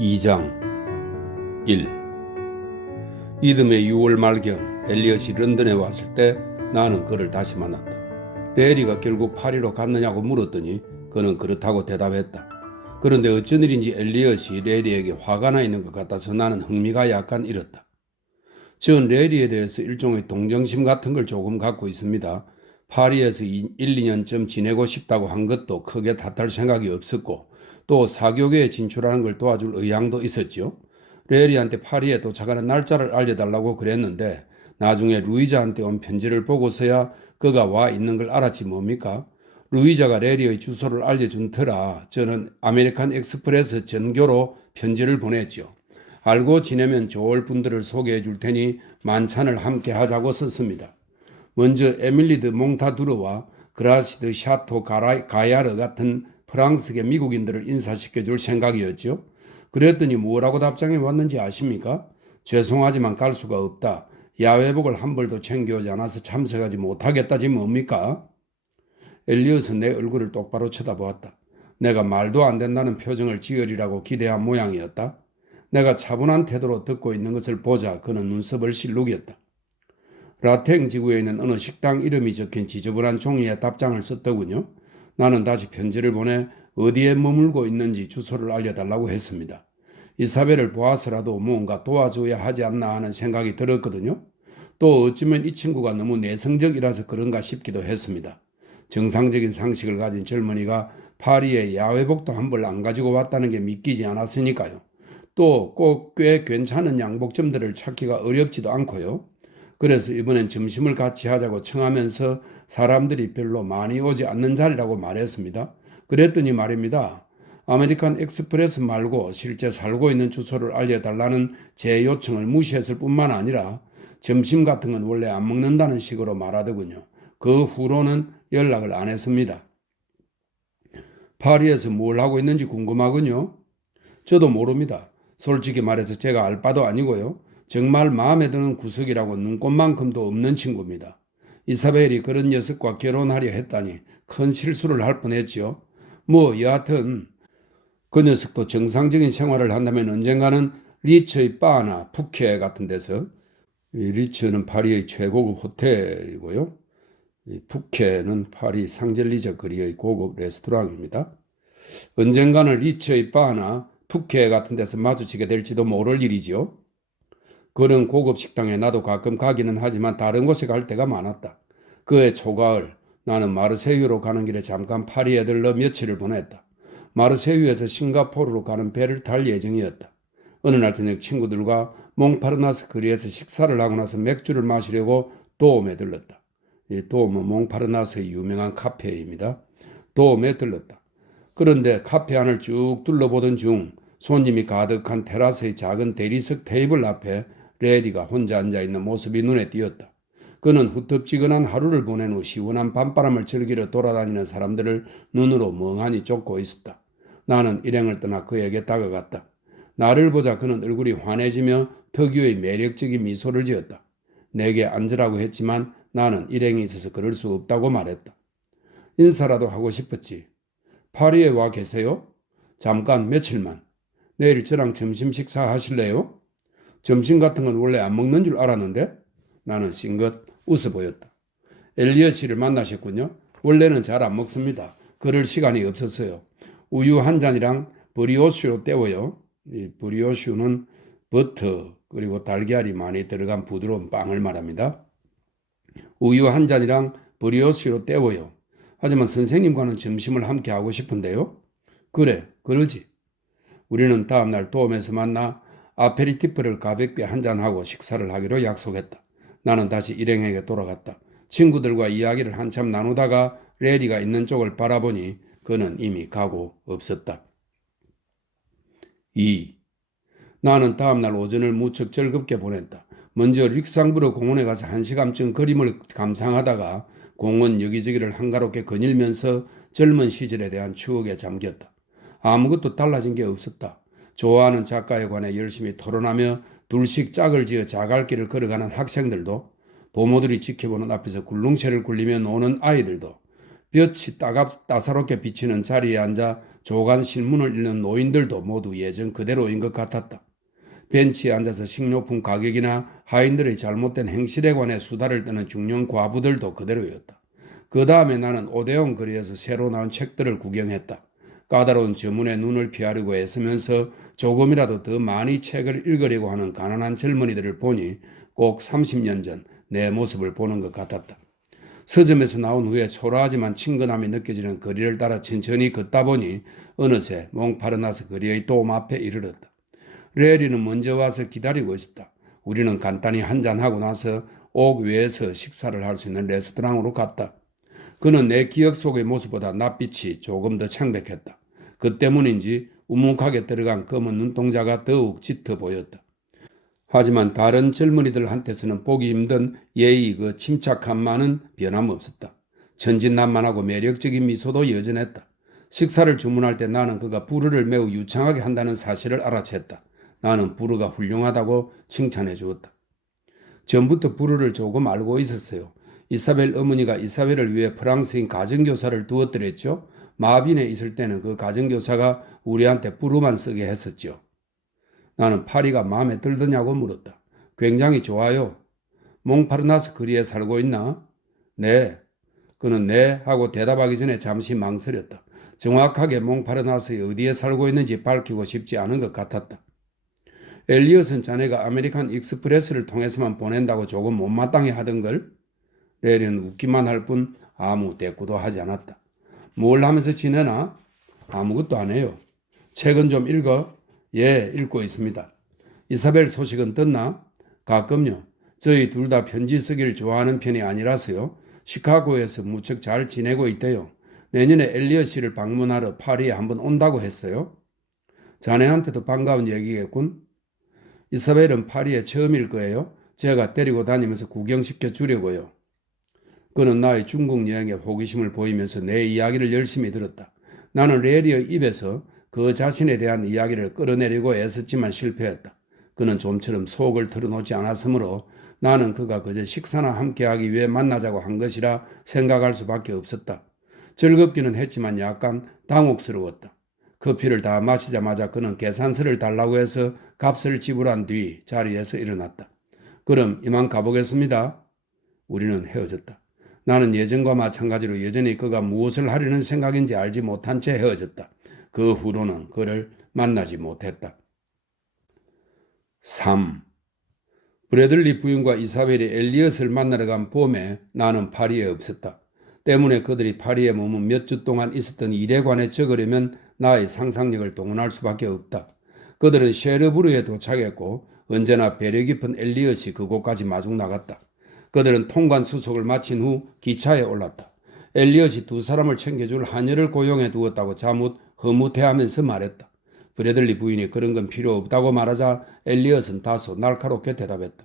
2장 1. 이듬해 6월 말경 엘리엇이 런던에 왔을 때 나는 그를 다시 만났다. 레리가 결국 파리로 갔느냐고 물었더니 그는 그렇다고 대답했다. 그런데 어쩐 일인지 엘리엇이 레리에게 화가 나 있는 것 같아서 나는 흥미가 약간 잃었다. 전 레리에 대해서 일종의 동정심 같은 걸 조금 갖고 있습니다. 파리에서 1, 2년쯤 지내고 싶다고 한 것도 크게 탓할 생각이 없었고 또 사교계에 진출하는 걸 도와줄 의향도 있었지요. 레리한테 파리에 도착하는 날짜를 알려달라고 그랬는데 나중에 루이자한테 온 편지를 보고서야 그가 와 있는 걸 알았지 뭡니까? 루이자가 레리의 주소를 알려준 터라 저는 아메리칸 엑스프레스 전교로 편지를 보냈죠. 알고 지내면 좋을 분들을 소개해 줄 테니 만찬을 함께 하자고 썼습니다. 먼저 에밀리 드 몽타두르와 그라시 드 샤토 가야르 같은 프랑스계 미국인들을 인사시켜 줄 생각이었죠. 그랬더니 뭐라고 답장해 왔는지 아십니까? 죄송하지만 갈 수가 없다. 야외복을 한 벌도 챙겨오지 않아서 참석하지 못하겠다지 뭡니까? 엘리엇은 내 얼굴을 똑바로 쳐다보았다. 내가 말도 안 된다는 표정을 지으리라고 기대한 모양이었다. 내가 차분한 태도로 듣고 있는 것을 보자 그는 눈썹을 실룩였다. 라탱 지구에 있는 어느 식당 이름이 적힌 지저분한 종이에 답장을 썼더군요. 나는 다시 편지를 보내 어디에 머물고 있는지 주소를 알려달라고 했습니다. 이사벨을 보아서라도 무언가 도와줘야 하지 않나 하는 생각이 들었거든요. 또 어쩌면 이 친구가 너무 내성적이라서 그런가 싶기도 했습니다. 정상적인 상식을 가진 젊은이가 파리에 야외복도 한 벌 안 가지고 왔다는 게 믿기지 않았으니까요. 또 꼭 꽤 괜찮은 양복점들을 찾기가 어렵지도 않고요. 그래서 이번엔 점심을 같이 하자고 청하면서 사람들이 별로 많이 오지 않는 자리라고 말했습니다. 그랬더니 말입니다. 아메리칸 엑스프레스 말고 실제 살고 있는 주소를 알려달라는 제 요청을 무시했을 뿐만 아니라 점심 같은 건 원래 안 먹는다는 식으로 말하더군요. 그 후로는 연락을 안 했습니다. 파리에서 뭘 하고 있는지 궁금하군요. 저도 모릅니다. 솔직히 말해서 제가 알 바도 아니고요. 정말 마음에 드는 구석이라고 눈꽃만큼도 없는 친구입니다. 이사벨이 그런 녀석과 결혼하려 했다니 큰 실수를 할 뻔했지요. 뭐 여하튼 그 녀석도 정상적인 생활을 한다면 언젠가는 리츠의 바나 푸케 같은 데서, 리츠는 파리의 최고급 호텔이고요. 푸케는 파리 상젤리제 거리의 고급 레스토랑입니다. 언젠가는 리츠의 바나 푸케 같은 데서 마주치게 될지도 모를 일이지요. 그런 고급 식당에 나도 가끔 가기는 하지만 다른 곳에 갈 때가 많았다. 그해 초가을 나는 마르세유로 가는 길에 잠깐 파리에 들러 며칠을 보냈다. 마르세유에서 싱가포르로 가는 배를 탈 예정이었다. 어느 날 저녁 친구들과 몽파르나스 거리에서 식사를 하고 나서 맥주를 마시려고 도움에 들렀다. 이 도움은 몽파르나스의 유명한 카페입니다. 도움에 들렀다. 그런데 카페 안을 쭉 둘러보던 중 손님이 가득한 테라스의 작은 대리석 테이블 앞에 레리가 혼자 앉아있는 모습이 눈에 띄었다. 그는 후텁지근한 하루를 보낸 후 시원한 밤바람을 즐기러 돌아다니는 사람들을 눈으로 멍하니 쫓고 있었다. 나는 일행을 떠나 그에게 다가갔다. 나를 보자 그는 얼굴이 환해지며 특유의 매력적인 미소를 지었다. 내게 앉으라고 했지만 나는 일행이 있어서 그럴 수 없다고 말했다. 인사라도 하고 싶었지. 파리에 와 계세요? 잠깐 며칠만. 내일 저랑 점심 식사 하실래요? 점심 같은 건 원래 안 먹는 줄 알았는데? 나는 싱긋 웃어 보였다. 엘리엇 씨를 만나셨군요. 원래는 잘 안 먹습니다. 그럴 시간이 없었어요. 우유 한 잔이랑 브리오슈로 때워요. 이 브리오슈는 버터 그리고 달걀이 많이 들어간 부드러운 빵을 말합니다. 우유 한 잔이랑 브리오슈로 때워요. 하지만 선생님과는 점심을 함께 하고 싶은데요. 그래, 그러지. 우리는 다음날 도움에서 만나 아페리티프를 가볍게 한잔하고 식사를 하기로 약속했다. 나는 다시 일행에게 돌아갔다. 친구들과 이야기를 한참 나누다가 레리가 있는 쪽을 바라보니 그는 이미 가고 없었다. 2. 나는 다음날 오전을 무척 즐겁게 보냈다. 먼저 릭상브르 공원에 가서 1시간쯤 그림을 감상하다가 공원 여기저기를 한가롭게 거닐면서 젊은 시절에 대한 추억에 잠겼다. 아무것도 달라진 게 없었다. 좋아하는 작가에 관해 열심히 토론하며 둘씩 짝을 지어 자갈길을 걸어가는 학생들도, 부모들이 지켜보는 앞에서 굴릉쇠를 굴리며 노는 아이들도, 볕이 따사롭게 비치는 자리에 앉아 조간 신문을 읽는 노인들도 모두 예전 그대로인 것 같았다. 벤치에 앉아서 식료품 가격이나 하인들의 잘못된 행실에 관해 수다를 떠는 중년 과부들도 그대로였다. 그 다음에 나는 오데온 거리에서 새로 나온 책들을 구경했다. 까다로운 저문에 눈을 피하려고 애쓰면서 조금이라도 더 많이 책을 읽으려고 하는 가난한 젊은이들을 보니 꼭 30년 전 내 모습을 보는 것 같았다. 서점에서 나온 후에 초라하지만 친근함이 느껴지는 거리를 따라 천천히 걷다 보니 어느새 몽파르나스 거리의 돔 앞에 이르렀다. 레리는 먼저 와서 기다리고 있었다. 우리는 간단히 한잔하고 나서 옥 위에서 식사를 할 수 있는 레스토랑으로 갔다. 그는 내 기억 속의 모습보다 낯빛이 조금 더 창백했다. 그 때문인지 우묵하게 들어간 검은 눈동자가 더욱 짙어 보였다. 하지만 다른 젊은이들한테서는 보기 힘든 예의 그 침착함만은 변함없었다. 천진난만하고 매력적인 미소도 여전했다. 식사를 주문할 때 나는 그가 불어를 매우 유창하게 한다는 사실을 알아챘다. 나는 불어가 훌륭하다고 칭찬해 주었다. 전부터 불어를 조금 알고 있었어요. 이사벨 어머니가 이사벨을 위해 프랑스인 가정교사를 두었더랬죠. 마빈에 있을 때는 그 가정교사가 우리한테 불어만 쓰게 했었죠. 나는 파리가 마음에 들더냐고 물었다. 굉장히 좋아요. 몽파르나스 거리에 살고 있나? 네. 그는 네 하고 대답하기 전에 잠시 망설였다. 정확하게 몽파르나스의 어디에 살고 있는지 밝히고 싶지 않은 것 같았다. 엘리엇은 자네가 아메리칸 익스프레스를 통해서만 보낸다고 조금 못마땅해 하던걸? 레리는 웃기만 할 뿐 아무 대꾸도 하지 않았다. 뭘 하면서 지내나? 아무것도 안 해요. 책은 좀 읽어? 예, 읽고 있습니다. 이사벨 소식은 듣나? 가끔요. 저희 둘 다 편지 쓰기를 좋아하는 편이 아니라서요. 시카고에서 무척 잘 지내고 있대요. 내년에 엘리엇 씨를 방문하러 파리에 한번 온다고 했어요. 자네한테도 반가운 얘기겠군. 이사벨은 파리에 처음일 거예요. 제가 데리고 다니면서 구경시켜 주려고요. 그는 나의 중국 여행에 호기심을 보이면서 내 이야기를 열심히 들었다. 나는 레리의 입에서 그 자신에 대한 이야기를 끌어내리고 애썼지만 실패했다. 그는 좀처럼 속을 털어놓지 않았으므로 나는 그가 그저 식사나 함께하기 위해 만나자고 한 것이라 생각할 수밖에 없었다. 즐겁기는 했지만 약간 당혹스러웠다. 커피를 다 마시자마자 그는 계산서를 달라고 해서 값을 지불한 뒤 자리에서 일어났다. 그럼 이만 가보겠습니다. 우리는 헤어졌다. 나는 예전과 마찬가지로 여전히 그가 무엇을 하려는 생각인지 알지 못한 채 헤어졌다. 그 후로는 그를 만나지 못했다. 3. 브래들리 부인과 이사벨이 엘리엇을 만나러 간 봄에 나는 파리에 없었다. 때문에 그들이 파리에 머문 몇 주 동안 있었던 일에 관해 적으려면 나의 상상력을 동원할 수밖에 없다. 그들은 셰르부르에 도착했고 언제나 배려 깊은 엘리엇이 그곳까지 마중 나갔다. 그들은 통관 수속을 마친 후 기차에 올랐다. 엘리엇이 두 사람을 챙겨줄 하녀를 고용해 두었다고 자뭇 허무해하면서 말했다. 브래들리 부인이 그런 건 필요 없다고 말하자 엘리엇은 다소 날카롭게 대답했다.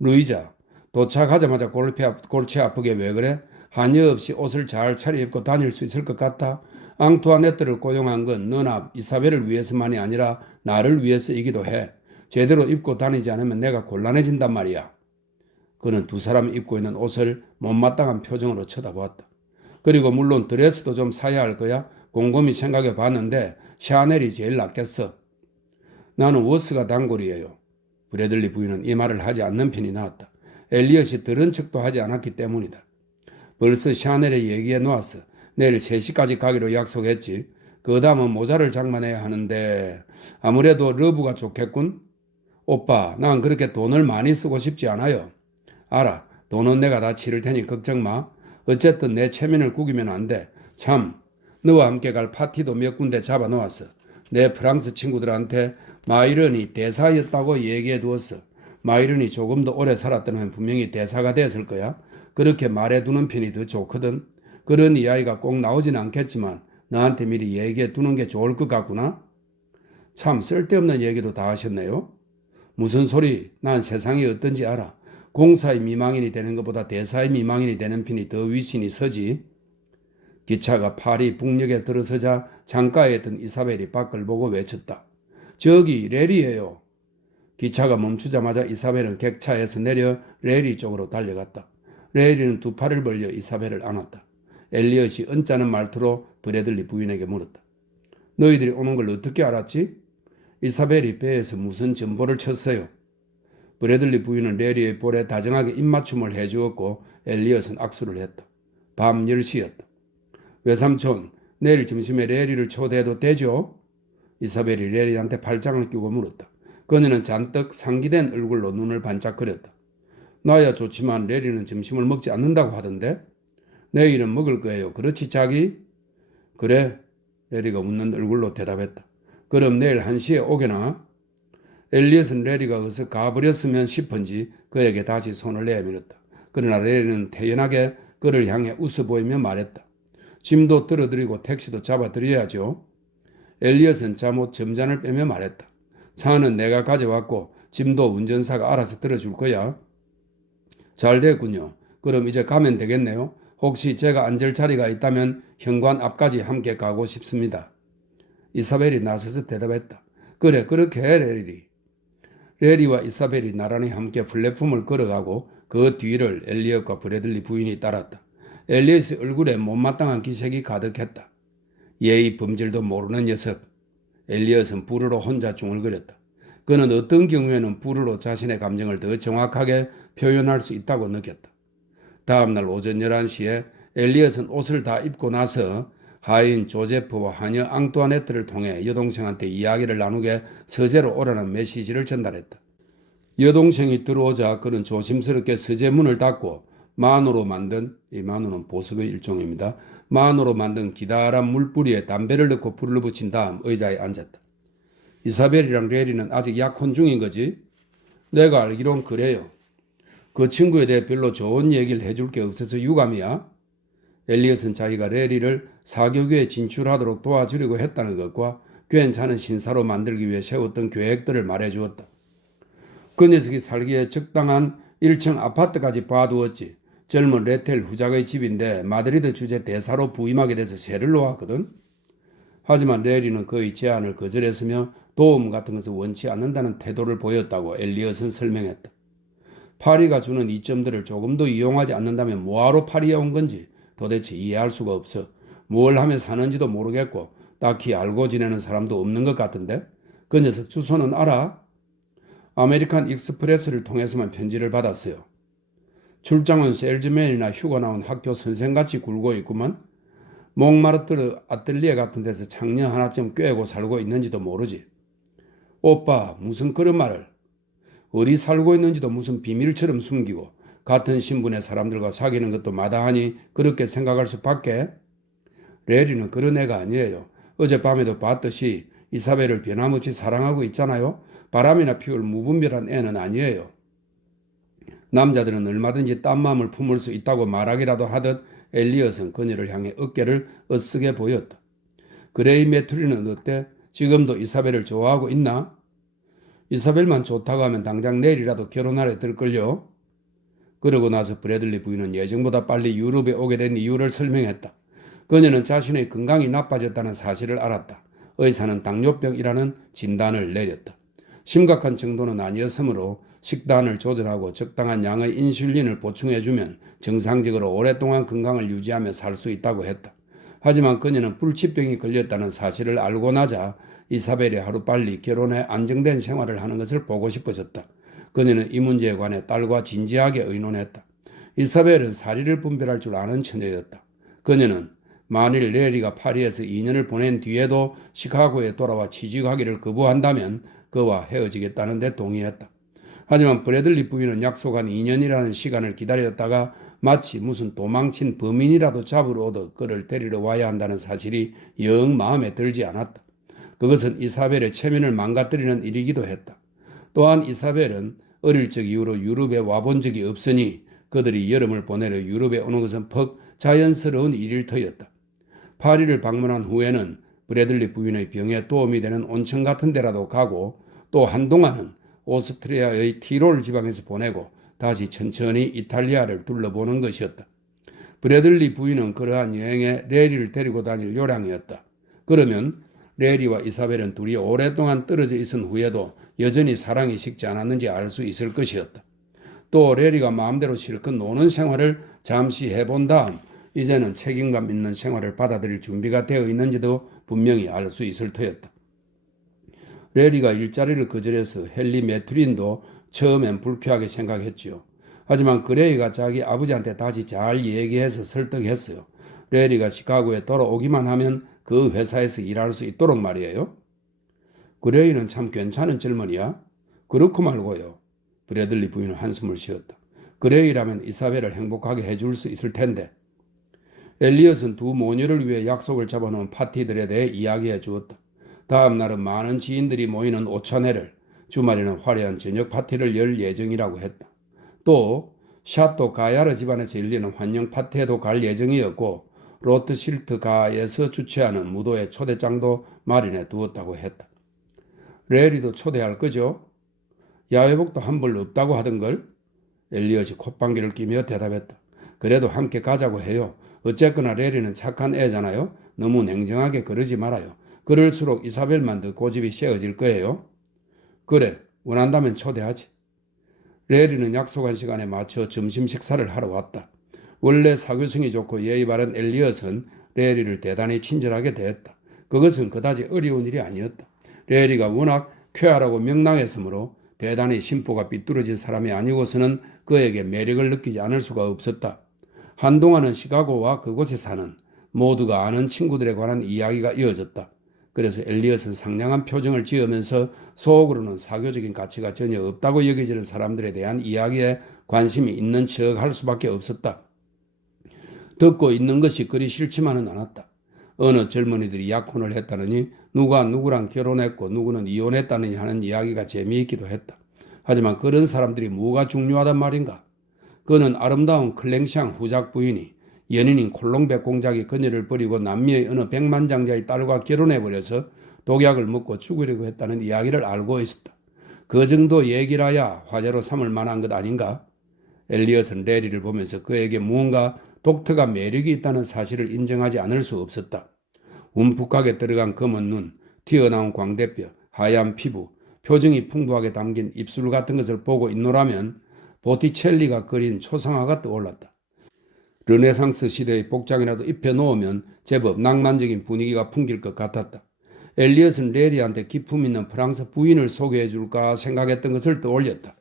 루이자, 도착하자마자 골치 아프게 왜 그래? 하녀 없이 옷을 잘 차려입고 다닐 수 있을 것 같아? 앙투아네트를 고용한 건 너나 이사벨을 위해서만이 아니라 나를 위해서이기도 해. 제대로 입고 다니지 않으면 내가 곤란해진단 말이야. 그는 두 사람이 입고 있는 옷을 못마땅한 표정으로 쳐다보았다. 그리고 물론 드레스도 좀 사야 할 거야. 곰곰이 생각해 봤는데 샤넬이 제일 낫겠어. 나는 워스가 단골이에요. 브래들리 부인은 이 말을 하지 않는 편이 나았다. 엘리엇이 들은 척도 하지 않았기 때문이다. 벌써 샤넬에 얘기해 놓았어. 내일 3시까지 가기로 약속했지. 그 다음은 모자를 장만해야 하는데 아무래도 러브가 좋겠군. 오빠, 난 그렇게 돈을 많이 쓰고 싶지 않아요. 알아. 돈은 내가 다 치를 테니 걱정 마. 어쨌든 내 체면을 구기면 안 돼. 참, 너와 함께 갈 파티도 몇 군데 잡아놓았어. 내 프랑스 친구들한테 마이런이 대사였다고 얘기해 두었어. 마이런이 조금 더 오래 살았다면 분명히 대사가 됐을 거야. 그렇게 말해두는 편이 더 좋거든. 그런 이야기가 꼭 나오진 않겠지만 너한테 미리 얘기해 두는 게 좋을 것 같구나. 참 쓸데없는 얘기도 다 하셨네요. 무슨 소리? 난 세상이 어떤지 알아. 공사의 미망인이 되는 것보다 대사의 미망인이 되는 편이 더 위신이 서지. 기차가 파리 북녘에 들어서자 창가에 있던 이사벨이 밖을 보고 외쳤다. 저기 레리예요. 기차가 멈추자마자 이사벨은 객차에서 내려 레리 쪽으로 달려갔다. 레리는 두 팔을 벌려 이사벨을 안았다. 엘리엇이 언짢은 말투로 브래들리 부인에게 물었다. 너희들이 오는 걸 어떻게 알았지? 이사벨이 배에서 무슨 전보를 쳤어요? 브래들리 부인은 레리의 볼에 다정하게 입맞춤을 해주었고 엘리엇은 악수를 했다. 밤 10시였다. 외삼촌, 내일 점심에 레리를 초대해도 되죠? 이사벨이 레리한테 팔짱을 끼고 물었다. 그녀는 잔뜩 상기된 얼굴로 눈을 반짝거렸다. 나야 좋지만 레리는 점심을 먹지 않는다고 하던데? 내일은 먹을 거예요. 그렇지 자기? 그래. 레리가 웃는 얼굴로 대답했다. 그럼 내일 1시에 오게나? 엘리엇은 레리가 어서 가버렸으면 싶은지 그에게 다시 손을 내밀었다. 그러나 레리는 태연하게 그를 향해 웃어 보이며 말했다. 짐도 들어드리고 택시도 잡아드려야죠. 엘리엇은 잠옷 점잔을 빼며 말했다. 차는 내가 가져왔고 짐도 운전사가 알아서 들어줄 거야. 잘 됐군요. 그럼 이제 가면 되겠네요. 혹시 제가 앉을 자리가 있다면 현관 앞까지 함께 가고 싶습니다. 이사벨이 나서서 대답했다. 그래 그렇게 해 레리. 레리와 이사벨이 나란히 함께 플랫폼을 걸어가고 그 뒤를 엘리엇과 브래들리 부인이 따랐다. 엘리엇의 얼굴에 못마땅한 기색이 가득했다. 예의 범절도 모르는 녀석. 엘리엇은 불어로 혼자 중얼거렸다. 그는 어떤 경우에는 불어로 자신의 감정을 더 정확하게 표현할 수 있다고 느꼈다. 다음날 오전 11시에 엘리엇은 옷을 다 입고 나서 하인 조제프와 하녀 앙뚜아네트를 통해 여동생한테 이야기를 나누게 서재로 오라는 메시지를 전달했다. 여동생이 들어오자 그는 조심스럽게 서재 문을 닫고 만으로 만든, 이 만우는 보석의 일종입니다. 만으로 만든 기다란 물뿌리에 담배를 넣고 불을 붙인 다음 의자에 앉았다. 이사벨이랑 레리는 아직 약혼 중인 거지? 내가 알기론 그래요. 그 친구에 대해 별로 좋은 얘기를 해줄 게 없어서 유감이야. 엘리엇은 자기가 레리를 사교계에 진출하도록 도와주려고 했다는 것과 괜찮은 신사로 만들기 위해 세웠던 계획들을 말해주었다. 그 녀석이 살기에 적당한 1층 아파트까지 봐두었지. 젊은 레텔 후작의 집인데 마드리드 주재 대사로 부임하게 돼서 세를 놓았거든. 하지만 레리는 그의 제안을 거절했으며 도움 같은 것을 원치 않는다는 태도를 보였다고 엘리엇은 설명했다. 파리가 주는 이점들을 조금도 이용하지 않는다면 뭐하러 파리에 온 건지 도대체 이해할 수가 없어. 뭘 하며 사는지도 모르겠고 딱히 알고 지내는 사람도 없는 것 같은데? 그 녀석 주소는 알아? 아메리칸 익스프레스를 통해서만 편지를 받았어요. 출장은 셀즈맨이나 휴가 나온 학교 선생같이 굴고 있구만. 몽마르트르 아틀리에 같은 데서 작년 하나쯤 꿰고 살고 있는지도 모르지. 오빠 무슨 그런 말을. 어디 살고 있는지도 무슨 비밀처럼 숨기고 같은 신분의 사람들과 사귀는 것도 마다하니 그렇게 생각할 수밖에. 레리는 그런 애가 아니에요. 어젯밤에도 봤듯이 이사벨을 변함없이 사랑하고 있잖아요. 바람이나 피울 무분별한 애는 아니에요. 남자들은 얼마든지 딴 마음을 품을 수 있다고 말하기라도 하듯 엘리엇은 그녀를 향해 어깨를 으쓱해 보였다. 그레이 메투리는 어때? 지금도 이사벨을 좋아하고 있나? 이사벨만 좋다고 하면 당장 내일이라도 결혼하려 들걸요. 그러고 나서 브래들리 부인은 예정보다 빨리 유럽에 오게 된 이유를 설명했다. 그녀는 자신의 건강이 나빠졌다는 사실을 알았다. 의사는 당뇨병이라는 진단을 내렸다. 심각한 정도는 아니었으므로 식단을 조절하고 적당한 양의 인슐린을 보충해주면 정상적으로 오랫동안 건강을 유지하며 살 수 있다고 했다. 하지만 그녀는 불치병이 걸렸다는 사실을 알고 나자 이사벨이 하루빨리 결혼해 안정된 생활을 하는 것을 보고 싶어졌다. 그녀는 이 문제에 관해 딸과 진지하게 의논했다. 이사벨은 사리를 분별할 줄 아는 처녀였다. 그녀는 만일 레리가 파리에서 2년을 보낸 뒤에도 시카고에 돌아와 취직하기를 거부한다면 그와 헤어지겠다는 데 동의했다. 하지만 브래들리 부인은 약속한 2년이라는 시간을 기다렸다가 마치 무슨 도망친 범인이라도 잡으러 오듯 그를 데리러 와야 한다는 사실이 영 마음에 들지 않았다. 그것은 이사벨의 체면을 망가뜨리는 일이기도 했다. 또한 이사벨은 어릴 적 이후로 유럽에 와본 적이 없으니 그들이 여름을 보내려 유럽에 오는 것은 퍽 자연스러운 일일 터였다. 파리를 방문한 후에는 브래들리 부인의 병에 도움이 되는 온천 같은 데라도 가고 또 한동안은 오스트리아의 티롤 지방에서 보내고 다시 천천히 이탈리아를 둘러보는 것이었다. 브래들리 부인은 그러한 여행에 레리를 데리고 다닐 요량이었다. 그러면 레리와 이사벨은 둘이 오랫동안 떨어져 있은 후에도 여전히 사랑이 식지 않았는지 알 수 있을 것이었다. 또 레리가 마음대로 실컷 노는 생활을 잠시 해본 다음 이제는 책임감 있는 생활을 받아들일 준비가 되어 있는지도 분명히 알 수 있을 터였다. 레리가 일자리를 거절해서 헨리 매트린도 처음엔 불쾌하게 생각했지요. 하지만 그레이가 자기 아버지한테 다시 잘 얘기해서 설득했어요. 레리가 시카고에 돌아오기만 하면 그 회사에서 일할 수 있도록 말이에요. 그레이는 참 괜찮은 젊은이야. 그렇고 말고요. 브래들리 부인은 한숨을 쉬었다. 그레이라면 이사벨을 행복하게 해줄 수 있을 텐데. 엘리엇은 두 모녀를 위해 약속을 잡아놓은 파티들에 대해 이야기해 주었다. 다음 날은 많은 지인들이 모이는 오찬회를, 주말에는 화려한 저녁 파티를 열 예정이라고 했다. 또 샤또 가야르 집안에서 열리는 환영 파티에도 갈 예정이었고 로트실트 가에서 주최하는 무도회 초대장도 마련해 두었다고 했다. 레리도 초대할 거죠? 야외복도 한 벌 없다고 하던걸? 엘리엇이 콧방귀를 끼며 대답했다. 그래도 함께 가자고 해요. 어쨌거나 레리는 착한 애잖아요. 너무 냉정하게 그러지 말아요. 그럴수록 이사벨만 더 고집이 세어질 거예요. 그래, 원한다면 초대하지. 레리는 약속한 시간에 맞춰 점심 식사를 하러 왔다. 원래 사교성이 좋고 예의 바른 엘리엇은 레리를 대단히 친절하게 대했다. 그것은 그다지 어려운 일이 아니었다. 레리가 워낙 쾌활하고 명랑했으므로 대단히 심보가 삐뚤어진 사람이 아니고서는 그에게 매력을 느끼지 않을 수가 없었다. 한동안은 시카고와 그곳에 사는 모두가 아는 친구들에 관한 이야기가 이어졌다. 그래서 엘리엇은 상냥한 표정을 지으면서 속으로는 사교적인 가치가 전혀 없다고 여겨지는 사람들에 대한 이야기에 관심이 있는 척할 수밖에 없었다. 듣고 있는 것이 그리 싫지만은 않았다. 어느 젊은이들이 약혼을 했다느니 누가 누구랑 결혼했고 누구는 이혼했다느니 하는 이야기가 재미있기도 했다. 하지만 그런 사람들이 뭐가 중요하단 말인가? 그는 아름다운 클랭샹 후작 부인이 연인인 콜롱백 공작이 그녀를 버리고 남미의 어느 백만장자의 딸과 결혼해버려서 독약을 먹고 죽으려고 했다는 이야기를 알고 있었다. 그 정도 얘기라야 화제로 삼을 만한 것 아닌가? 엘리엇은 레리를 보면서 그에게 무언가 독특한 매력이 있다는 사실을 인정하지 않을 수 없었다. 움푹하게 들어간 검은 눈, 튀어나온 광대뼈, 하얀 피부, 표정이 풍부하게 담긴 입술 같은 것을 보고 있노라면 보티첼리가 그린 초상화가 떠올랐다. 르네상스 시대의 복장이라도 입혀놓으면 제법 낭만적인 분위기가 풍길 것 같았다. 엘리엇은 레리한테 기품 있는 프랑스 부인을 소개해 줄까 생각했던 것을 떠올렸다.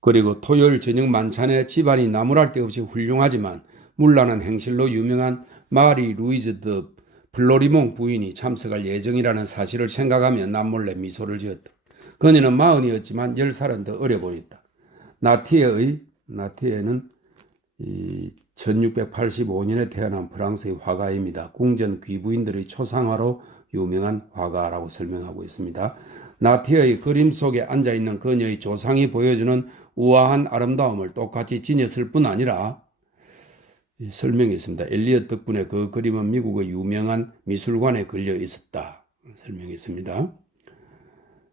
그리고 토요일 저녁 만찬에 집안이 나무랄 데 없이 훌륭하지만 문란한 행실로 유명한 마리 루이즈 드 플로리몽 부인이 참석할 예정이라는 사실을 생각하며 남몰래 미소를 지었다. 그녀는 40이었지만 10살은 더 어려 보였다. 나티에는 1685년에 태어난 프랑스의 화가입니다. 궁전 귀부인들의 초상화로 유명한 화가라고 설명하고 있습니다. 나티의 그림 속에 앉아있는 그녀의 조상이 보여주는 우아한 아름다움을 똑같이 지녔을 뿐 아니라 설명이 있습니다. 엘리엇 덕분에 그 그림은 미국의 유명한 미술관에 걸려 있었다. 설명이 있습니다.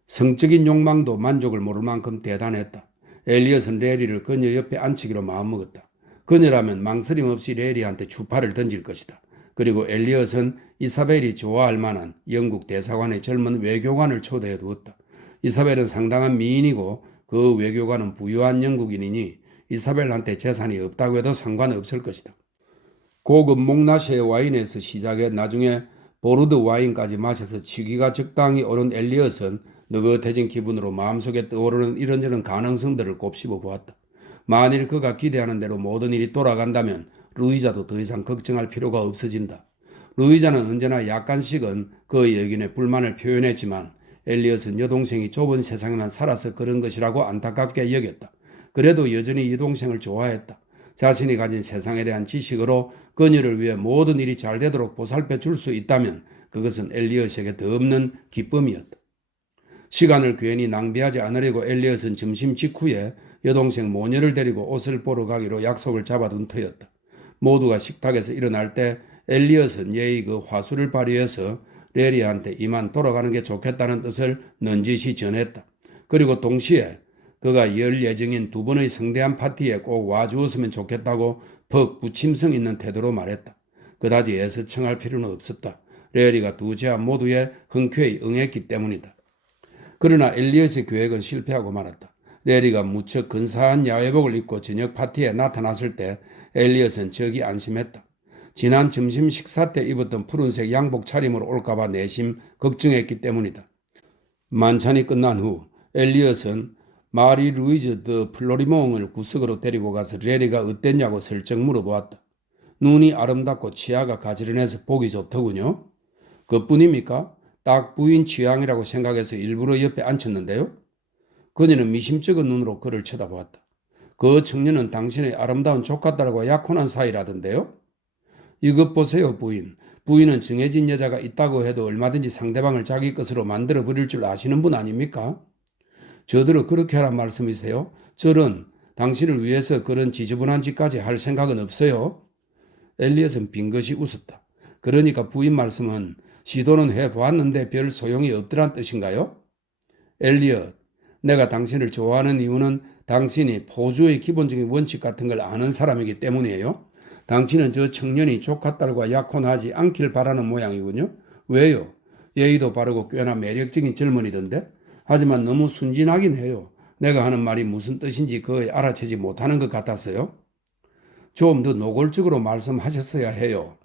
성적인 욕망도 만족을 모를 만큼 대단했다. 엘리엇은 레리를 그녀 옆에 앉히기로 마음먹었다. 그녀라면 망설임 없이 레리한테 추파를 던질 것이다. 그리고 엘리엇은 이사벨이 좋아할 만한 영국 대사관의 젊은 외교관을 초대해 두었다. 이사벨은 상당한 미인이고 그 외교관은 부유한 영국인이니 이사벨한테 재산이 없다고 해도 상관없을 것이다. 고급 몽나시의 와인에서 시작해 나중에 보르드 와인까지 마셔서 치기가 적당히 오른 엘리엇은 느긋해진 기분으로 마음속에 떠오르는 이런저런 가능성들을 곱씹어 보았다. 만일 그가 기대하는 대로 모든 일이 돌아간다면 루이자도 더 이상 걱정할 필요가 없어진다. 루이자는 언제나 약간씩은 그의 의견에 불만을 표현했지만 엘리엇은 여동생이 좁은 세상에만 살아서 그런 것이라고 안타깝게 여겼다. 그래도 여전히 여동생을 좋아했다. 자신이 가진 세상에 대한 지식으로 그녀를 위해 모든 일이 잘 되도록 보살펴 줄 수 있다면 그것은 엘리엇에게 더 없는 기쁨이었다. 시간을 괜히 낭비하지 않으려고 엘리엇은 점심 직후에 여동생 모녀를 데리고 옷을 보러 가기로 약속을 잡아둔 터였다. 모두가 식탁에서 일어날 때 엘리엇은 예의 그 화수를 발휘해서 레리한테 이만 돌아가는 게 좋겠다는 뜻을 넌지시 전했다. 그리고 동시에 그가 열 예정인 두 번의 성대한 파티에 꼭 와주었으면 좋겠다고 퍽 부침성 있는 태도로 말했다. 그다지 애써 청할 필요는 없었다. 레리가 두 제안 모두에 흔쾌히 응했기 때문이다. 그러나 엘리엇의 계획은 실패하고 말았다. 레리가 무척 근사한 야외복을 입고 저녁 파티에 나타났을 때 엘리엇은 적이 안심했다. 지난 점심 식사 때 입었던 푸른색 양복 차림으로 올까봐 내심 걱정했기 때문이다. 만찬이 끝난 후 엘리엇은 마리 루이즈 드 플로리몽을 구석으로 데리고 가서 레리가 어땠냐고 슬쩍 물어보았다. 눈이 아름답고 치아가 가지런해서 보기 좋더군요. 그뿐입니까? 딱 부인 취향이라고 생각해서 일부러 옆에 앉혔는데요. 그녀는 미심쩍은 눈으로 그를 쳐다보았다. 그 청년은 당신의 아름다운 조카딸과 약혼한 사이라던데요. 이것 보세요, 부인. 부인은 정해진 여자가 있다고 해도 얼마든지 상대방을 자기 것으로 만들어 버릴 줄 아시는 분 아닙니까? 저더러 그렇게 하란 말씀이세요? 저는 당신을 위해서 그런 지저분한 짓까지 할 생각은 없어요. 엘리엇은 빙긋이 웃었다. 그러니까 부인 말씀은 시도는 해보았는데 별 소용이 없더란 뜻인가요? 엘리엇, 내가 당신을 좋아하는 이유는 당신이 포주의 기본적인 원칙 같은 걸 아는 사람이기 때문이에요. 당신은 저 청년이 조카딸과 약혼하지 않길 바라는 모양이군요. 왜요? 예의도 바르고 꽤나 매력적인 젊은이던데. 하지만 너무 순진하긴 해요. 내가 하는 말이 무슨 뜻인지 거의 알아채지 못하는 것 같아서요. 좀 더 노골적으로 말씀하셨어야 해요.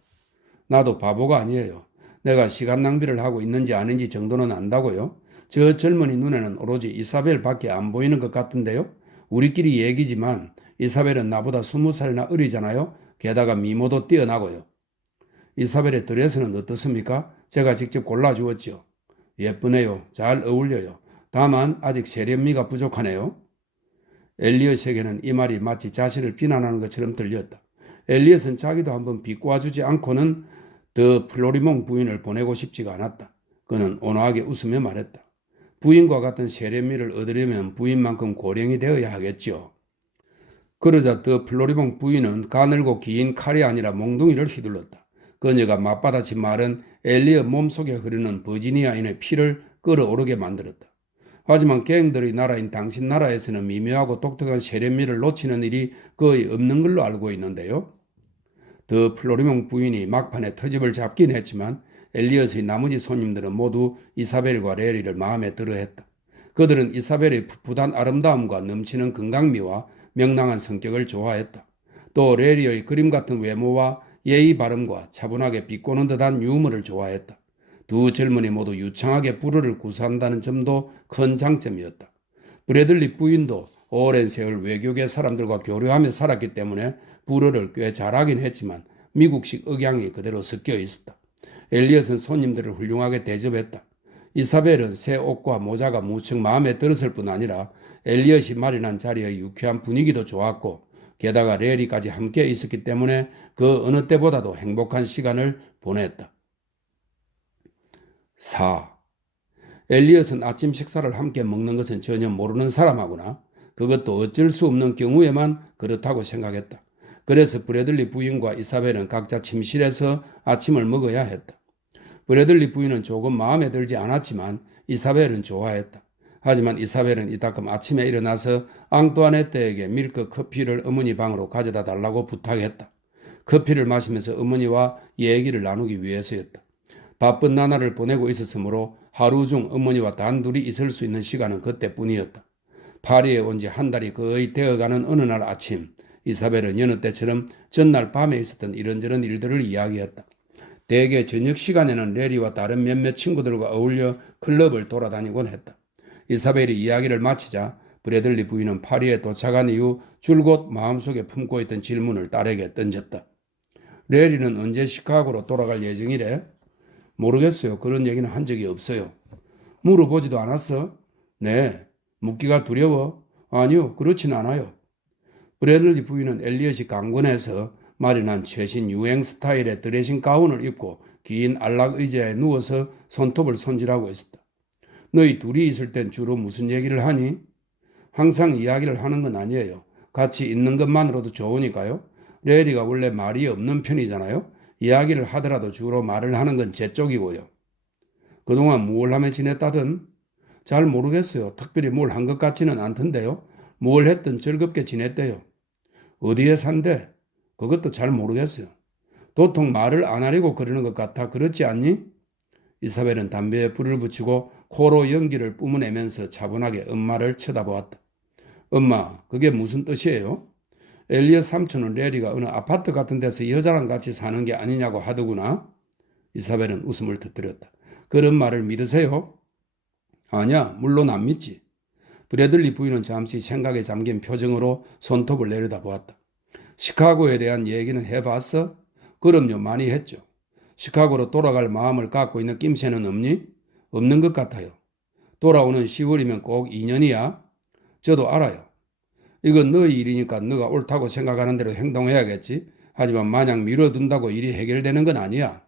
나도 바보가 아니에요. 내가 시간 낭비를 하고 있는지 아닌지 정도는 안다고요. 저 젊은이 눈에는 오로지 이사벨밖에 안 보이는 것 같은데요. 우리끼리 얘기지만 이사벨은 나보다 20살이나 어리잖아요. 게다가 미모도 뛰어나고요. 이사벨의 드레스는 어떻습니까? 제가 직접 골라주었지요. 예쁘네요. 잘 어울려요. 다만 아직 세련미가 부족하네요. 엘리엇에게는 이 말이 마치 자신을 비난하는 것처럼 들렸다. 엘리엇은 자기도 한번 비꼬아주지 않고는 더 플로리몽 부인을 보내고 싶지가 않았다. 그는 온화하게 웃으며 말했다. 부인과 같은 세련미를 얻으려면 부인만큼 고령이 되어야 하겠지요. 그러자 더 플로리몽 부인은 가늘고 긴 칼이 아니라 몽둥이를 휘둘렀다. 그녀가 맞받아친 말은 엘리엇 몸속에 흐르는 버지니아인의 피를 끓어오르게 만들었다. 하지만 갱들의 나라인 당신 나라에서는 미묘하고 독특한 세련미를 놓치는 일이 거의 없는 걸로 알고 있는데요. 더 플로리몽 부인이 막판에 터집을 잡긴 했지만 엘리엇의 나머지 손님들은 모두 이사벨과 레리를 마음에 들어했다. 그들은 이사벨의 풋풋한 아름다움과 넘치는 건강미와 명랑한 성격을 좋아했다. 또 레리의 그림 같은 외모와 예의 바름과 차분하게 비꼬는 듯한 유머를 좋아했다. 두 젊은이 모두 유창하게 불어를 구사한다는 점도 큰 장점이었다. 브래들리 부인도 오랜 세월 외국의 사람들과 교류하며 살았기 때문에 불어를 꽤 잘하긴 했지만 미국식 억양이 그대로 섞여 있었다. 엘리엇은 손님들을 훌륭하게 대접했다. 이사벨은 새 옷과 모자가 무척 마음에 들었을 뿐 아니라 엘리엇이 마련한 자리의 유쾌한 분위기도 좋았고 게다가 레리까지 함께 있었기 때문에 그 어느 때보다도 행복한 시간을 보냈다. 4. 엘리엇은 아침 식사를 함께 먹는 것은 전혀 모르는 사람하구나. 그것도 어쩔 수 없는 경우에만 그렇다고 생각했다. 그래서 브래들리 부인과 이사벨은 각자 침실에서 아침을 먹어야 했다. 브래들리 부인은 조금 마음에 들지 않았지만 이사벨은 좋아했다. 하지만 이사벨은 이따금 아침에 일어나서 앙뚜아네트에게 밀크 커피를 어머니 방으로 가져다 달라고 부탁했다. 커피를 마시면서 어머니와 얘기를 나누기 위해서였다. 바쁜 나날을 보내고 있었으므로 하루 중 어머니와 단둘이 있을 수 있는 시간은 그때뿐이었다. 파리에 온 지 한 달이 거의 되어가는 어느 날 아침, 이사벨은 여느 때처럼 전날 밤에 있었던 이런저런 일들을 이야기했다. 대개 저녁 시간에는 레리와 다른 몇몇 친구들과 어울려 클럽을 돌아다니곤 했다. 이사벨이 이야기를 마치자 브래들리 부인은 파리에 도착한 이후 줄곧 마음속에 품고 있던 질문을 딸에게 던졌다. 레리는 언제 시카고로 돌아갈 예정이래? 모르겠어요. 그런 얘기는 한 적이 없어요. 물어보지도 않았어? 네. 묻기가 두려워? 아니요. 그렇진 않아요. 브래들리 부인은 엘리엇이 강권해서 마련한 최신 유행 스타일의 드레싱 가운을 입고 긴 안락 의자에 누워서 손톱을 손질하고 있었다. 너희 둘이 있을 땐 주로 무슨 얘기를 하니? 항상 이야기를 하는 건 아니에요. 같이 있는 것만으로도 좋으니까요. 레리가 원래 말이 없는 편이잖아요. 이야기를 하더라도 주로 말을 하는 건 제 쪽이고요. 그동안 뭘 하며 지냈다든? 잘 모르겠어요. 특별히 뭘 한 것 같지는 않던데요. 뭘 했든 즐겁게 지냈대요. 어디에 산대? 그것도 잘 모르겠어요. 도통 말을 안 하려고 그러는 것 같아. 그렇지 않니? 이사벨은 담배에 불을 붙이고 코로 연기를 뿜어내면서 차분하게 엄마를 쳐다보았다. 엄마, 그게 무슨 뜻이에요? 엘리엇 삼촌은 레리가 어느 아파트 같은 데서 여자랑 같이 사는 게 아니냐고 하더구나. 이사벨은 웃음을 터뜨렸다. 그런 말을 믿으세요? 아니야, 물론 안 믿지. 브래들리 부인은 잠시 생각에 잠긴 표정으로 손톱을 내려다보았다. 시카고에 대한 얘기는 해봤어? 그럼요, 많이 했죠. 시카고로 돌아갈 마음을 갖고 있는 낌새는 없니? 없는 것 같아요. 돌아오는 10월이면 꼭 2년이야? 저도 알아요. 이건 너희 일이니까 너가 옳다고 생각하는 대로 행동해야겠지. 하지만 마냥 미뤄둔다고 일이 해결되는 건 아니야.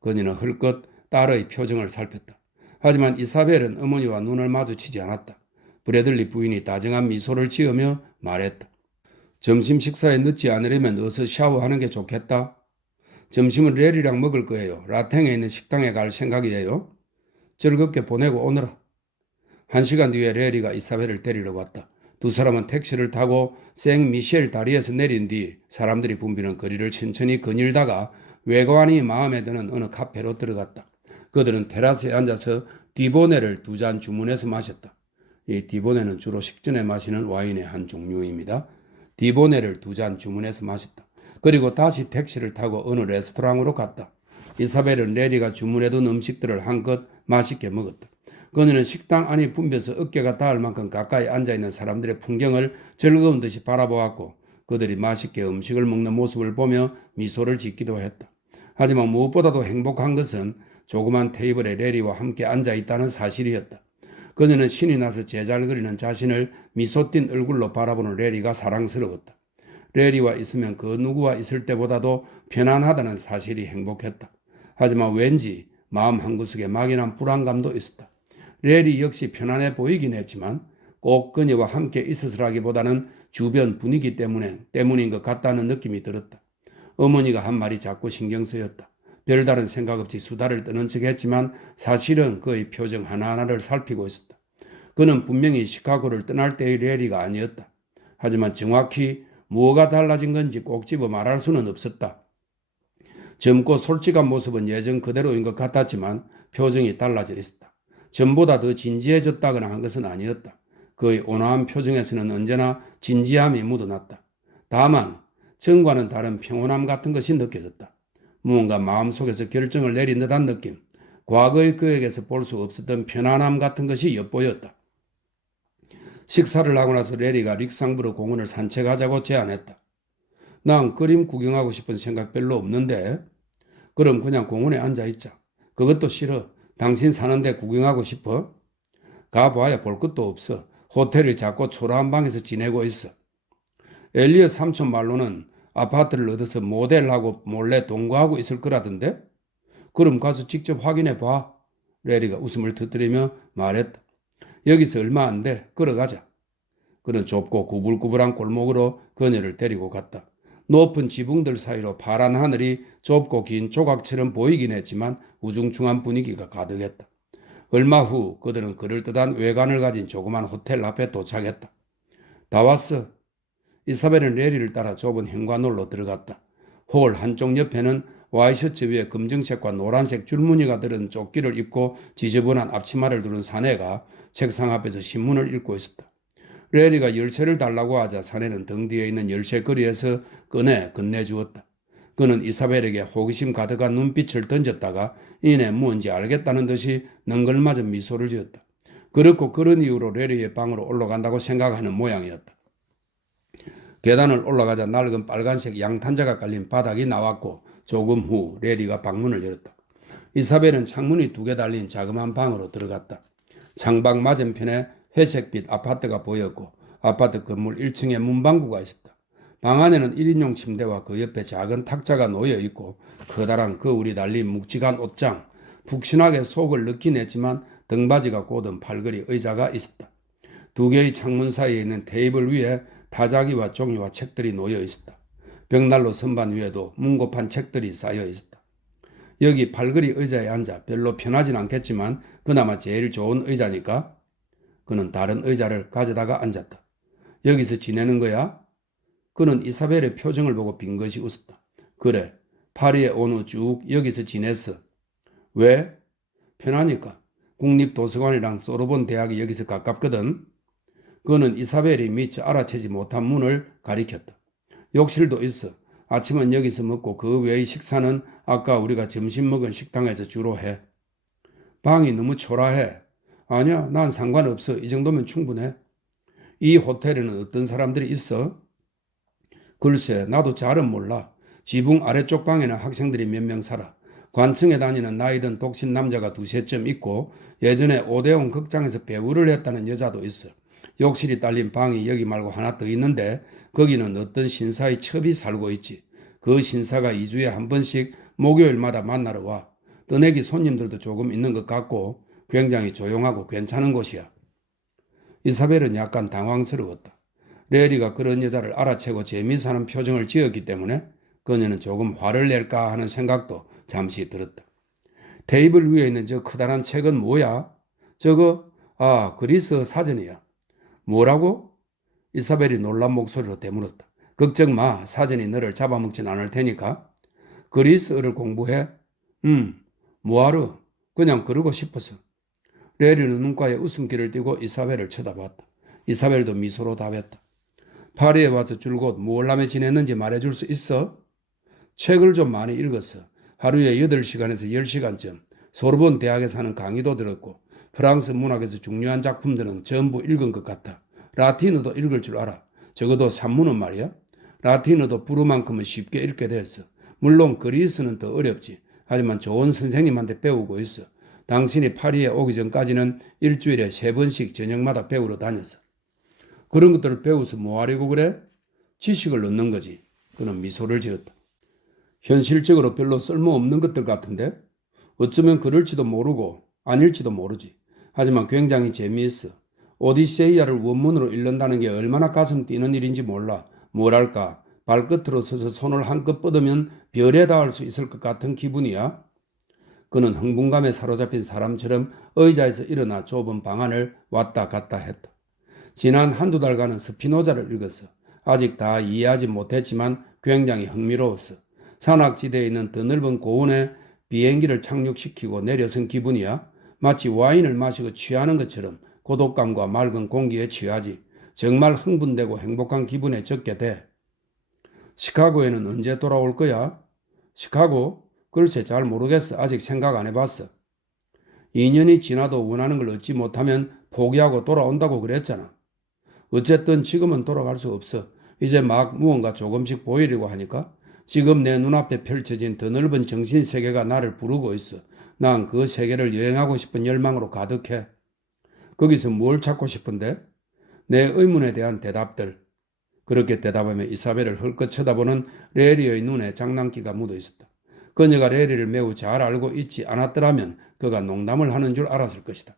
그녀는 흘끗 딸의 표정을 살폈다. 하지만 이사벨은 어머니와 눈을 마주치지 않았다. 브래들리 부인이 다정한 미소를 지으며 말했다. 점심 식사에 늦지 않으려면 어서 샤워하는 게 좋겠다. 점심은 레리랑 먹을 거예요. 라탱에 있는 식당에 갈 생각이에요. 즐겁게 보내고 오너라. 1시간 뒤에 레리가 이사벨을 데리러 왔다. 두 사람은 택시를 타고 생미셸 다리에서 내린 뒤 사람들이 붐비는 거리를 천천히 거닐다가 외관이 마음에 드는 어느 카페로 들어갔다. 그들은 테라스에 앉아서 디보네를 2잔 주문해서 마셨다. 이 디보네는 주로 식전에 마시는 와인의 한 종류입니다. 디보네를 2잔 주문해서 마셨다. 그리고 다시 택시를 타고 어느 레스토랑으로 갔다. 이사벨은 레리가 주문해둔 음식들을 한껏 맛있게 먹었다. 그녀는 식당 안이 붐벼서 어깨가 닿을 만큼 가까이 앉아있는 사람들의 풍경을 즐거운 듯이 바라보았고 그들이 맛있게 음식을 먹는 모습을 보며 미소를 짓기도 했다. 하지만 무엇보다도 행복한 것은 조그만 테이블에 레리와 함께 앉아있다는 사실이었다. 그녀는 신이 나서 제잘거리는 자신을 미소 띤 얼굴로 바라보는 레리가 사랑스러웠다. 레리와 있으면 그 누구와 있을 때보다도 편안하다는 사실이 행복했다. 하지만 왠지 마음 한구석에 막연한 불안감도 있었다. 레리 역시 편안해 보이긴 했지만 꼭 그녀와 함께 있어서라기보다는 주변 분위기 때문인 것 같다는 느낌이 들었다. 어머니가 한 말이 자꾸 신경 쓰였다. 별다른 생각 없이 수다를 떠는 척 했지만 사실은 그의 표정 하나하나를 살피고 있었다. 그는 분명히 시카고를 떠날 때의 레리가 아니었다. 하지만 정확히 무엇가 달라진 건지 꼭 집어 말할 수는 없었다. 젊고 솔직한 모습은 예전 그대로인 것 같았지만 표정이 달라져 있었다. 전보다 더 진지해졌다거나 한 것은 아니었다. 그의 온화한 표정에서는 언제나 진지함이 묻어났다. 다만 전과는 다른 평온함 같은 것이 느껴졌다. 무언가 마음속에서 결정을 내린 듯한 느낌, 과거의 그에게서 볼 수 없었던 편안함 같은 것이 엿보였다. 식사를 하고 나서 레리가 릭상브르 공원을 산책하자고 제안했다. 난 그림 구경하고 싶은 생각 별로 없는데. 그럼 그냥 공원에 앉아있자. 그것도 싫어. 당신 사는데 구경하고 싶어? 가봐야 볼 것도 없어. 호텔이 작고 초라한 방에서 지내고 있어. 엘리엇 삼촌 말로는 아파트를 얻어서 모델하고 몰래 동거하고 있을 거라던데? 그럼 가서 직접 확인해 봐. 레리가 웃음을 터뜨리며 말했다. 여기서 얼마 안 돼. 걸어가자. 그는 좁고 구불구불한 골목으로 그녀를 데리고 갔다. 높은 지붕들 사이로 파란 하늘이 좁고 긴 조각처럼 보이긴 했지만 우중충한 분위기가 가득했다. 얼마 후 그들은 그럴듯한 외관을 가진 조그만 호텔 앞에 도착했다. 다 왔어. 이사벨은 레리를 따라 좁은 현관홀로 들어갔다. 홀 한쪽 옆에는 와이셔츠 위에 검정색과 노란색 줄무늬가 들은 조끼를 입고 지저분한 앞치마를 두른 사내가 책상 앞에서 신문을 읽고 있었다. 레리가 열쇠를 달라고 하자 사내는 등 뒤에 있는 열쇠거리에서 꺼내 건네주었다. 그는 이사벨에게 호기심 가득한 눈빛을 던졌다가 이내 무언지 알겠다는 듯이 능글맞은 미소를 지었다. 그렇고 그런 이유로 레리의 방으로 올라간다고 생각하는 모양이었다. 계단을 올라가자 낡은 빨간색 양탄자가 깔린 바닥이 나왔고 조금 후 레리가 방문을 열었다. 이사벨은 창문이 2개 달린 자그마한 방으로 들어갔다. 창방 맞은편에 회색빛 아파트가 보였고 아파트 건물 1층에 문방구가 있었다. 방 안에는 1인용 침대와 그 옆에 작은 탁자가 놓여 있고 커다란 거울이 달린 묵직한 옷장, 푹신하게 속을 넣긴 했지만 등받이가 곧은 팔걸이 의자가 있었다. 2개의 창문 사이에 있는 테이블 위에 타자기와 종이와 책들이 놓여 있었다. 벽난로 선반 위에도 문고판 책들이 쌓여 있었다. 여기 팔걸이 의자에 앉아 별로 편하진 않겠지만 그나마 제일 좋은 의자니까 그는 다른 의자를 가져다가 앉았다. 여기서 지내는 거야? 그는 이사벨의 표정을 보고 빙긋이 웃었다. 그래, 파리에 온 후 쭉 여기서 지냈어. 왜? 편하니까. 국립도서관이랑 소르본 대학이 여기서 가깝거든. 그는 이사벨이 미처 알아채지 못한 문을 가리켰다. 욕실도 있어. 아침은 여기서 먹고 그 외의 식사는 아까 우리가 점심 먹은 식당에서 주로 해. 방이 너무 초라해. 아니야, 난 상관없어. 이 정도면 충분해. 이 호텔에는 어떤 사람들이 있어? 글쎄, 나도 잘은 몰라. 지붕 아래쪽 방에는 학생들이 몇 명 살아. 관층에 다니는 나이든 독신 남자가 두세쯤 있고 예전에 오대온 극장에서 배우를 했다는 여자도 있어. 욕실이 딸린 방이 여기 말고 하나 더 있는데 거기는 어떤 신사의 첩이 살고 있지. 그 신사가 2주에 한 번씩 목요일마다 만나러 와. 떠내기 손님들도 조금 있는 것 같고 굉장히 조용하고 괜찮은 곳이야. 이사벨은 약간 당황스러웠다. 레리가 그런 여자를 알아채고 재미사는 표정을 지었기 때문에 그녀는 조금 화를 낼까 하는 생각도 잠시 들었다. 테이블 위에 있는 저 커다란 책은 뭐야? 저거, 그리스 사전이야. 뭐라고? 이사벨이 놀란 목소리로 되물었다. 걱정 마. 사전이 너를 잡아먹진 않을 테니까. 그리스어를 공부해? 뭐하러? 그냥 그러고 싶어서. 레리는 눈가에 웃음기를 띠고 이사벨을 쳐다봤다. 이사벨도 미소로 답했다. 파리에 와서 줄곧 뭘 하며 지냈는지 말해줄 수 있어? 책을 좀 많이 읽었어. 하루에 8시간에서 10시간쯤 소르본 대학에서 하는 강의도 들었고 프랑스 문학에서 중요한 작품들은 전부 읽은 것 같아. 라틴어도 읽을 줄 알아. 적어도 산문은 말이야. 라틴어도 부르만큼은 쉽게 읽게 됐어. 물론 그리스는 더 어렵지. 하지만 좋은 선생님한테 배우고 있어. 당신이 파리에 오기 전까지는 일주일에 3번씩 저녁마다 배우러 다녔어. 그런 것들을 배워서 뭐 하려고 그래? 지식을 얻는 거지. 그는 미소를 지었다. 현실적으로 별로 쓸모없는 것들 같은데? 어쩌면 그럴지도 모르고 아닐지도 모르지. 하지만 굉장히 재미있어. 오디세이아를 원문으로 읽는다는 게 얼마나 가슴 뛰는 일인지 몰라. 뭐랄까, 발끝으로 서서 손을 한껏 뻗으면 별에 닿을 수 있을 것 같은 기분이야. 그는 흥분감에 사로잡힌 사람처럼 의자에서 일어나 좁은 방 안을 왔다 갔다 했다. 지난 한두 달간은 스피노자를 읽었어. 아직 다 이해하지 못했지만 굉장히 흥미로웠어. 산악지대에 있는 더 넓은 고원에 비행기를 착륙시키고 내려선 기분이야. 마치 와인을 마시고 취하는 것처럼 고독감과 맑은 공기에 취하지. 정말 흥분되고 행복한 기분에 젖게 돼. 시카고에는 언제 돌아올 거야? 시카고? 글쎄 잘 모르겠어. 아직 생각 안 해봤어. 2년이 지나도 원하는 걸 얻지 못하면 포기하고 돌아온다고 그랬잖아. 어쨌든 지금은 돌아갈 수 없어. 이제 막 무언가 조금씩 보이려고 하니까 지금 내 눈앞에 펼쳐진 더 넓은 정신세계가 나를 부르고 있어. 난 그 세계를 여행하고 싶은 열망으로 가득해. 거기서 뭘 찾고 싶은데? 내 의문에 대한 대답들. 그렇게 대답하며 이사벨을 헐끗 쳐다보는 레리의 눈에 장난기가 묻어 있었다. 그녀가 레리를 매우 잘 알고 있지 않았더라면 그가 농담을 하는 줄 알았을 것이다.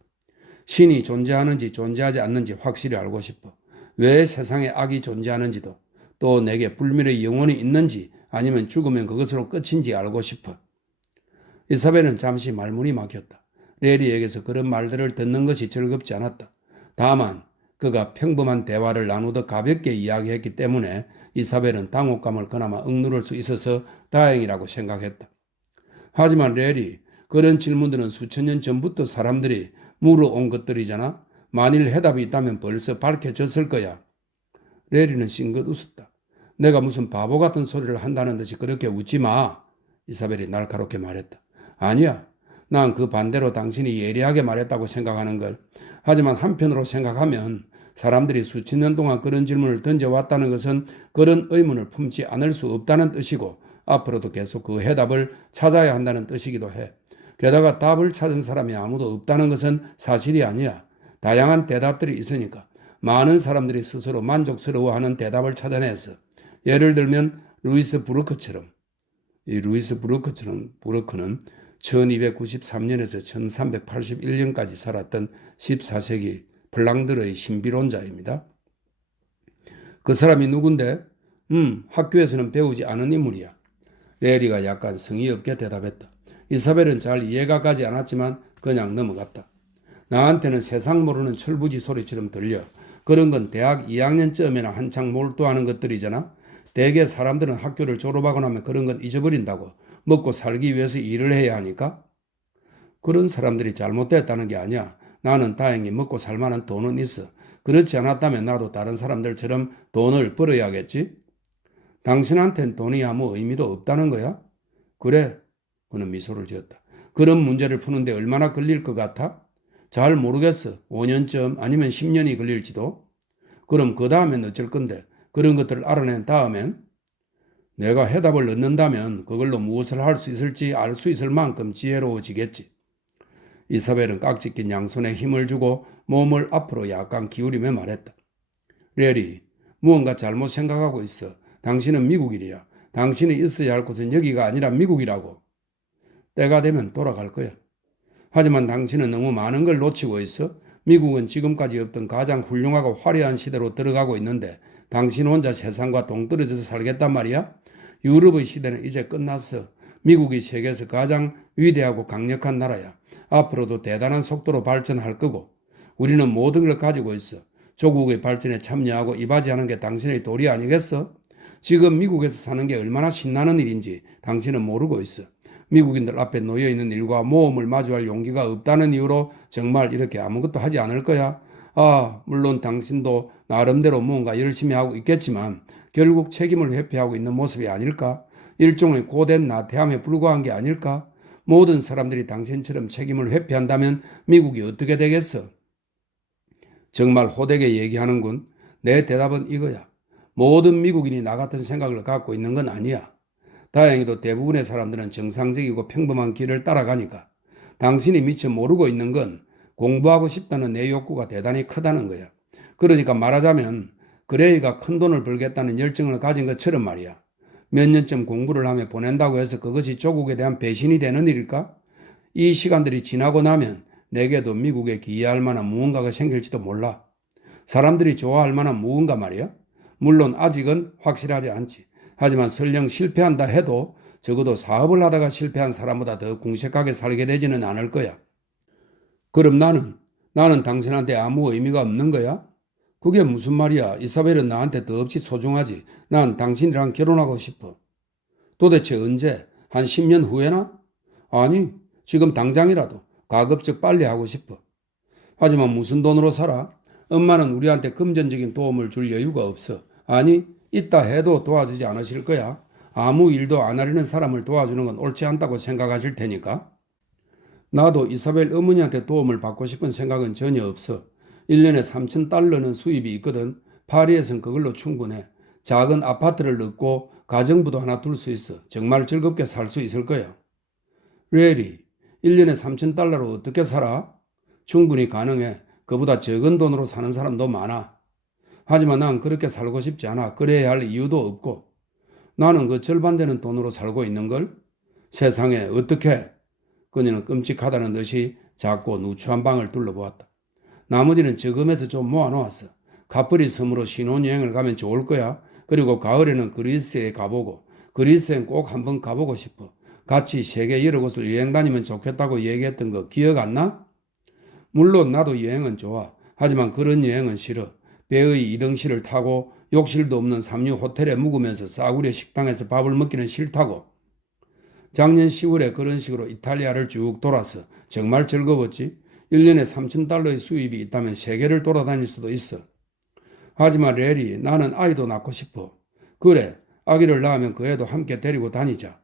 신이 존재하는지 존재하지 않는지 확실히 알고 싶어. 왜 세상에 악이 존재하는지도 또 내게 불멸의 영혼이 있는지 아니면 죽으면 그것으로 끝인지 알고 싶어. 이사벨은 잠시 말문이 막혔다. 레리에게서 그런 말들을 듣는 것이 즐겁지 않았다. 다만 그가 평범한 대화를 나누듯 가볍게 이야기했기 때문에 이사벨은 당혹감을 그나마 억누를 수 있어서 다행이라고 생각했다. 하지만 레리, 그런 질문들은 수천 년 전부터 사람들이 물어온 것들이잖아. 만일 해답이 있다면 벌써 밝혀졌을 거야. 레리는 싱긋 웃었다. 내가 무슨 바보 같은 소리를 한다는 듯이 그렇게 웃지 마. 이사벨이 날카롭게 말했다. 아니야. 난 그 반대로 당신이 예리하게 말했다고 생각하는 걸. 하지만 한편으로 생각하면 사람들이 수천 년 동안 그런 질문을 던져왔다는 것은 그런 의문을 품지 않을 수 없다는 뜻이고 앞으로도 계속 그 해답을 찾아야 한다는 뜻이기도 해. 게다가 답을 찾은 사람이 아무도 없다는 것은 사실이 아니야. 다양한 대답들이 있으니까 많은 사람들이 스스로 만족스러워하는 대답을 찾아내서 예를 들면 루이스 브루크는 1293년에서 1381년까지 살았던 14세기 플랑드르의 신비론자입니다. 그 사람이 누군데? 학교에서는 배우지 않은 인물이야. 레리가 약간 성의 없게 대답했다. 이사벨은 잘 이해가 가지 않았지만 그냥 넘어갔다. 나한테는 세상 모르는 철부지 소리처럼 들려. 그런 건 대학 2학년쯤에나 한창 몰두하는 것들이잖아. 대개 사람들은 학교를 졸업하고 나면 그런 건 잊어버린다고. 먹고 살기 위해서 일을 해야 하니까. 그런 사람들이 잘못됐다는 게 아니야. 나는 다행히 먹고 살 만한 돈은 있어. 그렇지 않았다면 나도 다른 사람들처럼 돈을 벌어야겠지? 당신한텐 돈이 아무 의미도 없다는 거야? 그래. 그는 미소를 지었다. 그런 문제를 푸는데 얼마나 걸릴 것 같아? 잘 모르겠어. 5년쯤 아니면 10년이 걸릴지도. 그럼 그 다음엔 어쩔 건데? 그런 것들을 알아낸 다음엔? 내가 해답을 얻는다면 그걸로 무엇을 할 수 있을지 알 수 있을 만큼 지혜로워지겠지. 이사벨은 깍지 낀 양손에 힘을 주고 몸을 앞으로 약간 기울이며 말했다. 레리, 무언가 잘못 생각하고 있어. 당신은 미국인이야. 당신이 있어야 할 곳은 여기가 아니라 미국이라고. 때가 되면 돌아갈 거야. 하지만 당신은 너무 많은 걸 놓치고 있어. 미국은 지금까지 없던 가장 훌륭하고 화려한 시대로 들어가고 있는데 당신 혼자 세상과 동떨어져서 살겠단 말이야? 유럽의 시대는 이제 끝났어. 미국이 세계에서 가장 위대하고 강력한 나라야. 앞으로도 대단한 속도로 발전할 거고 우리는 모든 걸 가지고 있어. 조국의 발전에 참여하고 이바지하는 게 당신의 도리 아니겠어? 지금 미국에서 사는 게 얼마나 신나는 일인지 당신은 모르고 있어. 미국인들 앞에 놓여있는 일과 모험을 마주할 용기가 없다는 이유로 정말 이렇게 아무것도 하지 않을 거야? 물론 당신도 나름대로 무언가 열심히 하고 있겠지만 결국 책임을 회피하고 있는 모습이 아닐까? 일종의 고된 나태함에 불과한 게 아닐까? 모든 사람들이 당신처럼 책임을 회피한다면 미국이 어떻게 되겠어? 정말 호되게 얘기하는군. 내 대답은 이거야. 모든 미국인이 나 같은 생각을 갖고 있는 건 아니야. 다행히도 대부분의 사람들은 정상적이고 평범한 길을 따라가니까. 당신이 미처 모르고 있는 건 공부하고 싶다는 내 욕구가 대단히 크다는 거야. 그러니까 말하자면 그레이가 큰 돈을 벌겠다는 열정을 가진 것처럼 말이야. 몇 년쯤 공부를 하며 보낸다고 해서 그것이 조국에 대한 배신이 되는 일일까? 이 시간들이 지나고 나면 내게도 미국에 기여할 만한 무언가가 생길지도 몰라. 사람들이 좋아할 만한 무언가 말이야. 물론 아직은 확실하지 않지. 하지만 설령 실패한다 해도 적어도 사업을 하다가 실패한 사람보다 더 궁색하게 살게 되지는 않을 거야. 그럼 나는 당신한테 아무 의미가 없는 거야? 그게 무슨 말이야? 이사벨은 나한테 더없이 소중하지. 난 당신이랑 결혼하고 싶어. 도대체 언제? 한 10년 후에나? 아니, 지금 당장이라도 가급적 빨리 하고 싶어. 하지만 무슨 돈으로 살아? 엄마는 우리한테 금전적인 도움을 줄 여유가 없어. 아니, 있다 해도 도와주지 않으실 거야. 아무 일도 안 하려는 사람을 도와주는 건 옳지 않다고 생각하실 테니까. 나도 이사벨 어머니한테 도움을 받고 싶은 생각은 전혀 없어. 1년에 3,000달러는 수입이 있거든. 파리에선 그걸로 충분해. 작은 아파트를 얻고 가정부도 하나 둘 수 있어. 정말 즐겁게 살 수 있을 거야. 레리, 1년에 3,000달러로 어떻게 살아? 충분히 가능해. 그보다 적은 돈으로 사는 사람도 많아. 하지만 난 그렇게 살고 싶지 않아. 그래야 할 이유도 없고. 나는 그 절반 되는 돈으로 살고 있는걸? 세상에 어떻게? 그녀는 끔찍하다는 듯이 작고 누추한 방을 둘러보았다. 나머지는 저금해서 좀 모아놓았어. 카프리 섬으로 신혼여행을 가면 좋을 거야. 그리고 가을에는 그리스에 가보고 그리스엔 꼭 한번 가보고 싶어. 같이 세계 여러 곳을 여행 다니면 좋겠다고 얘기했던 거 기억 안 나? 물론 나도 여행은 좋아. 하지만 그런 여행은 싫어. 배의 이등실을 타고 욕실도 없는 삼류 호텔에 묵으면서 싸구려 식당에서 밥을 먹기는 싫다고. 작년 10월에 그런 식으로 이탈리아를 쭉 돌아서 정말 즐거웠지. 1년에 3,000달러의 수입이 있다면 세계를 돌아다닐 수도 있어. 하지만 레리, 나는 아이도 낳고 싶어. 그래, 아기를 낳으면 그 애도 함께 데리고 다니자.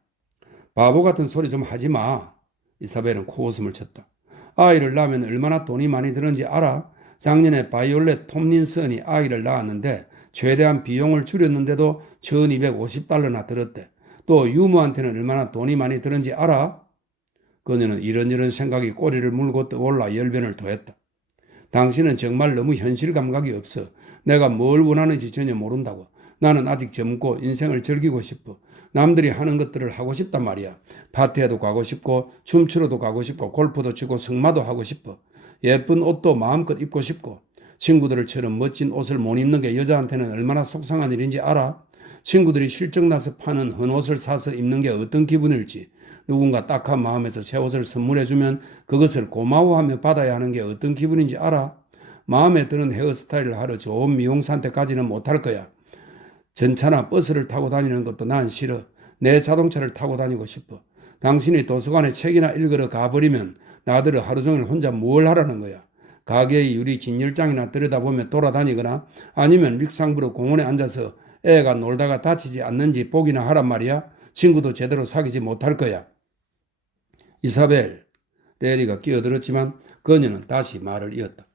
바보 같은 소리 좀 하지 마. 이사벨은 코웃음을 쳤다. 아이를 낳으면 얼마나 돈이 많이 드는지 알아? 작년에 바이올렛 톰린슨이 아이를 낳았는데 최대한 비용을 줄였는데도 1,250달러나 들었대. 또 유모한테는 얼마나 돈이 많이 드는지 알아? 그녀는 이런저런 생각이 꼬리를 물고 떠올라 열변을 토했다. 당신은 정말 너무 현실 감각이 없어. 내가 뭘 원하는지 전혀 모른다고. 나는 아직 젊고 인생을 즐기고 싶어. 남들이 하는 것들을 하고 싶단 말이야. 파티에도 가고 싶고 춤추러도 가고 싶고 골프도 치고 승마도 하고 싶어. 예쁜 옷도 마음껏 입고 싶고 친구들처럼 멋진 옷을 못 입는 게 여자한테는 얼마나 속상한 일인지 알아? 친구들이 실적나서 파는 헌 옷을 사서 입는 게 어떤 기분일지, 누군가 딱한 마음에서 새 옷을 선물해주면 그것을 고마워하며 받아야 하는 게 어떤 기분인지 알아? 마음에 드는 헤어스타일을 하러 좋은 미용사한테까지는 못할 거야. 전차나 버스를 타고 다니는 것도 난 싫어. 내 자동차를 타고 다니고 싶어. 당신이 도서관에 책이나 읽으러 가버리면 나들을 하루 종일 혼자 뭘 하라는 거야. 가게의 유리 진열장이나 들여다보며 돌아다니거나 아니면 릭상부로 공원에 앉아서 애가 놀다가 다치지 않는지 보기나 하란 말이야. 친구도 제대로 사귀지 못할 거야. 이사벨, 레리가 끼어들었지만 그녀는 다시 말을 이었다.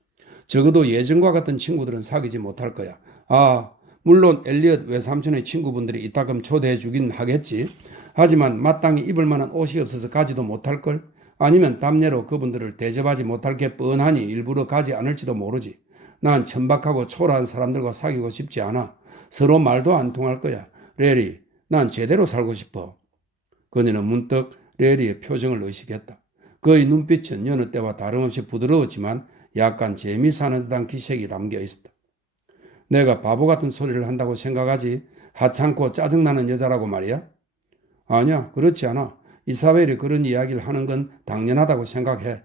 적어도 예전과 같은 친구들은 사귀지 못할 거야. 아, 물론 엘리엇 외삼촌의 친구분들이 이따금 초대해 주긴 하겠지. 하지만 마땅히 입을 만한 옷이 없어서 가지도 못할걸. 아니면 담례로 그분들을 대접하지 못할 게 뻔하니 일부러 가지 않을지도 모르지. 난 천박하고 초라한 사람들과 사귀고 싶지 않아. 서로 말도 안 통할 거야. 레리, 난 제대로 살고 싶어. 그녀는 문득 레리의 표정을 의식했다. 그의 눈빛은 여느 때와 다름없이 부드러웠지만 약간 재미사는 듯한 기색이 담겨 있었다. 내가 바보 같은 소리를 한다고 생각하지? 하찮고 짜증나는 여자라고 말이야? 아니야, 그렇지 않아. 이사벨이 그런 이야기를 하는 건 당연하다고 생각해.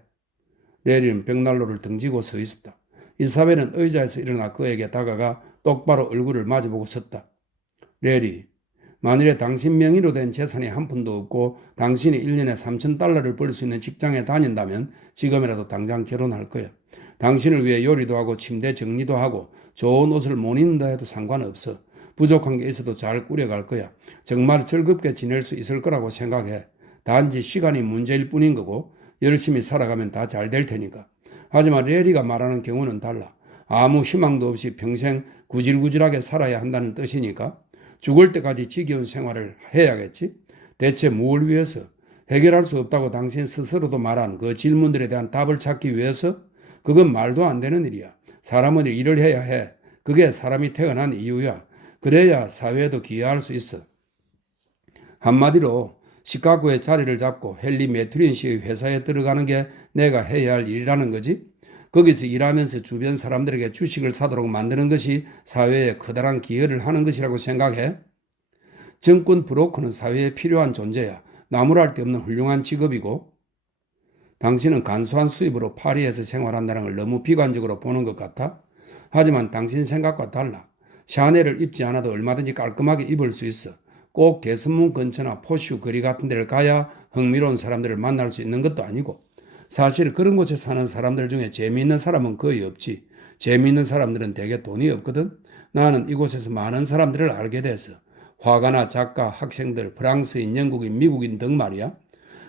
레리는 벽난로를 등지고 서 있었다. 이사벨은 의자에서 일어나 그에게 다가가 똑바로 얼굴을 마주보고 섰다. 레리, 만일에 당신 명의로 된 재산이 한 푼도 없고 당신이 1년에 3,000달러를 벌 수 있는 직장에 다닌다면 지금이라도 당장 결혼할 거야. 당신을 위해 요리도 하고 침대 정리도 하고 좋은 옷을 못 입는다 해도 상관없어. 부족한 게 있어도 잘 꾸려갈 거야. 정말 즐겁게 지낼 수 있을 거라고 생각해. 단지 시간이 문제일 뿐인 거고 열심히 살아가면 다 잘 될 테니까. 하지만 레리가 말하는 경우는 달라. 아무 희망도 없이 평생 구질구질하게 살아야 한다는 뜻이니까 죽을 때까지 지겨운 생활을 해야겠지? 대체 뭘 위해서? 해결할 수 없다고 당신 스스로도 말한 그 질문들에 대한 답을 찾기 위해서? 그건 말도 안 되는 일이야. 사람은 일을 해야 해. 그게 사람이 태어난 이유야. 그래야 사회에도 기여할 수 있어. 한마디로 시카고에 자리를 잡고 헨리 매튜린 씨의 회사에 들어가는 게 내가 해야 할 일이라는 거지. 거기서 일하면서 주변 사람들에게 주식을 사도록 만드는 것이 사회에 커다란 기여를 하는 것이라고 생각해. 정권 브로커는 사회에 필요한 존재야. 나무랄 데 없는 훌륭한 직업이고 당신은 간소한 수입으로 파리에서 생활한다는 걸 너무 비관적으로 보는 것 같아. 하지만 당신 생각과 달라. 샤넬을 입지 않아도 얼마든지 깔끔하게 입을 수 있어. 꼭 대선문 근처나 포슈 거리 같은 데를 가야 흥미로운 사람들을 만날 수 있는 것도 아니고 사실 그런 곳에 사는 사람들 중에 재미있는 사람은 거의 없지. 재미있는 사람들은 대개 돈이 없거든. 나는 이곳에서 많은 사람들을 알게 돼서 화가나 작가, 학생들, 프랑스인, 영국인, 미국인 등 말이야.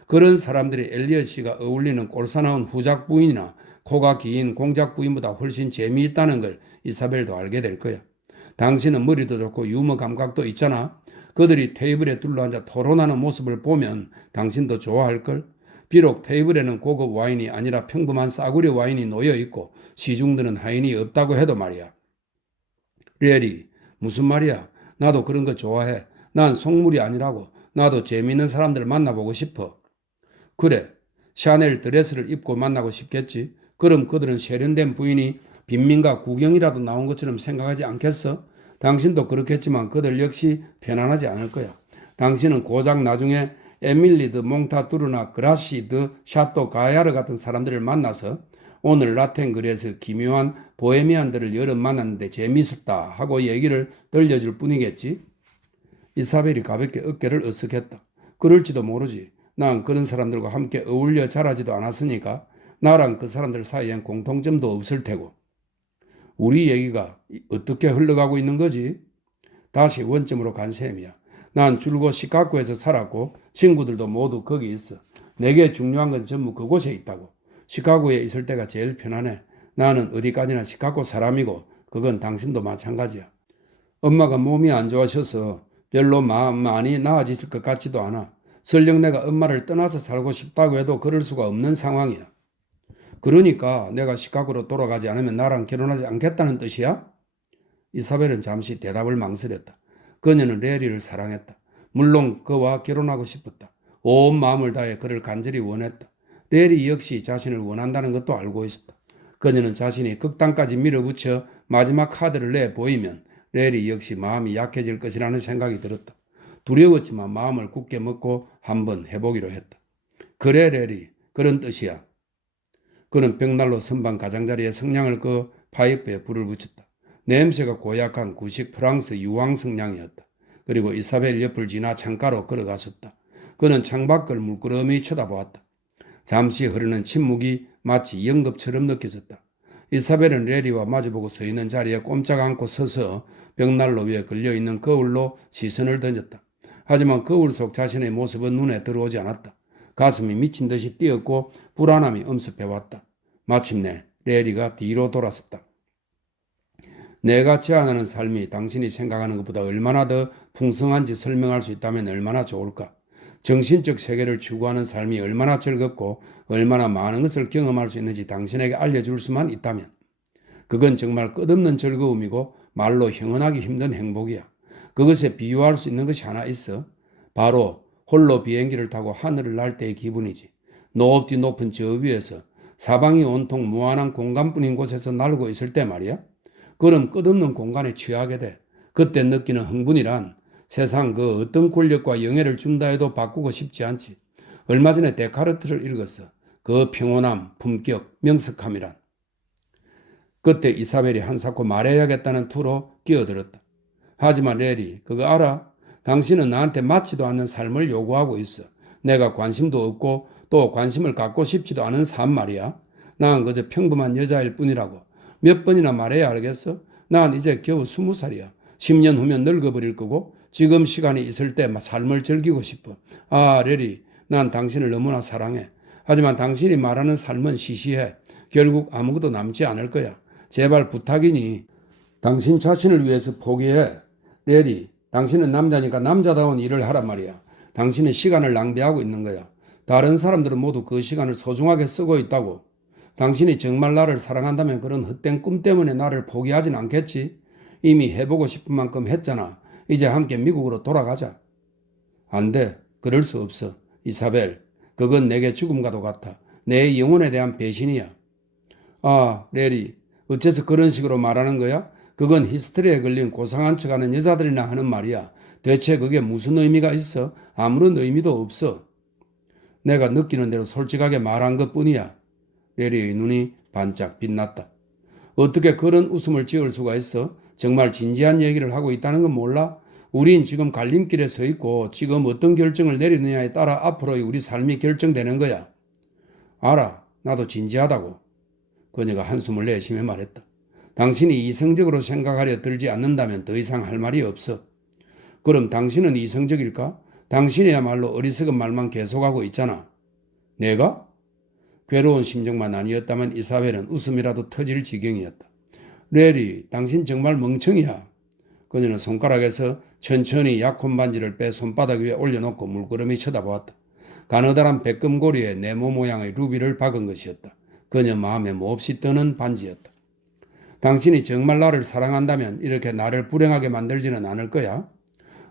그런 사람들이 엘리엇 씨가 어울리는 꼴사나운 후작 부인이나 코가 긴 공작 부인보다 훨씬 재미있다는 걸 이사벨도 알게 될 거야. 당신은 머리도 좋고 유머 감각도 있잖아. 그들이 테이블에 둘러앉아 토론하는 모습을 보면 당신도 좋아할걸. 비록 테이블에는 고급 와인이 아니라 평범한 싸구려 와인이 놓여 있고 시중드는 하인이 없다고 해도 말이야. 레리, 무슨 말이야? 나도 그런 거 좋아해. 난 속물이 아니라고. 나도 재미있는 사람들 만나보고 싶어. 그래, 샤넬 드레스를 입고 만나고 싶겠지. 그럼 그들은 세련된 부인이 빈민가 구경이라도 나온 것처럼 생각하지 않겠어? 당신도 그렇겠지만 그들 역시 편안하지 않을 거야. 당신은 고작 나중에 에밀리 드 몽타두르나 그라시 드 샤또 가야르 같은 사람들을 만나서 오늘 라텐거리에서 기묘한 보헤미안들을 여러 만났는데 재미있었다 하고 얘기를 들려줄 뿐이겠지. 이사벨이 가볍게 어깨를 으쓱했다. 그럴지도 모르지. 난 그런 사람들과 함께 어울려 자라지도 않았으니까 나랑 그 사람들 사이엔 공통점도 없을 테고. 우리 얘기가 어떻게 흘러가고 있는 거지? 다시 원점으로 간 셈이야. 난 줄곧 시카고에서 살았고 친구들도 모두 거기 있어. 내게 중요한 건 전부 그곳에 있다고. 시카고에 있을 때가 제일 편안해. 나는 어디까지나 시카고 사람이고 그건 당신도 마찬가지야. 엄마가 몸이 안 좋아셔서 별로 마음 많이 나아지실 것 같지도 않아. 설령 내가 엄마를 떠나서 살고 싶다고 해도 그럴 수가 없는 상황이야. 그러니까 내가 시카고로 돌아가지 않으면 나랑 결혼하지 않겠다는 뜻이야? 이사벨은 잠시 대답을 망설였다. 그녀는 레리를 사랑했다. 물론 그와 결혼하고 싶었다. 온 마음을 다해 그를 간절히 원했다. 레리 역시 자신을 원한다는 것도 알고 있었다. 그녀는 자신이 극단까지 밀어붙여 마지막 카드를 내보이면 레리 역시 마음이 약해질 것이라는 생각이 들었다. 두려웠지만 마음을 굳게 먹고 한번 해보기로 했다. 그래 레리, 그런 뜻이야. 그는 벽난로 선반 가장자리에 성냥을 그어 파이프에 불을 붙였다. 냄새가 고약한 구식 프랑스 유황 성냥이었다. 그리고 이사벨 옆을 지나 창가로 걸어갔었다. 그는 창밖을 물끄러미 쳐다보았다. 잠시 흐르는 침묵이 마치 연극처럼 느껴졌다. 이사벨은 레리와 마주보고 서 있는 자리에 꼼짝 않고 서서 벽난로 위에 걸려있는 거울로 시선을 던졌다. 하지만 거울 속 자신의 모습은 눈에 들어오지 않았다. 가슴이 미친 듯이 뛰었고 불안함이 엄습해왔다. 마침내 레리가 뒤로 돌아섰다. 내가 제안하는 삶이 당신이 생각하는 것보다 얼마나 더 풍성한지 설명할 수 있다면 얼마나 좋을까? 정신적 세계를 추구하는 삶이 얼마나 즐겁고 얼마나 많은 것을 경험할 수 있는지 당신에게 알려줄 수만 있다면 그건 정말 끝없는 즐거움이고 말로 형언하기 힘든 행복이야. 그것에 비유할 수 있는 것이 하나 있어. 바로 홀로 비행기를 타고 하늘을 날 때의 기분이지. 높디 높은 저 위에서 사방이 온통 무한한 공간뿐인 곳에서 날고 있을 때 말이야. 그럼 끝없는 공간에 취하게 돼. 그때 느끼는 흥분이란 세상 그 어떤 권력과 영예를 준다 해도 바꾸고 싶지 않지. 얼마 전에 데카르트를 읽었어. 그 평온함, 품격, 명석함이란. 그때 이사벨이 한사코 말해야겠다는 투로 끼어들었다. 하지만 레리, 그거 알아? 당신은 나한테 맞지도 않는 삶을 요구하고 있어. 내가 관심도 없고 또 관심을 갖고 싶지도 않은 삶 말이야. 난 그저 평범한 여자일 뿐이라고. 몇 번이나 말해야 알겠어? 난 이제 겨우 20살이야. 10년 후면 늙어버릴 거고 지금 시간이 있을 때 삶을 즐기고 싶어. 아, 레리, 난 당신을 너무나 사랑해. 하지만 당신이 말하는 삶은 시시해. 결국 아무것도 남지 않을 거야. 제발 부탁이니 당신 자신을 위해서 포기해. 레리, 당신은 남자니까 남자다운 일을 하란 말이야. 당신은 시간을 낭비하고 있는 거야. 다른 사람들은 모두 그 시간을 소중하게 쓰고 있다고. 당신이 정말 나를 사랑한다면 그런 헛된 꿈 때문에 나를 포기하진 않겠지? 이미 해보고 싶은 만큼 했잖아. 이제 함께 미국으로 돌아가자. 안 돼. 그럴 수 없어. 이사벨, 그건 내게 죽음과도 같아. 내 영혼에 대한 배신이야. 아, 레리, 어째서 그런 식으로 말하는 거야? 그건 히스테리에 걸린 고상한 척하는 여자들이나 하는 말이야. 대체 그게 무슨 의미가 있어? 아무런 의미도 없어. 내가 느끼는 대로 솔직하게 말한 것뿐이야. 레리의 눈이 반짝 빛났다. 어떻게 그런 웃음을 지을 수가 있어? 정말 진지한 얘기를 하고 있다는 건 몰라? 우린 지금 갈림길에 서 있고 지금 어떤 결정을 내리느냐에 따라 앞으로의 우리 삶이 결정되는 거야. 알아. 나도 진지하다고. 그녀가 한숨을 내쉬며 말했다. 당신이 이성적으로 생각하려 들지 않는다면 더 이상 할 말이 없어. 그럼 당신은 이성적일까? 당신이야말로 어리석은 말만 계속하고 있잖아. 내가? 괴로운 심정만 아니었다면 이사벨은 웃음이라도 터질 지경이었다. 레리, 당신 정말 멍청이야. 그녀는 손가락에서 천천히 약혼 반지를 빼 손바닥 위에 올려놓고 물끄러미 쳐다보았다. 가느다란 백금고리에 네모 모양의 루비를 박은 것이었다. 그녀 마음에 몹시 뜨는 반지였다. 당신이 정말 나를 사랑한다면 이렇게 나를 불행하게 만들지는 않을 거야?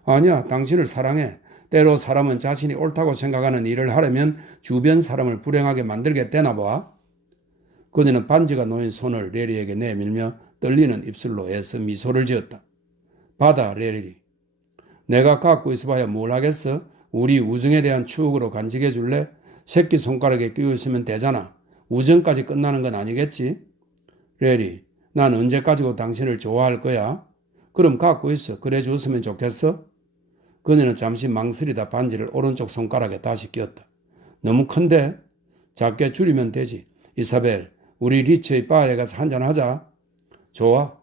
아니야, 당신을 사랑해. 때로 사람은 자신이 옳다고 생각하는 일을 하려면 주변 사람을 불행하게 만들겠다나 봐. 그녀는 반지가 놓인 손을 레리에게 내밀며 떨리는 입술로 애써 미소를 지었다. 받아, 레리. 내가 갖고 있어봐야 뭘 하겠어? 우리 우정에 대한 추억으로 간직해 줄래? 새끼손가락에 끼워 있으면 되잖아. 우정까지 끝나는 건 아니겠지? 레리, 난 언제까지고 당신을 좋아할 거야? 그럼 갖고 있어. 그래 줬으면 좋겠어? 그녀는 잠시 망설이다 반지를 오른쪽 손가락에 다시 끼웠다. 너무 큰데? 작게 줄이면 되지. 이사벨, 우리 리치의 바에 가서 한잔하자. 좋아.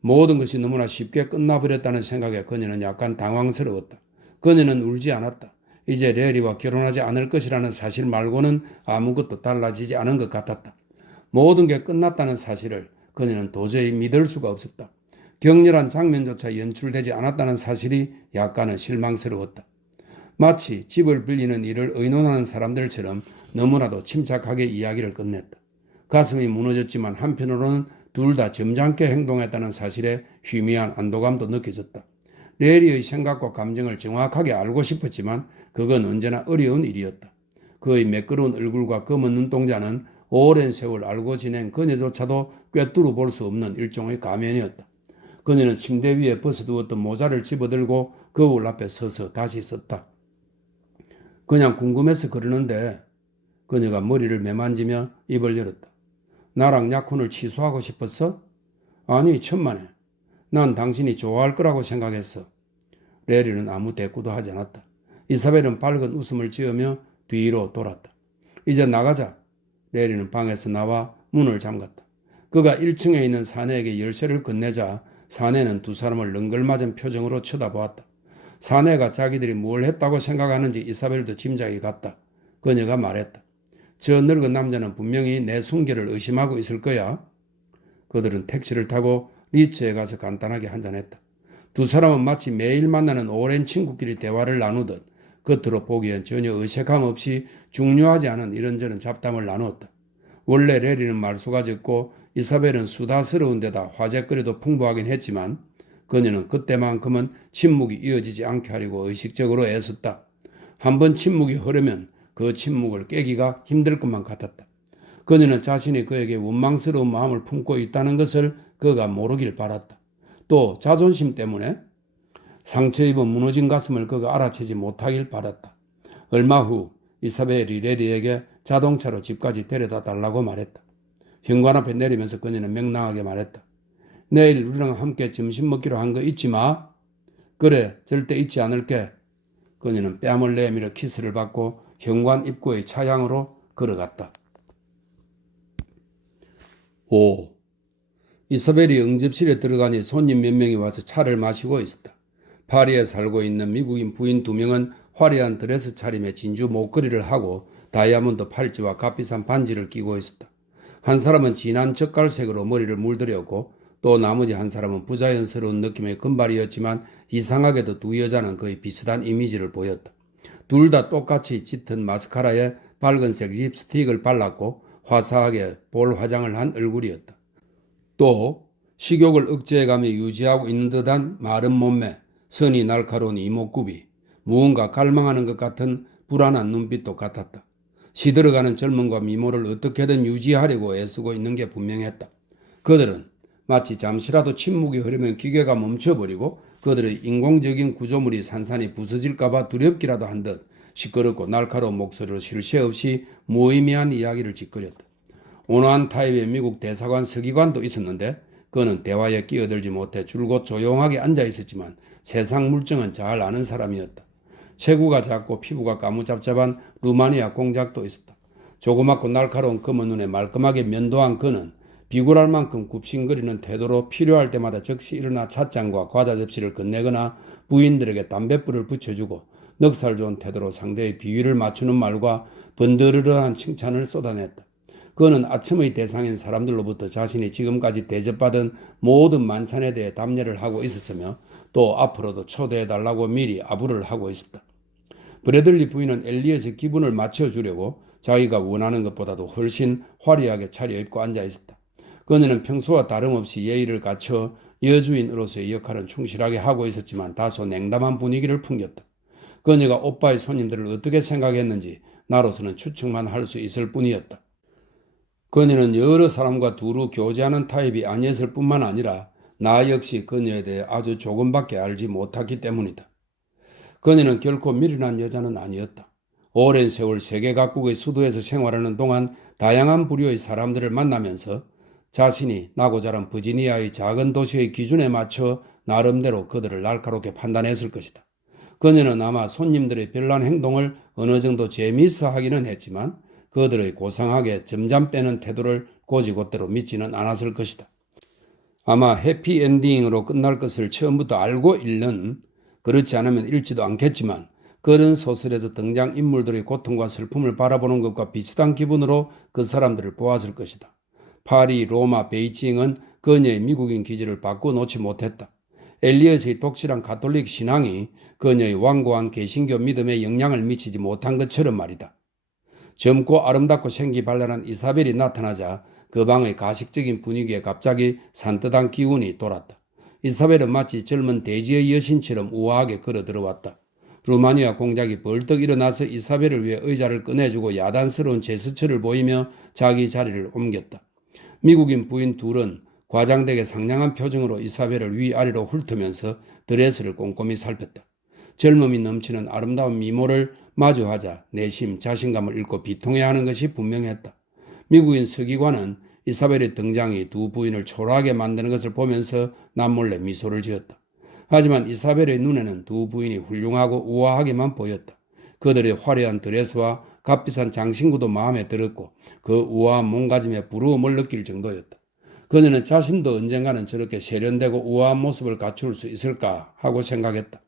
모든 것이 너무나 쉽게 끝나버렸다는 생각에 그녀는 약간 당황스러웠다. 그녀는 울지 않았다. 이제 레리와 결혼하지 않을 것이라는 사실 말고는 아무것도 달라지지 않은 것 같았다. 모든 게 끝났다는 사실을 그녀는 도저히 믿을 수가 없었다. 격렬한 장면조차 연출되지 않았다는 사실이 약간은 실망스러웠다. 마치 집을 빌리는 일을 의논하는 사람들처럼 너무나도 침착하게 이야기를 끝냈다. 가슴이 무너졌지만 한편으로는 둘 다 점잖게 행동했다는 사실에 희미한 안도감도 느껴졌다. 레리의 생각과 감정을 정확하게 알고 싶었지만 그건 언제나 어려운 일이었다. 그의 매끄러운 얼굴과 검은 눈동자는 오랜 세월 알고 지낸 그녀조차도 꿰뚫어 볼 수 없는 일종의 가면이었다. 그녀는 침대 위에 벗어두었던 모자를 집어들고 거울 앞에 서서 다시 썼다. 그냥 궁금해서 그러는데 그녀가 머리를 매만지며 입을 열었다. 나랑 약혼을 취소하고 싶었어? 아니, 천만에. 난 당신이 좋아할 거라고 생각했어. 레리는 아무 대꾸도 하지 않았다. 이사벨은 밝은 웃음을 지으며 뒤로 돌았다. 이제 나가자. 레리는 방에서 나와 문을 잠갔다. 그가 1층에 있는 사내에게 열쇠를 건네자 사내는 두 사람을 능글맞은 표정으로 쳐다보았다. 사내가 자기들이 뭘 했다고 생각하는지 이사벨도 짐작이 갔다. 그녀가 말했다. 저 늙은 남자는 분명히 내 순결을 의심하고 있을 거야. 그들은 택시를 타고 리츠에 가서 간단하게 한잔했다. 두 사람은 마치 매일 만나는 오랜 친구끼리 대화를 나누듯 겉으로 보기엔 전혀 어색함 없이 중요하지 않은 이런저런 잡담을 나누었다. 원래 레리는 말수가 적고 이사벨은 수다스러운 데다 화제거리도 풍부하긴 했지만 그녀는 그때만큼은 침묵이 이어지지 않게 하려고 의식적으로 애썼다. 한번 침묵이 흐르면 그 침묵을 깨기가 힘들 것만 같았다. 그녀는 자신이 그에게 원망스러운 마음을 품고 있다는 것을 그가 모르길 바랐다. 또 자존심 때문에 상처 입은 무너진 가슴을 그가 알아채지 못하길 바랐다. 얼마 후 이사벨이 레리에게 자동차로 집까지 데려다 달라고 말했다. 현관 앞에 내리면서 그녀는 명랑하게 말했다. 내일 우리랑 함께 점심 먹기로 한 거 잊지 마. 그래, 절대 잊지 않을게. 그녀는 뺨을 내밀어 키스를 받고 현관 입구의 차량으로 걸어갔다. 5. 이사벨이 응접실에 들어가니 손님 몇 명이 와서 차를 마시고 있었다. 파리에 살고 있는 미국인 부인 2명은 화려한 드레스 차림에 진주 목걸이를 하고 다이아몬드 팔찌와 값비싼 반지를 끼고 있었다. 한 사람은 진한 젓갈색으로 머리를 물들였고 또 나머지 한 사람은 부자연스러운 느낌의 금발이었지만 이상하게도 두 여자는 거의 비슷한 이미지를 보였다. 둘 다 똑같이 짙은 마스카라에 밝은색 립스틱을 발랐고 화사하게 볼 화장을 한 얼굴이었다. 또 식욕을 억제해가며 유지하고 있는 듯한 마른 몸매, 선이 날카로운 이목구비, 무언가 갈망하는 것 같은 불안한 눈빛도 같았다. 시들어가는 젊음과 미모를 어떻게든 유지하려고 애쓰고 있는 게 분명했다. 그들은 마치 잠시라도 침묵이 흐르면 기계가 멈춰버리고 그들의 인공적인 구조물이 산산이 부서질까봐 두렵기라도 한 듯 시끄럽고 날카로운 목소리로 쉴 새 없이 무의미한 이야기를 짓거렸다. 온화한 타입의 미국 대사관 서기관도 있었는데 그는 대화에 끼어들지 못해 줄곧 조용하게 앉아 있었지만 세상 물정은 잘 아는 사람이었다. 체구가 작고 피부가 까무잡잡한 루마니아 공작도 있었다. 조그맣고 날카로운 검은 눈에 말끔하게 면도한 그는 비굴할 만큼 굽신거리는 태도로 필요할 때마다 즉시 일어나 찻잔과 과자 접시를 건네거나 부인들에게 담뱃불을 붙여주고 넉살 좋은 태도로 상대의 비위를 맞추는 말과 번드르르한 칭찬을 쏟아냈다. 그는 아첨의 대상인 사람들로부터 자신이 지금까지 대접받은 모든 만찬에 대해 답례를 하고 있었으며 또 앞으로도 초대해달라고 미리 아부를 하고 있었다. 브래들리 부인은 엘리엇의 기분을 맞춰주려고 자기가 원하는 것보다도 훨씬 화려하게 차려입고 앉아 있었다. 그녀는 평소와 다름없이 예의를 갖춰 여주인으로서의 역할은 충실하게 하고 있었지만 다소 냉담한 분위기를 풍겼다. 그녀가 오빠의 손님들을 어떻게 생각했는지 나로서는 추측만 할 수 있을 뿐이었다. 그녀는 여러 사람과 두루 교제하는 타입이 아니었을 뿐만 아니라 나 역시 그녀에 대해 아주 조금밖에 알지 못했기 때문이다. 그녀는 결코 미련한 여자는 아니었다. 오랜 세월 세계 각국의 수도에서 생활하는 동안 다양한 부류의 사람들을 만나면서 자신이 나고 자란 버지니아의 작은 도시의 기준에 맞춰 나름대로 그들을 날카롭게 판단했을 것이다. 그녀는 아마 손님들의 별난 행동을 어느 정도 재미있어 하기는 했지만 그들의 고상하게 점잠 빼는 태도를 고지곳대로 믿지는 않았을 것이다. 아마 해피엔딩으로 끝날 것을 처음부터 알고 읽는, 그렇지 않으면 읽지도 않겠지만 그런 소설에서 등장인물들의 고통과 슬픔을 바라보는 것과 비슷한 기분으로 그 사람들을 보았을 것이다. 파리, 로마, 베이징은 그녀의 미국인 기질을 바꿔놓지 못했다. 엘리엇의 독실한 가톨릭 신앙이 그녀의 완고한 개신교 믿음에 영향을 미치지 못한 것처럼 말이다. 젊고 아름답고 생기발랄한 이사벨이 나타나자 그 방의 가식적인 분위기에 갑자기 산뜻한 기운이 돌았다. 이사벨은 마치 젊은 대지의 여신처럼 우아하게 걸어 들어왔다. 루마니아 공작이 벌떡 일어나서 이사벨을 위해 의자를 꺼내주고 야단스러운 제스처를 보이며 자기 자리를 옮겼다. 미국인 부인 둘은 과장되게 상냥한 표정으로 이사벨을 위아래로 훑으면서 드레스를 꼼꼼히 살폈다. 젊음이 넘치는 아름다운 미모를 마주하자 내심 자신감을 잃고 비통해하는 것이 분명했다. 미국인 서기관은 이사벨의 등장이 두 부인을 초라하게 만드는 것을 보면서 남몰래 미소를 지었다. 하지만 이사벨의 눈에는 두 부인이 훌륭하고 우아하게만 보였다. 그들의 화려한 드레스와 값비싼 장신구도 마음에 들었고 그 우아한 몸가짐에 부러움을 느낄 정도였다. 그녀는 자신도 언젠가는 저렇게 세련되고 우아한 모습을 갖출 수 있을까 하고 생각했다.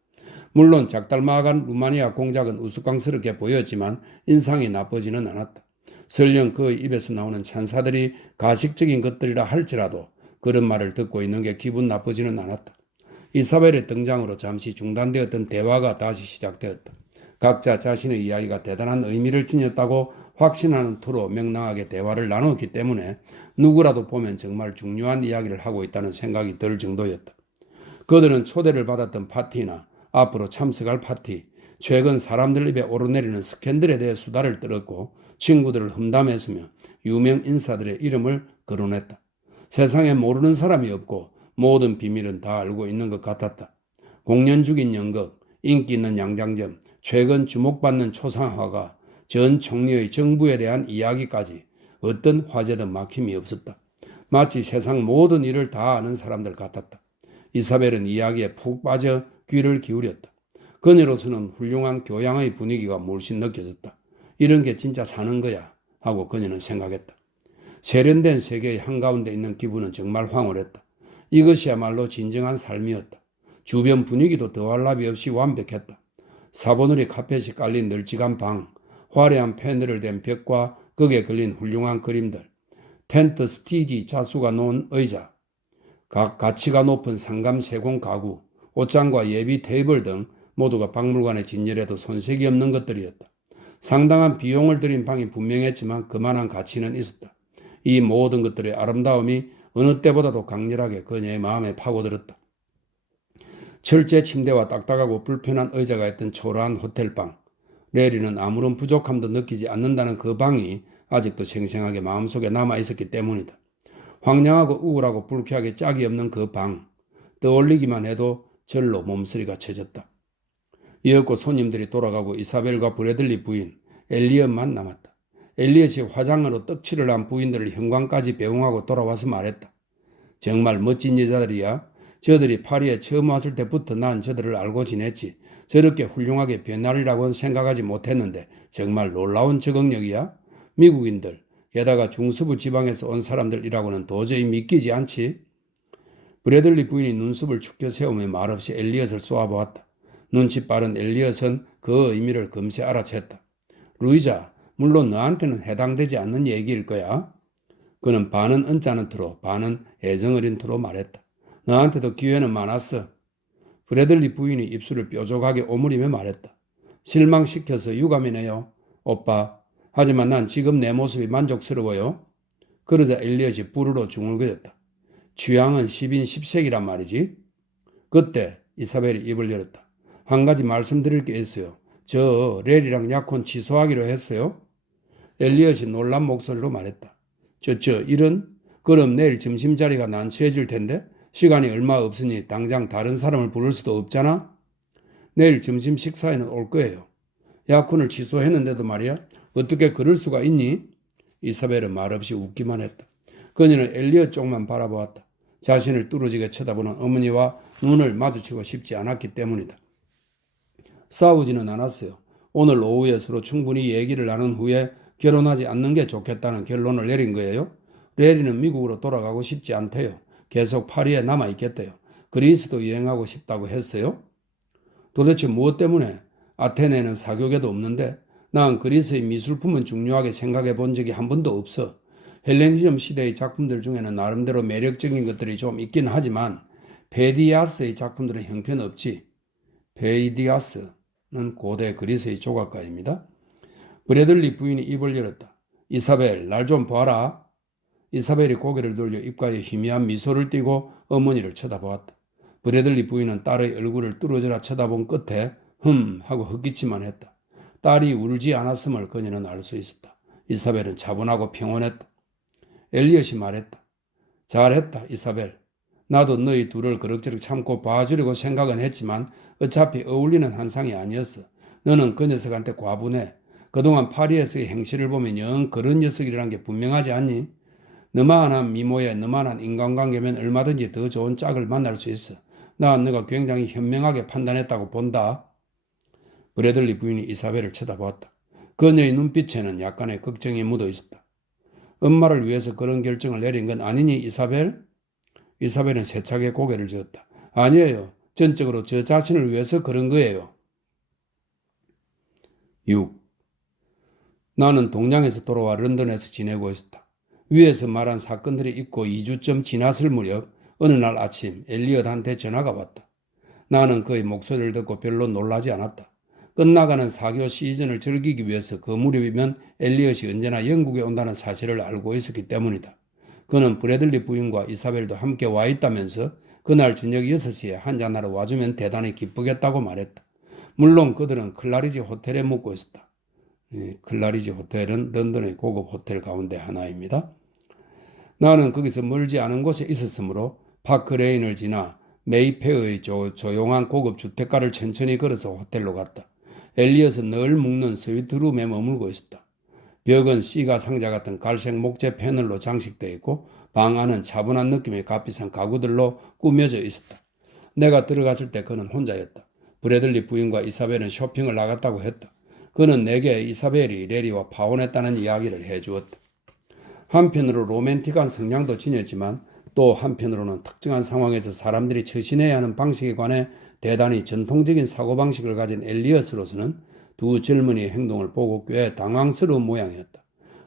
물론 작달마간 루마니아 공작은 우스꽝스럽게 보였지만 인상이 나쁘지는 않았다. 설령 그의 입에서 나오는 찬사들이 가식적인 것들이라 할지라도 그런 말을 듣고 있는 게 기분 나쁘지는 않았다. 이사벨의 등장으로 잠시 중단되었던 대화가 다시 시작되었다. 각자 자신의 이야기가 대단한 의미를 지녔다고 확신하는 투로 명랑하게 대화를 나누었기 때문에 누구라도 보면 정말 중요한 이야기를 하고 있다는 생각이 들 정도였다. 그들은 초대를 받았던 파티나 앞으로 참석할 파티, 최근 사람들 입에 오르내리는 스캔들에 대해 수다를 떨었고 친구들을 험담했으며 유명 인사들의 이름을 거론했다. 세상에 모르는 사람이 없고 모든 비밀은 다 알고 있는 것 같았다. 공연 중인 연극, 인기 있는 양장점, 최근 주목받는 초상화가, 전 총리의 정부에 대한 이야기까지 어떤 화제든 막힘이 없었다. 마치 세상 모든 일을 다 아는 사람들 같았다. 이사벨은 이야기에 푹 빠져 귀를 기울였다. 그녀로서는 훌륭한 교양의 분위기가 물씬 느껴졌다. 이런 게 진짜 사는 거야 하고 그녀는 생각했다. 세련된 세계의 한가운데 있는 기분은 정말 황홀했다. 이것이야말로 진정한 삶이었다. 주변 분위기도 더할 나위 없이 완벽했다. 사보누리 카펫이 깔린 널찍한 방, 화려한 패널을 댄 벽과 거기에 걸린 훌륭한 그림들, 텐트 스티지 자수가 놓은 의자, 각 가치가 높은 상감 세공 가구, 옷장과 예비 테이블 등 모두가 박물관의 진열에도 손색이 없는 것들이었다. 상당한 비용을 들인 방이 분명했지만 그만한 가치는 있었다. 이 모든 것들의 아름다움이 어느 때보다도 강렬하게 그녀의 마음에 파고들었다. 철제 침대와 딱딱하고 불편한 의자가 있던 초라한 호텔방. 레리는 아무런 부족함도 느끼지 않는다는 그 방이 아직도 생생하게 마음속에 남아있었기 때문이다. 황량하고 우울하고 불쾌하게 짝이 없는 그 방. 떠올리기만 해도 절로 몸서리가 쳐졌다. 이윽고 손님들이 돌아가고 이사벨과 브래들리 부인, 엘리엇만 남았다. 엘리엇이 화장으로 떡칠을 한 부인들을 현관까지 배웅하고 돌아와서 말했다. 정말 멋진 여자들이야. 저들이 파리에 처음 왔을 때부터 난 저들을 알고 지냈지. 저렇게 훌륭하게 변하리라고는 생각하지 못했는데 정말 놀라운 적응력이야. 미국인들, 게다가 중서부 지방에서 온 사람들이라고는 도저히 믿기지 않지. 브래들리 부인이 눈썹을 축혀 세우며 말없이 엘리엇을 쏘아보았다. 눈치 빠른 엘리엇은 그 의미를 금세 알아챘다. 루이자, 물론 너한테는 해당되지 않는 얘기일 거야. 그는 반은 언짢은 투로 반은 애정어린 투로 말했다. 너한테도 기회는 많았어. 브래들리 부인이 입술을 뾰족하게 오므리며 말했다. 실망시켜서 유감이네요. 오빠. 하지만 난 지금 내 모습이 만족스러워요. 그러자 엘리엇이 부르러 중얼거렸다. 취향은 10인 10색이란 말이지. 그때 이사벨이 입을 열었다. 한 가지 말씀드릴 게 있어요. 저 렐이랑 약혼 취소하기로 했어요. 엘리엇이 놀란 목소리로 말했다. 이런? 그럼 내일 점심자리가 난처해질 텐데 시간이 얼마 없으니 당장 다른 사람을 부를 수도 없잖아. 내일 점심 식사에는 올 거예요. 약혼을 취소했는데도 말이야. 어떻게 그럴 수가 있니? 이사벨은 말없이 웃기만 했다. 그녀는 엘리엇 쪽만 바라보았다. 자신을 뚫어지게 쳐다보는 어머니와 눈을 마주치고 싶지 않았기 때문이다. 싸우지는 않았어요. 오늘 오후에 서로 충분히 얘기를 나눈 후에 결혼하지 않는 게 좋겠다는 결론을 내린 거예요. 레리는 미국으로 돌아가고 싶지 않대요. 계속 파리에 남아있겠대요. 그리스도 여행하고 싶다고 했어요. 도대체 무엇 때문에? 아테네는 사교계도 없는데 난 그리스의 미술품은 중요하게 생각해 본 적이 한 번도 없어. 헬레니즘 시대의 작품들 중에는 나름대로 매력적인 것들이 좀 있긴 하지만 페디아스의 작품들은 형편없지. 페이디아스는 고대 그리스의 조각가입니다. 브래들리 부인이 입을 열었다. 이사벨, 날 좀 봐라. 이사벨이 고개를 돌려 입가에 희미한 미소를 띠고 어머니를 쳐다보았다. 브래들리 부인은 딸의 얼굴을 뚫어져라 쳐다본 끝에 하고 헛기침만 했다. 딸이 울지 않았음을 그녀는 알 수 있었다. 이사벨은 차분하고 평온했다. 엘리엇이 말했다. 잘했다, 이사벨. 나도 너희 둘을 그럭저럭 참고 봐주려고 생각은 했지만 어차피 어울리는 한상이 아니었어. 너는 그 녀석한테 과분해. 그동안 파리에서의 행실을 보면 영 그런 녀석이라는 게 분명하지 않니? 너만한 미모에 너만한 인간관계면 얼마든지 더 좋은 짝을 만날 수 있어. 난 너가 굉장히 현명하게 판단했다고 본다. 브래들리 부인이 이사벨을 쳐다보았다. 그녀의 눈빛에는 약간의 걱정이 묻어 있었다. 엄마를 위해서 그런 결정을 내린 건 아니니 이사벨? 이사벨은 세차게 고개를 저었다. 아니에요. 전적으로 저 자신을 위해서 그런 거예요. 6. 나는 동양에서 돌아와 런던에서 지내고 있었다. 위에서 말한 사건들이 있고 2주쯤 지났을 무렵 어느 날 아침 엘리엇한테 전화가 왔다. 나는 그의 목소리를 듣고 별로 놀라지 않았다. 끝나가는 사교 시즌을 즐기기 위해서 그 무렵이면 엘리엇이 언제나 영국에 온다는 사실을 알고 있었기 때문이다. 그는 브래들리 부인과 이사벨도 함께 와 있다면서 그날 저녁 6시에 한잔하러 와주면 대단히 기쁘겠다고 말했다. 물론 그들은 클라리지 호텔에 묵고 있었다. 클라리지 호텔은 런던의 고급 호텔 가운데 하나입니다. 나는 거기서 멀지 않은 곳에 있었으므로 파크레인을 지나 메이페어의 조용한 고급 주택가를 천천히 걸어서 호텔로 갔다. 엘리엇은 늘 묵는 스위트룸에 머물고 있었다. 벽은 시가 상자 같은 갈색 목재 패널로 장식되어 있고 방 안은 차분한 느낌의 값비싼 가구들로 꾸며져 있었다. 내가 들어갔을 때 그는 혼자였다. 브래들리 부인과 이사벨은 쇼핑을 나갔다고 했다. 그는 내게 이사벨이 레리와 파혼했다는 이야기를 해주었다. 한편으로 로맨틱한 성향도 지녔지만 또 한편으로는 특정한 상황에서 사람들이 처신해야 하는 방식에 관해 대단히 전통적인 사고방식을 가진 엘리엇으로서는 두 젊은이의 행동을 보고 꽤 당황스러운 모양이었다.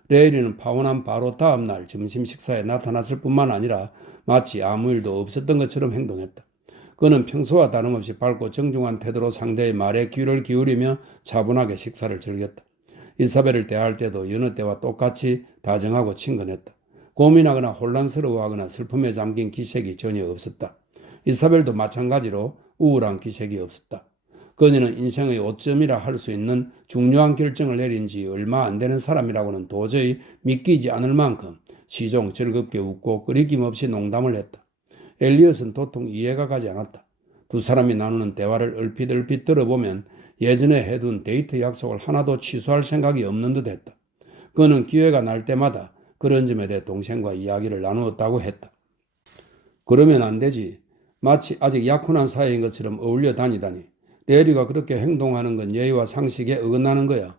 레이리는 파혼한 바로 다음 날 점심 식사에 나타났을 뿐만 아니라 마치 아무 일도 없었던 것처럼 행동했다. 그는 평소와 다름없이 밝고 정중한 태도로 상대의 말에 귀를 기울이며 차분하게 식사를 즐겼다. 이사벨을 대할 때도 여느 때와 똑같이 다정하고 친근했다. 고민하거나 혼란스러워하거나 슬픔에 잠긴 기색이 전혀 없었다. 이사벨도 마찬가지로 우울한 기색이 없었다. 그녀는 인생의 오점이라 할 수 있는 중요한 결정을 내린 지 얼마 안 되는 사람이라고는 도저히 믿기지 않을 만큼 시종 즐겁게 웃고 끄리낌 없이 농담을 했다. 엘리엇은 도통 이해가 가지 않았다. 두 사람이 나누는 대화를 얼핏 들어보면 예전에 해둔 데이트 약속을 하나도 취소할 생각이 없는 듯 했다. 그는 기회가 날 때마다 그런 점에 대해 동생과 이야기를 나누었다고 했다. 그러면 안 되지. 마치 아직 약혼한 사이인 것처럼 어울려 다니다니. 레리가 그렇게 행동하는 건 예의와 상식에 어긋나는 거야.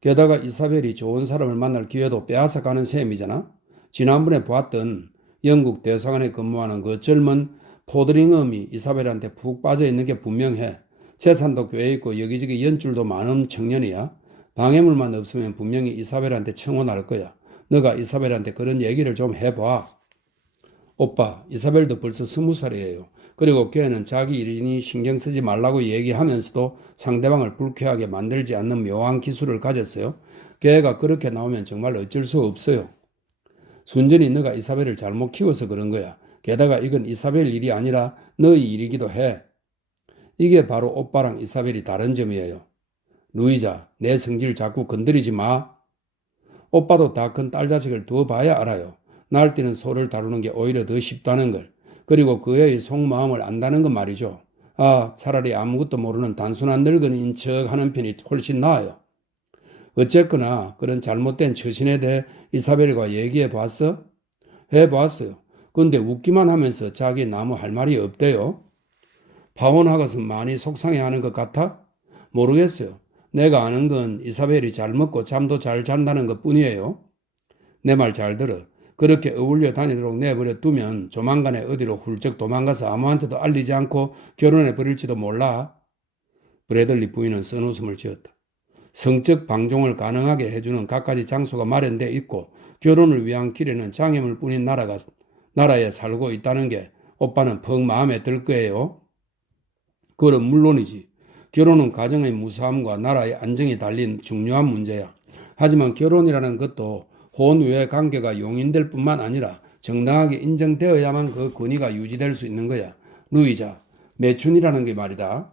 게다가 이사벨이 좋은 사람을 만날 기회도 빼앗아가는 셈이잖아. 지난번에 봤던 영국 대사관에 근무하는 그 젊은 포드링엄이 이사벨한테 푹 빠져있는 게 분명해. 재산도 꽤 있고 여기저기 연줄도 많은 청년이야. 방해물만 없으면 분명히 이사벨한테 청혼할 거야. 너가 이사벨한테 그런 얘기를 좀 해봐. 오빠, 이사벨도 벌써 20살이에요. 그리고 걔는 자기 일이니 신경 쓰지 말라고 얘기하면서도 상대방을 불쾌하게 만들지 않는 묘한 기술을 가졌어요. 걔가 그렇게 나오면 정말 어쩔 수 없어요. 순전히 너가 이사벨을 잘못 키워서 그런 거야. 게다가 이건 이사벨 일이 아니라 너의 일이기도 해. 이게 바로 오빠랑 이사벨이 다른 점이에요. 루이자, 내 성질 자꾸 건드리지 마. 오빠도 다 큰 딸 자식을 두어 봐야 알아요. 날뛰는 소를 다루는 게 오히려 더 쉽다는 걸. 그리고 그 애의 속마음을 안다는 건 말이죠. 아, 차라리 아무것도 모르는 단순한 늙은이인 척 하는 편이 훨씬 나아요. 어쨌거나 그런 잘못된 처신에 대해 이사벨과 얘기해 봤어? 해봤어요. 근데 웃기만 하면서 자기 나무 할 말이 없대요. 파혼하고서 많이 속상해하는 것 같아? 모르겠어요. 내가 아는 건 이사벨이 잘 먹고 잠도 잘 잔다는 것 뿐이에요. 내 말 잘 들어. 그렇게 어울려 다니도록 내버려 두면 조만간에 어디로 훌쩍 도망가서 아무한테도 알리지 않고 결혼해 버릴지도 몰라. 브래들리 부인은 쓴웃음을 지었다. 성적 방종을 가능하게 해주는 갖가지 장소가 마련돼 있고 결혼을 위한 길에는 장애물 뿐인 나라에 살고 있다는 게 오빠는 퍽 마음에 들 거예요. 그럼 물론이지. 결혼은 가정의 무사함과 나라의 안정이 달린 중요한 문제야. 하지만 결혼이라는 것도 혼외 관계가 용인될 뿐만 아니라 정당하게 인정되어야만 그 권위가 유지될 수 있는 거야. 루이자, 매춘이라는 게 말이다.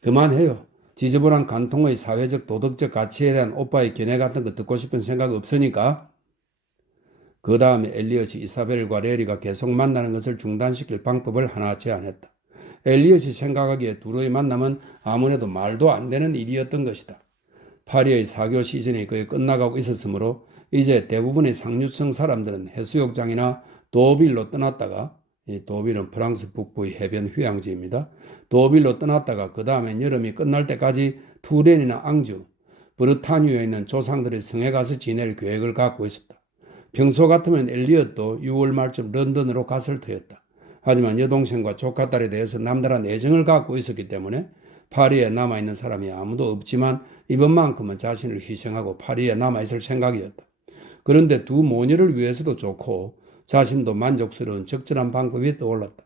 그만해요. 지저분한 간통의 사회적 도덕적 가치에 대한 오빠의 견해 같은 거 듣고 싶은 생각 없으니까. 그 다음에 엘리엇이 이사벨과 레리가 계속 만나는 것을 중단시킬 방법을 하나 제안했다. 엘리엇이 생각하기에 둘의 만남은 아무래도 말도 안 되는 일이었던 것이다. 파리의 사교 시즌이 거의 끝나가고 있었으므로 이제 대부분의 상류층 사람들은 해수욕장이나 도빌로 떠났다가, 이 도빌은 프랑스 북부의 해변 휴양지입니다. 도빌로 떠났다가 그 다음엔 여름이 끝날 때까지 투렌이나 앙주, 브르타뉴에 있는 조상들의 성에 가서 지낼 계획을 갖고 있었다. 평소 같으면 엘리엇도 6월 말쯤 런던으로 갔을 터였다. 하지만 여동생과 조카딸에 대해서 남다른 애정을 갖고 있었기 때문에 파리에 남아있는 사람이 아무도 없지만 이번만큼은 자신을 희생하고 파리에 남아있을 생각이었다. 그런데 두 모녀를 위해서도 좋고 자신도 만족스러운 적절한 방법이 떠올랐다.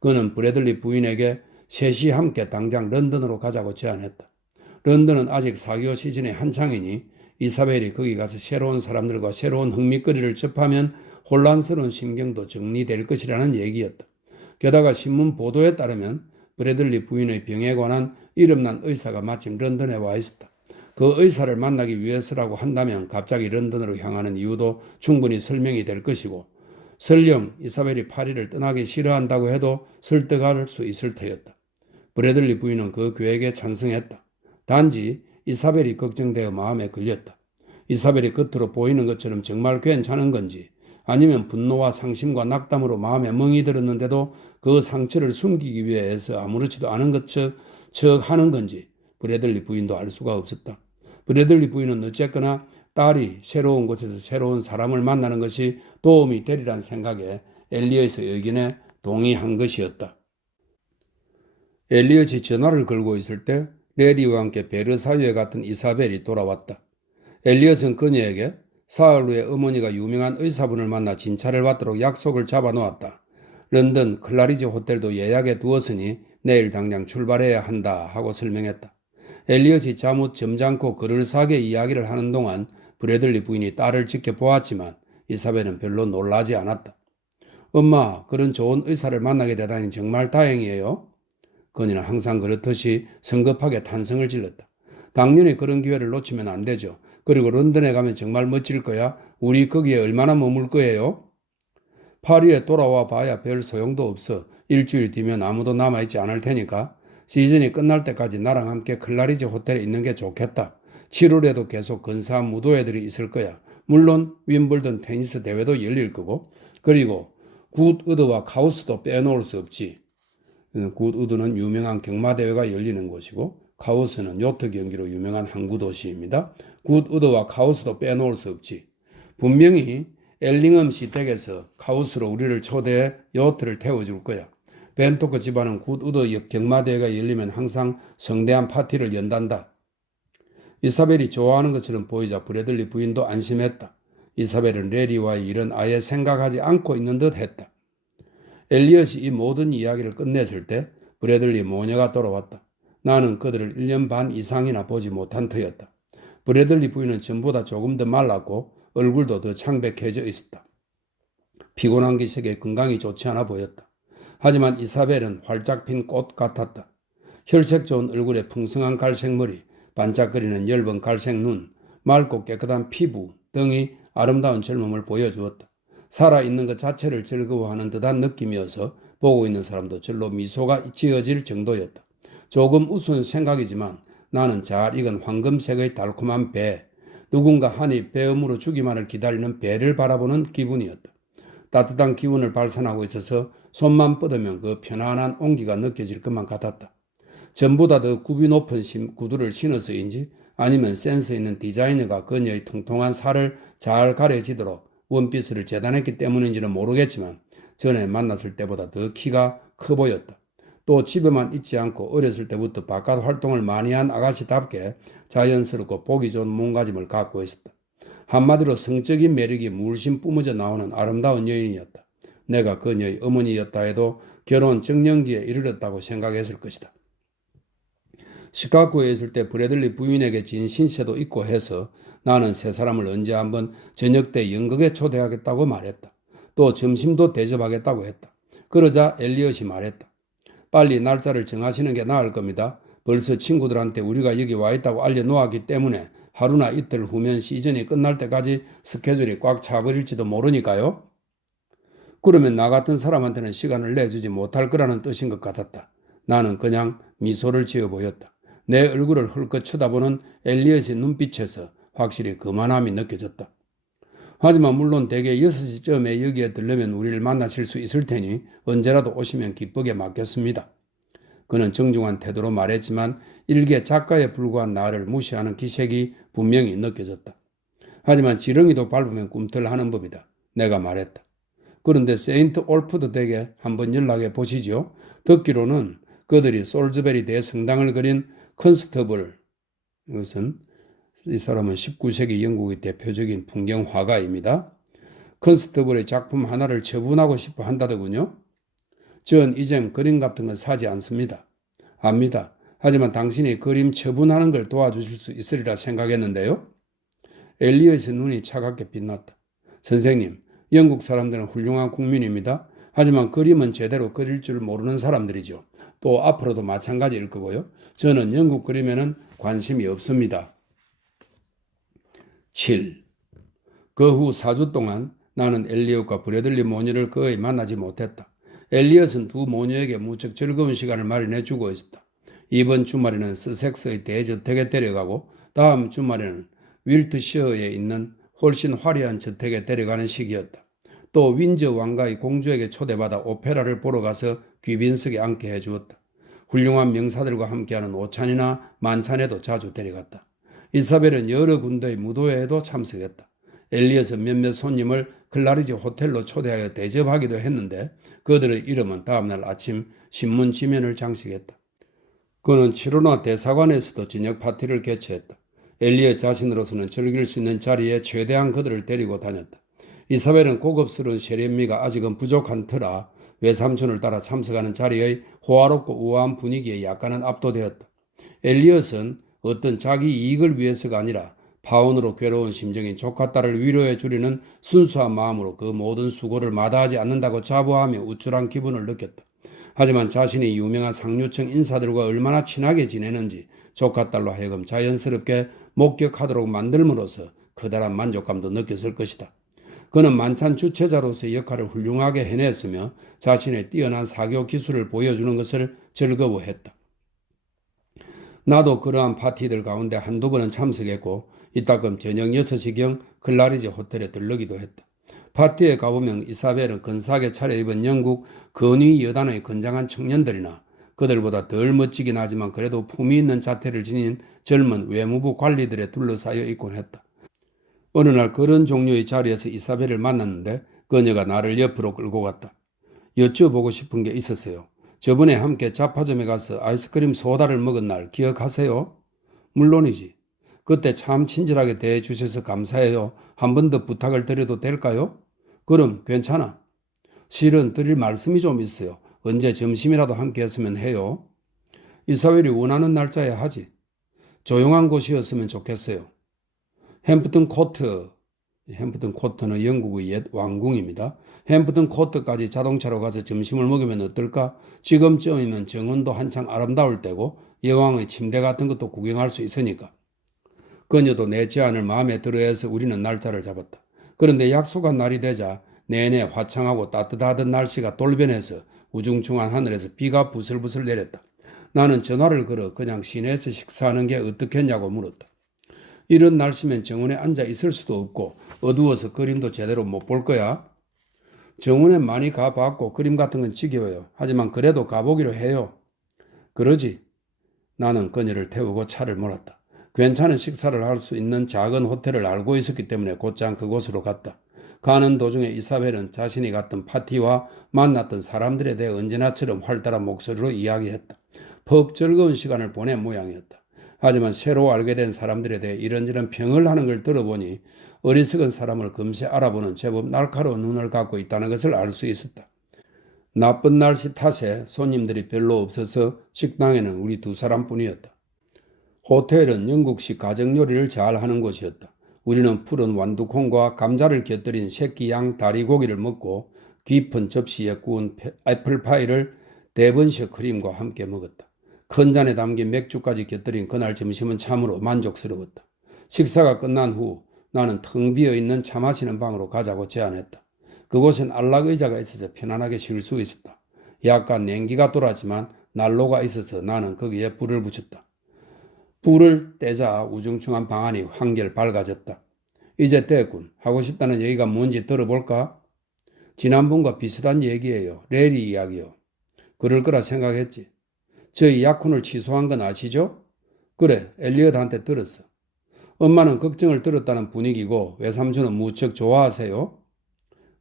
그는 브래들리 부인에게 셋이 함께 당장 런던으로 가자고 제안했다. 런던은 아직 사교 시즌의 한창이니 이사벨이 거기 가서 새로운 사람들과 새로운 흥미거리를 접하면 혼란스러운 심경도 정리될 것이라는 얘기였다. 게다가 신문 보도에 따르면 브래들리 부인의 병에 관한 이름난 의사가 마침 런던에 와 있었다. 그 의사를 만나기 위해서라고 한다면 갑자기 런던으로 향하는 이유도 충분히 설명이 될 것이고 설령 이사벨이 파리를 떠나기 싫어한다고 해도 설득할 수 있을 터였다. 브래들리 부인은 그 계획에 찬성했다. 단지 이사벨이 걱정되어 마음에 걸렸다. 이사벨이 겉으로 보이는 것처럼 정말 괜찮은 건지 아니면 분노와 상심과 낙담으로 마음에 멍이 들었는데도 그 상처를 숨기기 위해서 아무렇지도 않은 것처럼 하는 건지 브래들리 부인도 알 수가 없었다. 브래들리 부인은 어쨌거나 딸이 새로운 곳에서 새로운 사람을 만나는 것이 도움이 되리란 생각에 엘리엇의 의견에 동의한 것이었다. 엘리엇이 전화를 걸고 있을 때 레디와 함께 베르사유에 갔던 이사벨이 돌아왔다. 엘리엇은 그녀에게 사흘 후에 어머니가 유명한 의사분을 만나 진찰을 받도록 약속을 잡아놓았다. 런던 클라리지 호텔도 예약해 두었으니 내일 당장 출발해야 한다 하고 설명했다. 엘리엇이 잠옷 점잖고 그럴싸하게 이야기를 하는 동안 브래들리 부인이 딸을 지켜보았지만 이사벨은 별로 놀라지 않았다. 엄마, 그런 좋은 의사를 만나게 되다니 정말 다행이에요. 그녀는 항상 그렇듯이 성급하게 탄성을 질렀다. 당연히 그런 기회를 놓치면 안 되죠. 그리고 런던에 가면 정말 멋질 거야. 우리 거기에 얼마나 머물 거예요? 파리에 돌아와 봐야 별 소용도 없어. 일주일 뒤면 아무도 남아있지 않을 테니까. 시즌이 끝날 때까지 나랑 함께 클라리지 호텔에 있는 게 좋겠다. 7월에도 계속 근사한 무도회들이 있을 거야. 물론 윈블던 테니스 대회도 열릴 거고. 그리고 굿우드와 카우스도 빼놓을 수 없지. 굿우드는 유명한 경마대회가 열리는 곳이고 카우스는 요트 경기로 유명한 항구 도시입니다. 굿우드와 카우스도 빼놓을 수 없지. 분명히 엘링엄시 댁에서 카우스로 우리를 초대해 요트를 태워줄 거야. 벤토크 집안은 굿우드 경마대회가 열리면 항상 성대한 파티를 연단다. 이사벨이 좋아하는 것처럼 보이자 브래들리 부인도 안심했다. 이사벨은 레리와의 일은 아예 생각하지 않고 있는 듯 했다. 엘리엇이 이 모든 이야기를 끝냈을 때 브래들리 모녀가 돌아왔다. 나는 그들을 1년 반 이상이나 보지 못한 터였다. 브래들리 부인은 전보다 조금 더 말랐고 얼굴도 더 창백해져 있었다. 피곤한 기색에 건강이 좋지 않아 보였다. 하지만 이사벨은 활짝 핀 꽃 같았다. 혈색 좋은 얼굴에 풍성한 갈색 머리, 반짝거리는 엷은 갈색 눈, 맑고 깨끗한 피부 등이 아름다운 젊음을 보여주었다. 살아있는 것 자체를 즐거워하는 듯한 느낌이어서 보고 있는 사람도 절로 미소가 지어질 정도였다. 조금 우스운 생각이지만 나는 잘 익은 황금색의 달콤한 배, 누군가 한입 배음으로 주기만을 기다리는 배를 바라보는 기분이었다. 따뜻한 기운을 발산하고 있어서 손만 뻗으면 그 편안한 온기가 느껴질 것만 같았다. 전보다 더 굽이 높은 구두를 신어서인지 아니면 센스 있는 디자이너가 그녀의 통통한 살을 잘 가려지도록 원피스를 재단했기 때문인지는 모르겠지만 전에 만났을 때보다 더 키가 커 보였다. 또 집에만 있지 않고 어렸을 때부터 바깥 활동을 많이 한 아가씨답게 자연스럽고 보기 좋은 몸가짐을 갖고 있었다. 한마디로 성적인 매력이 물씬 뿜어져 나오는 아름다운 여인이었다. 내가 그녀의 어머니였다 해도 결혼 정년기에 이르렀다고 생각했을 것이다. 시카고에 있을 때 브래들리 부인에게 진 신세도 있고 해서 나는 세 사람을 언제 한번 저녁 때 연극에 초대하겠다고 말했다. 또 점심도 대접하겠다고 했다. 그러자 엘리엇이 말했다. 빨리 날짜를 정하시는 게 나을 겁니다. 벌써 친구들한테 우리가 여기 와 있다고 알려놓았기 때문에 하루나 이틀 후면 시즌이 끝날 때까지 스케줄이 꽉 차버릴지도 모르니까요. 그러면 나 같은 사람한테는 시간을 내주지 못할 거라는 뜻인 것 같았다. 나는 그냥 미소를 지어 보였다. 내 얼굴을 헐끗 쳐다보는 엘리엇의 눈빛에서 확실히 거만함이 느껴졌다. 하지만 물론 대개 6시쯤에 여기에 들르면 우리를 만나실 수 있을 테니 언제라도 오시면 기쁘게 맞겠습니다. 그는 정중한 태도로 말했지만 일개 작가에 불과한 나를 무시하는 기색이 분명히 느껴졌다. 하지만 지렁이도 밟으면 꿈틀하는 법이다. 내가 말했다. 그런데 세인트 올프드 댁에 한번 연락해 보시죠. 듣기로는 그들이 솔즈베리 대성당을 그린 컨스터블, 이것은 이 사람은 19세기 영국의 대표적인 풍경화가입니다. 컨스터블의 작품 하나를 처분하고 싶어 한다더군요. 전 이젠 그림 같은 건 사지 않습니다. 압니다. 하지만 당신이 그림 처분하는 걸 도와주실 수 있으리라 생각했는데요. 엘리엇의 눈이 차갑게 빛났다. 선생님, 영국 사람들은 훌륭한 국민입니다. 하지만 그림은 제대로 그릴 줄 모르는 사람들이죠. 또 앞으로도 마찬가지일 거고요. 저는 영국 그림에는 관심이 없습니다. 7. 그 후 4주 동안 나는 엘리엇과 브래들리 모녀를 거의 만나지 못했다. 엘리엇은 두 모녀에게 무척 즐거운 시간을 마련해 주고 있었다. 이번 주말에는 서섹스의 대저택에 데려가고 다음 주말에는 윌트시어에 있는 훨씬 화려한 저택에 데려가는 시기였다. 또 윈저 왕가의 공주에게 초대받아 오페라를 보러 가서 귀빈석에 앉게 해주었다. 훌륭한 명사들과 함께하는 오찬이나 만찬에도 자주 데려갔다. 이사벨은 여러 군데의 무도회에도 참석했다. 엘리엇은 몇몇 손님을 클라리지 호텔로 초대하여 대접하기도 했는데 그들의 이름은 다음날 아침 신문 지면을 장식했다. 그는 치로나 대사관에서도 저녁 파티를 개최했다. 엘리엇 자신으로서는 즐길 수 있는 자리에 최대한 그들을 데리고 다녔다. 이사벨은 고급스러운 세련미가 아직은 부족한 터라 외삼촌을 따라 참석하는 자리의 호화롭고 우아한 분위기에 약간은 압도되었다. 엘리엇은 어떤 자기 이익을 위해서가 아니라 파혼으로 괴로운 심정인 조카 딸을 위로해 주려는 순수한 마음으로 그 모든 수고를 마다하지 않는다고 자부하며 우쭐한 기분을 느꼈다. 하지만 자신이 유명한 상류층 인사들과 얼마나 친하게 지내는지 조카 딸로 하여금 자연스럽게 목격하도록 만들므로써 커다란 만족감도 느꼈을 것이다. 그는 만찬 주최자로서의 역할을 훌륭하게 해냈으며 자신의 뛰어난 사교 기술을 보여주는 것을 즐거워했다. 나도 그러한 파티들 가운데 한두 번은 참석했고 이따금 저녁 6시경 클라리지 호텔에 들르기도 했다. 파티에 가보면 이사벨은 근사하게 차려입은 영국 근위 여단의 건장한 청년들이나 그들보다 덜 멋지긴 하지만 그래도 품위 있는 자태를 지닌 젊은 외무부 관리들에 둘러싸여 있곤 했다. 어느 날 그런 종류의 자리에서 이사벨을 만났는데 그녀가 나를 옆으로 끌고 갔다. 여쭤보고 싶은 게 있었어요. 저번에 함께 자파점에 가서 아이스크림 소다를 먹은 날 기억하세요? 물론이지. 그때 참 친절하게 대해주셔서 감사해요. 한 번 더 부탁을 드려도 될까요? 그럼 괜찮아. 실은 드릴 말씀이 좀 있어요. 언제 점심이라도 함께 했으면 해요. 이사벨이 원하는 날짜에 하지. 조용한 곳이었으면 좋겠어요. 햄프튼 코트. 햄프튼 코트는 영국의 옛 왕궁입니다. 햄프튼 코트까지 자동차로 가서 점심을 먹으면 어떨까? 지금쯤이면 정원도 한창 아름다울 때고 여왕의 침대 같은 것도 구경할 수 있으니까. 그녀도 내 제안을 마음에 들어해서 우리는 날짜를 잡았다. 그런데 약속한 날이 되자 내내 화창하고 따뜻하던 날씨가 돌변해서 우중충한 하늘에서 비가 부슬부슬 내렸다. 나는 전화를 걸어 그냥 시내에서 식사하는 게 어떻겠냐고 물었다. 이런 날씨면 정원에 앉아 있을 수도 없고 어두워서 그림도 제대로 못 볼 거야. 정원에 많이 가봤고 그림 같은 건 지겨워요. 하지만 그래도 가보기로 해요. 그러지. 나는 그녀를 태우고 차를 몰았다. 괜찮은 식사를 할 수 있는 작은 호텔을 알고 있었기 때문에 곧장 그곳으로 갔다. 가는 도중에 이사벨은 자신이 갔던 파티와 만났던 사람들에 대해 언제나처럼 활달한 목소리로 이야기했다. 퍽 즐거운 시간을 보낸 모양이었다. 하지만 새로 알게 된 사람들에 대해 이런저런 평을 하는 걸 들어보니 어리석은 사람을 금세 알아보는 제법 날카로운 눈을 갖고 있다는 것을 알 수 있었다. 나쁜 날씨 탓에 손님들이 별로 없어서 식당에는 우리 두 사람뿐이었다. 호텔은 영국식 가정요리를 잘 하는 곳이었다. 우리는 푸른 완두콩과 감자를 곁들인 새끼 양 다리고기를 먹고 깊은 접시에 구운 애플파이를 데번셔 크림과 함께 먹었다. 큰 잔에 담긴 맥주까지 곁들인 그날 점심은 참으로 만족스러웠다. 식사가 끝난 후 나는 텅 비어있는 차 마시는 방으로 가자고 제안했다. 그곳엔 안락 의자가 있어서 편안하게 쉴 수 있었다. 약간 냉기가 돌았지만 난로가 있어서 나는 거기에 불을 붙였다. 불을 떼자 우중충한 방 안이 한결 밝아졌다. 이제 됐군. 하고 싶다는 얘기가 뭔지 들어볼까? 지난번과 비슷한 얘기예요. 레리 이야기요. 그럴 거라 생각했지. 저희 약혼을 취소한 건 아시죠? 그래, 엘리엇한테 들었어. 엄마는 걱정을 들었다는 분위기고 외삼촌은 무척 좋아하세요?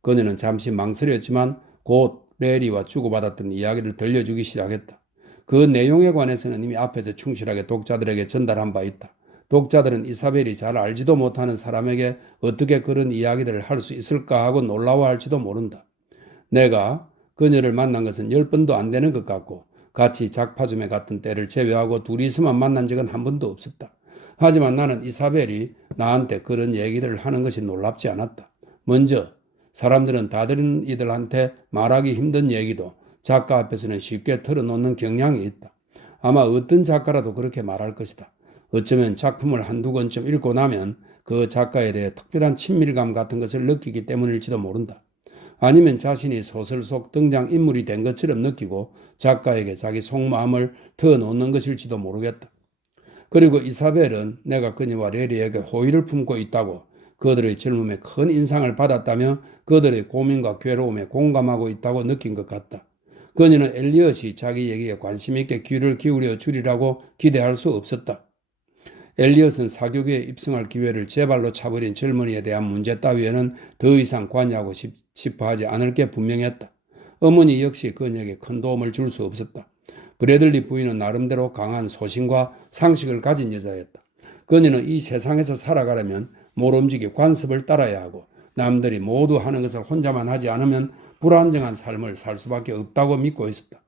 그녀는 잠시 망설였지만 곧 레리와 주고받았던 이야기를 들려주기 시작했다. 그 내용에 관해서는 이미 앞에서 충실하게 독자들에게 전달한 바 있다. 독자들은 이사벨이 잘 알지도 못하는 사람에게 어떻게 그런 이야기들을 할 수 있을까 하고 놀라워할지도 모른다. 내가 그녀를 만난 것은 10번도 안 되는 것 같고 같이 작파즘에 갔던 때를 제외하고 둘이서만 만난 적은 한 번도 없었다. 하지만 나는 이사벨이 나한테 그런 얘기들을 하는 것이 놀랍지 않았다. 먼저 사람들은 다른 이들한테 말하기 힘든 얘기도 작가 앞에서는 쉽게 털어놓는 경향이 있다. 아마 어떤 작가라도 그렇게 말할 것이다. 어쩌면 작품을 한두 권쯤 읽고 나면 그 작가에 대해 특별한 친밀감 같은 것을 느끼기 때문일지도 모른다. 아니면 자신이 소설 속 등장인물이 된 것처럼 느끼고 작가에게 자기 속마음을 터놓는 것일지도 모르겠다. 그리고 이사벨은 내가 그녀와 레리에게 호의를 품고 있다고, 그들의 젊음에 큰 인상을 받았다며 그들의 고민과 괴로움에 공감하고 있다고 느낀 것 같다. 그녀는 엘리엇이 자기 얘기에 관심 있게 귀를 기울여 주리라고 기대할 수 없었다. 엘리엇은 사교계에 입성할 기회를 제 발로 차버린 젊은이에 대한 문제 따위에는 더 이상 관여하고 싶어 하지 않을 게 분명했다. 어머니 역시 그녀에게 큰 도움을 줄 수 없었다. 브래들리 부인은 나름대로 강한 소신과 상식을 가진 여자였다. 그녀는 이 세상에서 살아가려면 모름지기 관습을 따라야 하고 남들이 모두 하는 것을 혼자만 하지 않으면 불안정한 삶을 살 수밖에 없다고 믿고 있었다.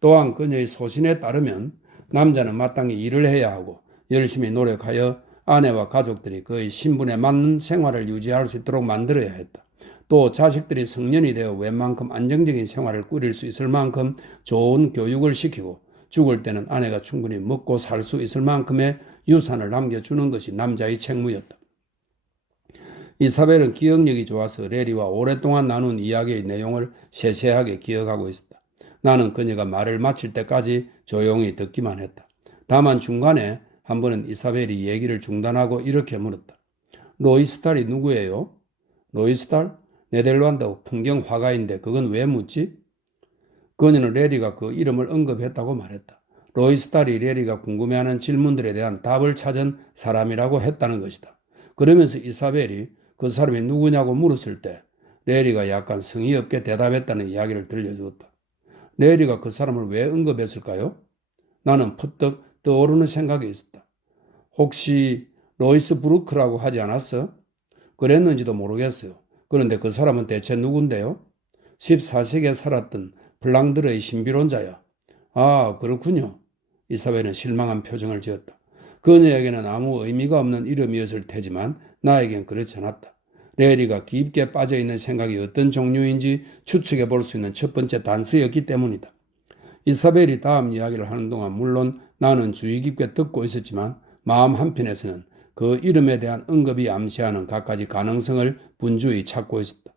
또한 그녀의 소신에 따르면 남자는 마땅히 일을 해야 하고 열심히 노력하여 아내와 가족들이 그의 신분에 맞는 생활을 유지할 수 있도록 만들어야 했다. 또 자식들이 성년이 되어 웬만큼 안정적인 생활을 꾸릴 수 있을 만큼 좋은 교육을 시키고 죽을 때는 아내가 충분히 먹고 살 수 있을 만큼의 유산을 남겨주는 것이 남자의 책무였다. 이사벨은 기억력이 좋아서 레리와 오랫동안 나눈 이야기의 내용을 세세하게 기억하고 있었다. 나는 그녀가 말을 마칠 때까지 조용히 듣기만 했다. 다만 중간에 한 번은 이사벨이 얘기를 중단하고 이렇게 물었다. 로이스탈이 누구예요? 로이스탈? 네덜란드 풍경 화가인데 그건 왜 묻지? 그녀는 레리가 그 이름을 언급했다고 말했다. 로이스탈이 레리가 궁금해하는 질문들에 대한 답을 찾은 사람이라고 했다는 것이다. 그러면서 이사벨이 그 사람이 누구냐고 물었을 때 레리가 약간 성의 없게 대답했다는 이야기를 들려주었다. 레리가 그 사람을 왜 언급했을까요? 나는 퍼뜩 떠오르는 생각이 있었다. 혹시 로이스 브루크라고 하지 않았어? 그랬는지도 모르겠어요. 그런데 그 사람은 대체 누군데요? 14세기에 살았던 플랑드르의 신비론자야. 아, 그렇군요. 이사벨은 실망한 표정을 지었다. 그녀에게는 아무 의미가 없는 이름이었을 테지만 나에겐 그렇지 않았다. 레리가 깊게 빠져있는 생각이 어떤 종류인지 추측해 볼 수 있는 첫 번째 단서였기 때문이다. 이사벨이 다음 이야기를 하는 동안 물론 나는 주의 깊게 듣고 있었지만 마음 한편에서는 그 이름에 대한 언급이 암시하는 갖가지 가능성을 분주히 찾고 있었다.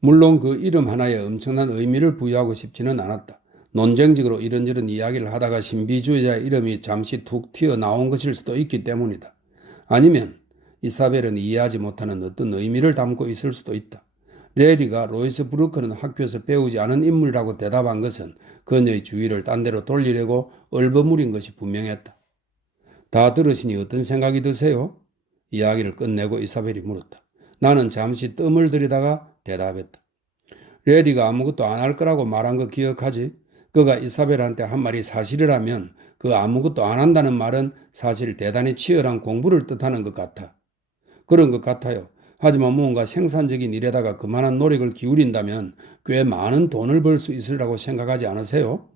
물론 그 이름 하나에 엄청난 의미를 부여하고 싶지는 않았다. 논쟁적으로 이런저런 이야기를 하다가 신비주의자의 이름이 잠시 툭 튀어나온 것일 수도 있기 때문이다. 아니면 이사벨은 이해하지 못하는 어떤 의미를 담고 있을 수도 있다. 레리가 로이스 브루크는 학교에서 배우지 않은 인물이라고 대답한 것은 그녀의 주의를 딴 데로 돌리려고 얼버무린 것이 분명했다. 다 들으시니 어떤 생각이 드세요? 이야기를 끝내고 이사벨이 물었다. 나는 잠시 뜸을 들이다가 대답했다. 레리가 아무것도 안 할 거라고 말한 거 기억하지? 그가 이사벨한테 한 말이 사실이라면 그 아무것도 안 한다는 말은 사실 대단히 치열한 공부를 뜻하는 것 같아. 그런 것 같아요. 하지만 무언가 생산적인 일에다가 그만한 노력을 기울인다면 꽤 많은 돈을 벌 수 있으리라고 생각하지 않으세요?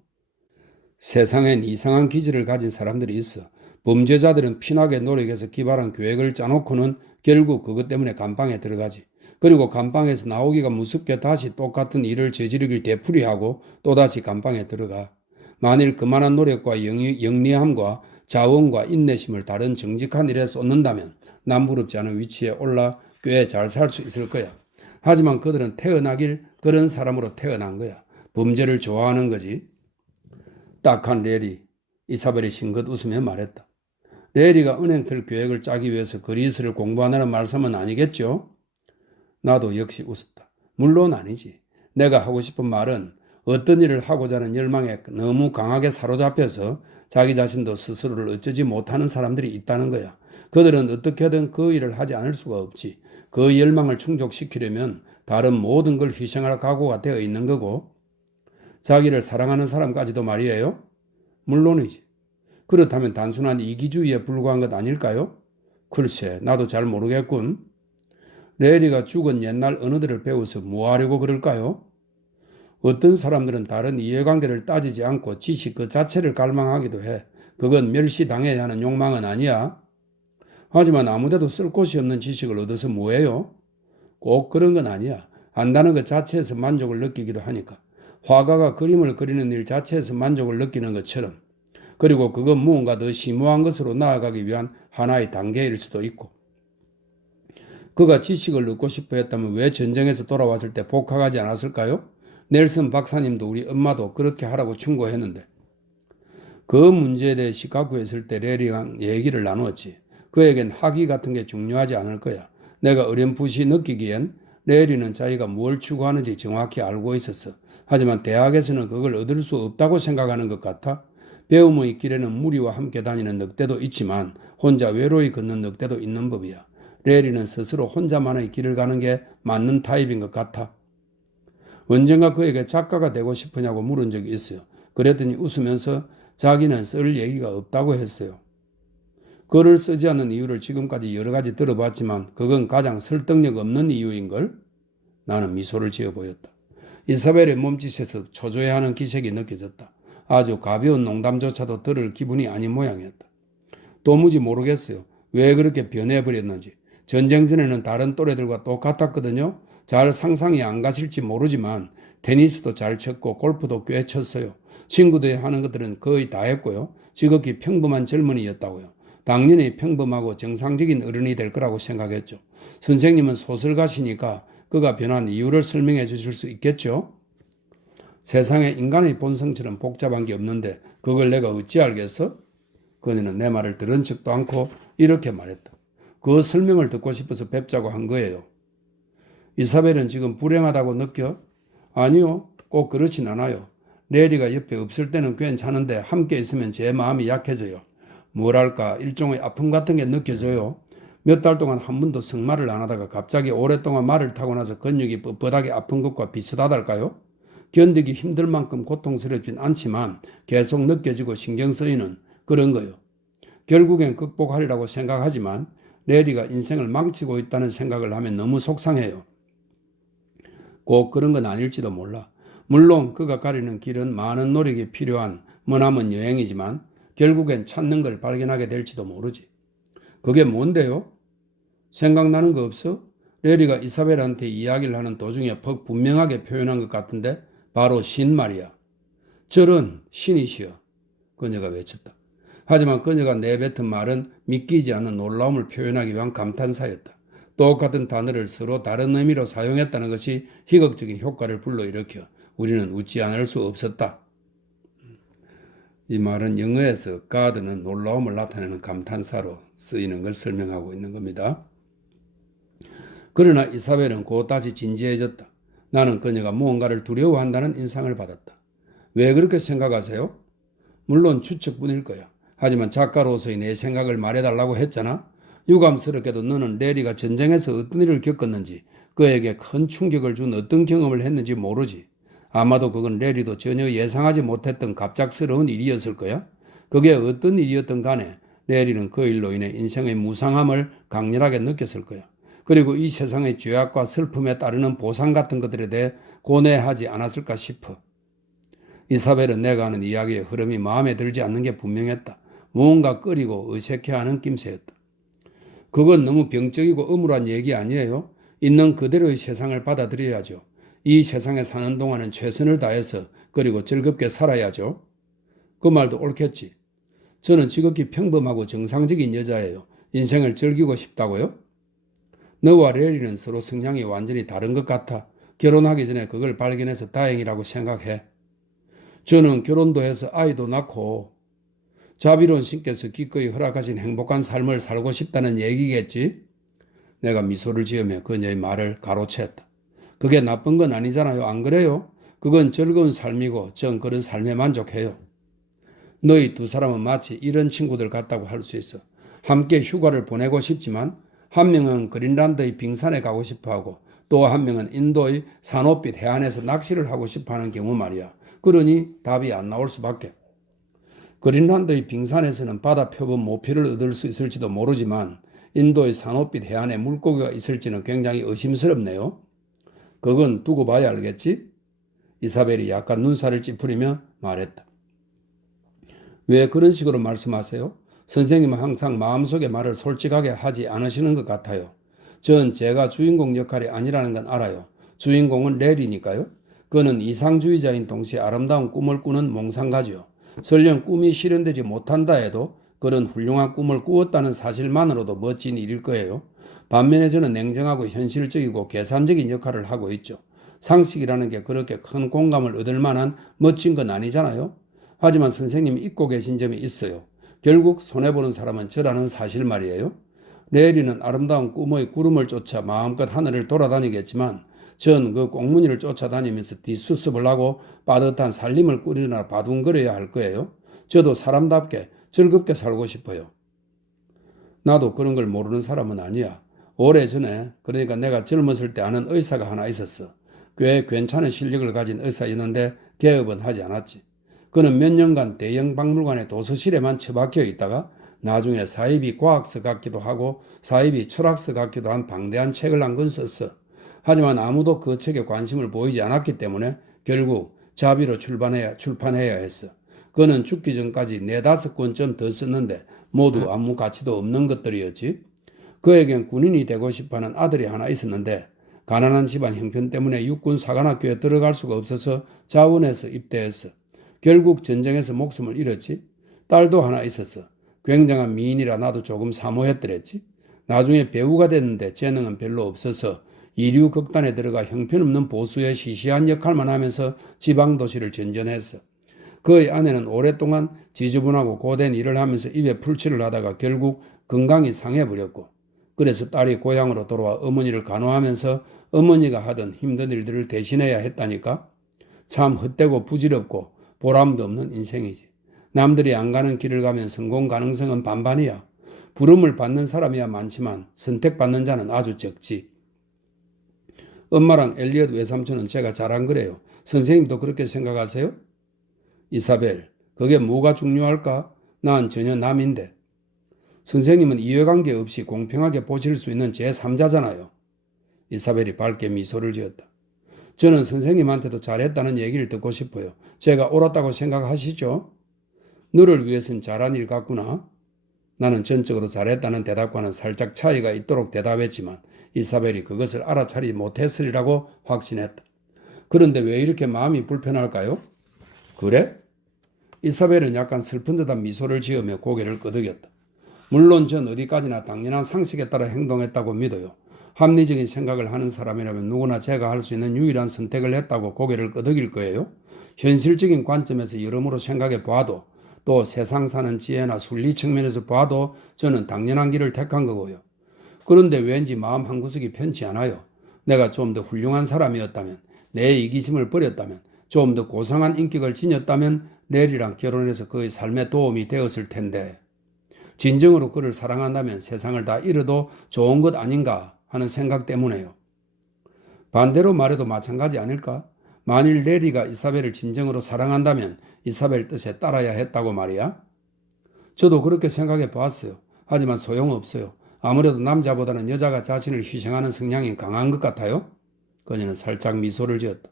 세상엔 이상한 기질을 가진 사람들이 있어. 범죄자들은 피나게 노력해서 기발한 계획을 짜놓고는 결국 그것 때문에 감방에 들어가지. 그리고 감방에서 나오기가 무섭게 다시 똑같은 일을 저지르길 되풀이하고 또다시 감방에 들어가. 만일 그만한 노력과 영리함과 자원과 인내심을 다른 정직한 일에 쏟는다면 남부럽지 않은 위치에 올라 꽤 잘 살 수 있을 거야. 하지만 그들은 태어나길 그런 사람으로 태어난 거야. 범죄를 좋아하는 거지. 딱한 레리, 이사벨이 싱긋 웃으며 말했다. 레리가 은행틀 계획을 짜기 위해서 그리스를 공부하느라 말씀은 아니겠죠? 나도 역시 웃었다. 물론 아니지. 내가 하고 싶은 말은 어떤 일을 하고자 하는 열망에 너무 강하게 사로잡혀서 자기 자신도 스스로를 어쩌지 못하는 사람들이 있다는 거야. 그들은 어떻게든 그 일을 하지 않을 수가 없지. 그 열망을 충족시키려면 다른 모든 걸 희생할 각오가 되어 있는 거고, 자기를 사랑하는 사람까지도 말이에요. 물론이지. 그렇다면 단순한 이기주의에 불과한 것 아닐까요? 글쎄, 나도 잘 모르겠군. 레리가 죽은 옛날 언어들을 배워서 뭐 하려고 그럴까요? 어떤 사람들은 다른 이해관계를 따지지 않고 지식 그 자체를 갈망하기도 해. 그건 멸시당해야 하는 욕망은 아니야. 하지만 아무데도 쓸 곳이 없는 지식을 얻어서 뭐해요? 꼭 그런 건 아니야. 안다는 것 자체에서 만족을 느끼기도 하니까. 화가가 그림을 그리는 일 자체에서 만족을 느끼는 것처럼. 그리고 그건 무언가 더 심오한 것으로 나아가기 위한 하나의 단계일 수도 있고. 그가 지식을 얻고 싶어 했다면 왜 전쟁에서 돌아왔을 때 복학하지 않았을까요? 넬슨 박사님도 우리 엄마도 그렇게 하라고 충고했는데. 그 문제에 대해 시카고에 있을 때 레리랑 얘기를 나누었지. 그에겐 학위 같은 게 중요하지 않을 거야. 내가 어렴풋이 느끼기엔 레리는 자기가 뭘 추구하는지 정확히 알고 있었어. 하지만 대학에서는 그걸 얻을 수 없다고 생각하는 것 같아. 배움의 길에는 무리와 함께 다니는 늑대도 있지만 혼자 외로이 걷는 늑대도 있는 법이야. 레리는 스스로 혼자만의 길을 가는 게 맞는 타입인 것 같아. 언젠가 그에게 작가가 되고 싶으냐고 물은 적이 있어요. 그랬더니 웃으면서 자기는 쓸 얘기가 없다고 했어요. 글을 쓰지 않는 이유를 지금까지 여러 가지 들어봤지만 그건 가장 설득력 없는 이유인걸? 나는 미소를 지어 보였다. 이사벨의 몸짓에서 초조해하는 기색이 느껴졌다. 아주 가벼운 농담조차도 들을 기분이 아닌 모양이었다. 도무지 모르겠어요. 왜 그렇게 변해버렸는지. 전쟁 전에는 다른 또래들과 똑같았거든요. 잘 상상이 안 가실지 모르지만 테니스도 잘 쳤고 골프도 꽤 쳤어요. 친구들이 하는 것들은 거의 다 했고요. 지극히 평범한 젊은이였다고요. 당연히 평범하고 정상적인 어른이 될 거라고 생각했죠. 선생님은 소설가시니까 그가 변한 이유를 설명해 주실 수 있겠죠? 세상에 인간의 본성처럼 복잡한 게 없는데 그걸 내가 어찌 알겠어? 그녀는 내 말을 들은 척도 않고 이렇게 말했다. 그 설명을 듣고 싶어서 뵙자고 한 거예요. 이사벨은 지금 불행하다고 느껴? 아니요, 꼭 그렇진 않아요. 레리가 옆에 없을 때는 괜찮은데 함께 있으면 제 마음이 약해져요. 뭐랄까 일종의 아픔 같은 게 느껴져요. 몇 달 동안 한 번도 성말을 안 하다가 갑자기 오랫동안 말을 타고 나서 근육이 뻣뻣하게 아픈 것과 비슷하달까요? 견디기 힘들 만큼 고통스럽진 않지만 계속 느껴지고 신경 쓰이는 그런 거요. 결국엔 극복하리라고 생각하지만 레리가 인생을 망치고 있다는 생각을 하면 너무 속상해요. 꼭 그런 건 아닐지도 몰라. 물론 그가 가리는 길은 많은 노력이 필요한 머나먼 여행이지만 결국엔 찾는 걸 발견하게 될지도 모르지. 그게 뭔데요? 생각나는 거 없어? 레리가 이사벨한테 이야기를 하는 도중에 퍽 분명하게 표현한 것 같은데 바로 신 말이야. 저런 신이시여. 그녀가 외쳤다. 하지만 그녀가 내뱉은 말은 믿기지 않는 놀라움을 표현하기 위한 감탄사였다. 똑같은 단어를 서로 다른 의미로 사용했다는 것이 희극적인 효과를 불러일으켜 우리는 웃지 않을 수 없었다. 이 말은 영어에서 God는 놀라움을 나타내는 감탄사로 쓰이는 걸 설명하고 있는 겁니다. 그러나 이사벨은 곧 다시 진지해졌다. 나는 그녀가 무언가를 두려워한다는 인상을 받았다. 왜 그렇게 생각하세요? 물론 추측뿐일 거야. 하지만 작가로서의 내 생각을 말해달라고 했잖아. 유감스럽게도 너는 레리가 전쟁에서 어떤 일을 겪었는지, 그에게 큰 충격을 준 어떤 경험을 했는지 모르지. 아마도 그건 레리도 전혀 예상하지 못했던 갑작스러운 일이었을 거야. 그게 어떤 일이었든 간에 레리는 그 일로 인해 인생의 무상함을 강렬하게 느꼈을 거야. 그리고 이 세상의 죄악과 슬픔에 따르는 보상 같은 것들에 대해 고뇌하지 않았을까 싶어. 이사벨은 내가 하는 이야기의 흐름이 마음에 들지 않는 게 분명했다. 무언가 끓이고 어색해하는 낌새였다. 그건 너무 병적이고 음울한 얘기 아니에요? 있는 그대로의 세상을 받아들여야죠. 이 세상에 사는 동안은 최선을 다해서 그리고 즐겁게 살아야죠. 그 말도 옳겠지. 저는 지극히 평범하고 정상적인 여자예요. 인생을 즐기고 싶다고요? 너와 레리는 서로 성향이 완전히 다른 것 같아. 결혼하기 전에 그걸 발견해서 다행이라고 생각해. 저는 결혼도 해서 아이도 낳고 자비로운 신께서 기꺼이 허락하신 행복한 삶을 살고 싶다는 얘기겠지? 내가 미소를 지으며 그녀의 말을 가로챘다. 그게 나쁜 건 아니잖아요. 안 그래요? 그건 즐거운 삶이고 전 그런 삶에 만족해요. 너희 두 사람은 마치 이런 친구들 같다고 할 수 있어. 함께 휴가를 보내고 싶지만 한 명은 그린란드의 빙산에 가고 싶어하고 또 한 명은 인도의 산호빛 해안에서 낚시를 하고 싶어하는 경우 말이야. 그러니 답이 안 나올 수밖에. 그린란드의 빙산에서는 바다 표본 모피를 얻을 수 있을지도 모르지만 인도의 산호빛 해안에 물고기가 있을지는 굉장히 의심스럽네요. 그건 두고 봐야 알겠지? 이사벨이 약간 눈살을 찌푸리며 말했다. 왜 그런 식으로 말씀하세요? 선생님은 항상 마음속의 말을 솔직하게 하지 않으시는 것 같아요. 전 제가 주인공 역할이 아니라는 건 알아요. 주인공은 렐이니까요. 그는 이상주의자인 동시에 아름다운 꿈을 꾸는 몽상가지요. 설령 꿈이 실현되지 못한다 해도 그런 훌륭한 꿈을 꾸었다는 사실만으로도 멋진 일일 거예요. 반면에 저는 냉정하고 현실적이고 계산적인 역할을 하고 있죠. 상식이라는 게 그렇게 큰 공감을 얻을 만한 멋진 건 아니잖아요. 하지만 선생님이 잊고 계신 점이 있어요. 결국 손해보는 사람은 저라는 사실 말이에요. 레일리는 아름다운 꿈의 구름을 쫓아 마음껏 하늘을 돌아다니겠지만 전 그 꽁무니를 쫓아다니면서 뒷수습을 하고 빠듯한 살림을 꾸리느라 바둥거려야 할 거예요. 저도 사람답게 즐겁게 살고 싶어요. 나도 그런 걸 모르는 사람은 아니야. 오래전에, 그러니까 내가 젊었을 때 아는 의사가 하나 있었어. 꽤 괜찮은 실력을 가진 의사였는데 개업은 하지 않았지. 그는 몇 년간 대형 박물관의 도서실에만 처박혀 있다가 나중에 사입이 과학서 같기도 하고 사입이 철학서 같기도 한 방대한 책을 한 권 썼어. 하지만 아무도 그 책에 관심을 보이지 않았기 때문에 결국 자비로 출판해야 했어. 그는 죽기 전까지 4~5권쯤 더 썼는데 모두 아무 가치도 없는 것들이었지. 그에겐 군인이 되고 싶어하는 아들이 하나 있었는데 가난한 집안 형편 때문에 육군 사관학교에 들어갈 수가 없어서 자원해서 입대했어. 결국 전쟁에서 목숨을 잃었지. 딸도 하나 있었어. 굉장한 미인이라 나도 조금 사모했더랬지. 나중에 배우가 됐는데 재능은 별로 없어서 이류 극단에 들어가 형편없는 보수의 시시한 역할만 하면서 지방도시를 전전했어. 그의 아내는 오랫동안 지저분하고 고된 일을 하면서 입에 풀칠을 하다가 결국 건강이 상해버렸고 그래서 딸이 고향으로 돌아와 어머니를 간호하면서 어머니가 하던 힘든 일들을 대신해야 했다니까. 참 헛되고 부질없고 보람도 없는 인생이지. 남들이 안 가는 길을 가면 성공 가능성은 반반이야. 부름을 받는 사람이야 많지만 선택받는 자는 아주 적지. 엄마랑 엘리엇 외삼촌은 제가 잘한 거래요. 선생님도 그렇게 생각하세요? 이사벨, 그게 뭐가 중요할까? 난 전혀 남인데. 선생님은 이해관계 없이 공평하게 보실 수 있는 제3자잖아요. 이사벨이 밝게 미소를 지었다. 저는 선생님한테도 잘했다는 얘기를 듣고 싶어요. 제가 옳았다고 생각하시죠? 너를 위해선 잘한 일 같구나. 나는 전적으로 잘했다는 대답과는 살짝 차이가 있도록 대답했지만 이사벨이 그것을 알아차리지 못했으리라고 확신했다. 그런데 왜 이렇게 마음이 불편할까요? 그래? 이사벨은 약간 슬픈 듯한 미소를 지으며 고개를 끄덕였다. 물론 전 어디까지나 당연한 상식에 따라 행동했다고 믿어요. 합리적인 생각을 하는 사람이라면 누구나 제가 할 수 있는 유일한 선택을 했다고 고개를 끄덕일 거예요. 현실적인 관점에서 여러모로 생각해 봐도 또 세상 사는 지혜나 순리 측면에서 봐도 저는 당연한 길을 택한 거고요. 그런데 왠지 마음 한구석이 편치 않아요. 내가 좀 더 훌륭한 사람이었다면, 내 이기심을 버렸다면, 좀 더 고상한 인격을 지녔다면 넬이랑 결혼해서 그의 삶에 도움이 되었을 텐데 진정으로 그를 사랑한다면 세상을 다 잃어도 좋은 것 아닌가 하는 생각 때문에요. 반대로 말해도 마찬가지 아닐까? 만일 넬이가 이사벨을 진정으로 사랑한다면 이사벨 뜻에 따라야 했다고 말이야. 저도 그렇게 생각해 보았어요. 하지만 소용없어요. 아무래도 남자보다는 여자가 자신을 희생하는 성향이 강한 것 같아요. 그녀는 살짝 미소를 지었다.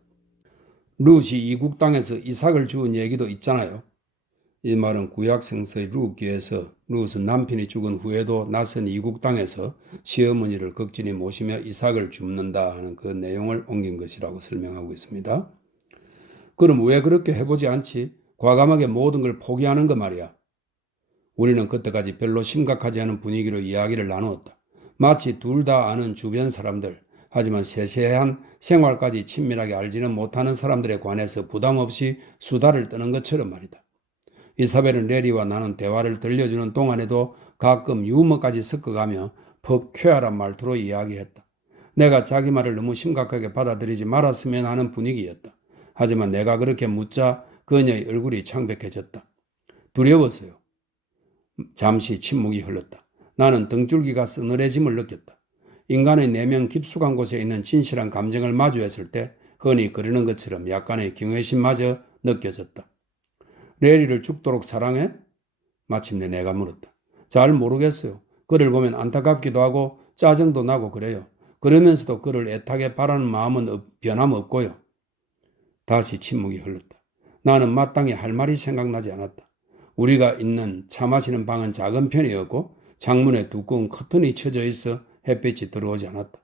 룻이 이국 땅에서 이삭을 주운 얘기도 있잖아요. 이 말은 구약 성서의 룻기에서 룻은 남편이 죽은 후에도 낯선 이국 땅에서 시어머니를 극진히 모시며 이삭을 줍는다 하는 그 내용을 옮긴 것이라고 설명하고 있습니다. 그럼 왜 그렇게 해보지 않지? 과감하게 모든 걸 포기하는 거 말이야. 우리는 그때까지 별로 심각하지 않은 분위기로 이야기를 나누었다. 마치 둘 다 아는 주변 사람들, 하지만 세세한 생활까지 친밀하게 알지는 못하는 사람들에 관해서 부담 없이 수다를 떠는 것처럼 말이다. 이사벨은 레리와 나는 대화를 들려주는 동안에도 가끔 유머까지 섞어가며 퍽 쾌활한 말투로 이야기했다. 내가 자기 말을 너무 심각하게 받아들이지 말았으면 하는 분위기였다. 하지만 내가 그렇게 묻자 그녀의 얼굴이 창백해졌다. 두려웠어요. 잠시 침묵이 흘렀다. 나는 등줄기가 서늘해짐을 느꼈다. 인간의 내면 깊숙한 곳에 있는 진실한 감정을 마주했을 때 흔히 그러는 것처럼 약간의 경외심마저 느껴졌다. 레리를 죽도록 사랑해? 마침내 내가 물었다. 잘 모르겠어요. 그를 보면 안타깝기도 하고 짜증도 나고 그래요. 그러면서도 그를 애타게 바라는 마음은 변함없고요. 다시 침묵이 흘렀다. 나는 마땅히 할 말이 생각나지 않았다. 우리가 있는 차 마시는 방은 작은 편이었고 창문에 두꺼운 커튼이 쳐져 있어 햇빛이 들어오지 않았다.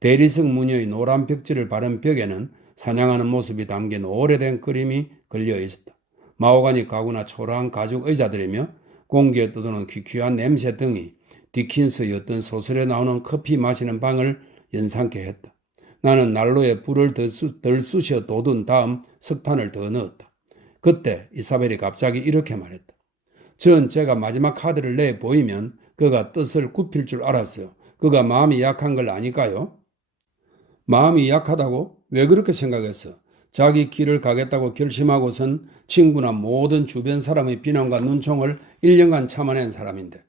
대리석 무늬의 노란 벽지를 바른 벽에는 사냥하는 모습이 담긴 오래된 그림이 걸려 있었다. 마호가니 가구나 초라한 가죽 의자들이며 공기에 떠도는 귀퀴한 냄새 등이 디킨스의 어떤 소설에 나오는 커피 마시는 방을 연상케 했다. 나는 난로에 불을 덜 쑤셔 돋운 다음 석탄을 더 넣었다. 그때 이사벨이 갑자기 이렇게 말했다. 전 제가 마지막 카드를 내 보이면 그가 뜻을 굽힐 줄 알았어요. 그가 마음이 약한 걸 아니까요? 마음이 약하다고? 왜 그렇게 생각했어? 자기 길을 가겠다고 결심하고선 친구나 모든 주변 사람의 비난과 눈총을 1년간 참아낸 사람인데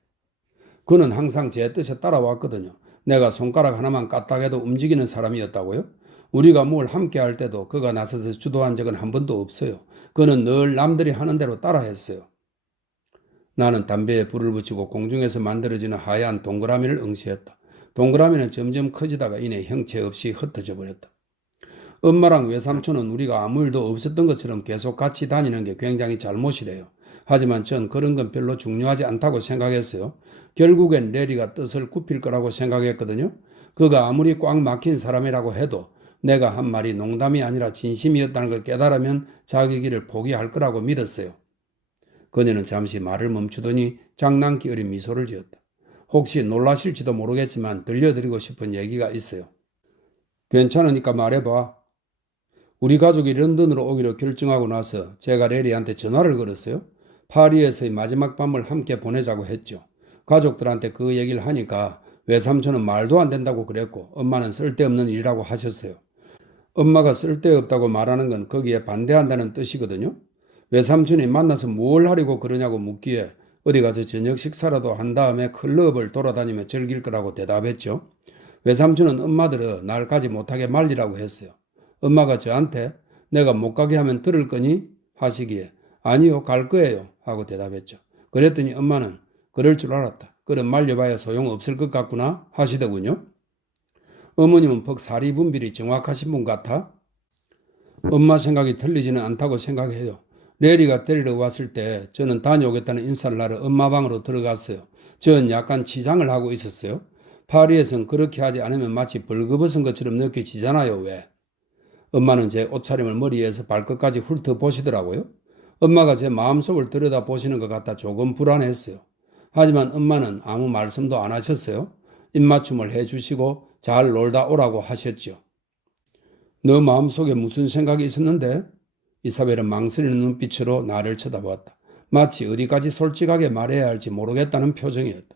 그는 항상 제 뜻에 따라왔거든요. 내가 손가락 하나만 까딱해도 움직이는 사람이었다고요? 우리가 뭘 함께 할 때도 그가 나서서 주도한 적은 한 번도 없어요. 그는 늘 남들이 하는 대로 따라했어요. 나는 담배에 불을 붙이고 공중에서 만들어지는 하얀 동그라미를 응시했다. 동그라미는 점점 커지다가 이내 형체 없이 흩어져 버렸다. 엄마랑 외삼촌은 우리가 아무 일도 없었던 것처럼 계속 같이 다니는 게 굉장히 잘못이래요. 하지만 전 그런 건 별로 중요하지 않다고 생각했어요. 결국엔 레리가 뜻을 굽힐 거라고 생각했거든요. 그가 아무리 꽉 막힌 사람이라고 해도 내가 한 말이 농담이 아니라 진심이었다는 걸 깨달으면 자기 길을 포기할 거라고 믿었어요. 그녀는 잠시 말을 멈추더니 장난기 어린 미소를 지었다. 혹시 놀라실지도 모르겠지만 들려드리고 싶은 얘기가 있어요. 괜찮으니까 말해봐. 우리 가족이 런던으로 오기로 결정하고 나서 제가 레리한테 전화를 걸었어요. 파리에서의 마지막 밤을 함께 보내자고 했죠. 가족들한테 그 얘기를 하니까 외삼촌은 말도 안 된다고 그랬고 엄마는 쓸데없는 일이라고 하셨어요. 엄마가 쓸데없다고 말하는 건 거기에 반대한다는 뜻이거든요. 외삼촌이 만나서 뭘 하려고 그러냐고 묻기에 어디 가서 저녁 식사라도 한 다음에 클럽을 돌아다니며 즐길 거라고 대답했죠. 외삼촌은 엄마들을 날 가지 못하게 말리라고 했어요. 엄마가 저한테 내가 못 가게 하면 들을 거니? 하시기에 아니요, 갈 거예요 하고 대답했죠. 그랬더니 엄마는 그럴 줄 알았다. 그럼 말려봐야 소용없을 것 같구나 하시더군요. 어머님은 퍽사리 분별이 정확하신 분 같아? 엄마 생각이 틀리지는 않다고 생각해요. 레리가 데리러 왔을 때 저는 다녀오겠다는 인사를 하러 엄마 방으로 들어갔어요. 전 약간 치장을 하고 있었어요. 파리에선 그렇게 하지 않으면 마치 벌거벗은 것처럼 느껴지잖아요. 왜? 엄마는 제 옷차림을 머리에서 발끝까지 훑어보시더라고요. 엄마가 제 마음속을 들여다보시는 것 같아 조금 불안했어요. 하지만 엄마는 아무 말씀도 안 하셨어요. 입맞춤을 해주시고 잘 놀다 오라고 하셨죠. 너 마음속에 무슨 생각이 있었는데? 이사벨은 망설이는 눈빛으로 나를 쳐다보았다. 마치 어디까지 솔직하게 말해야 할지 모르겠다는 표정이었다.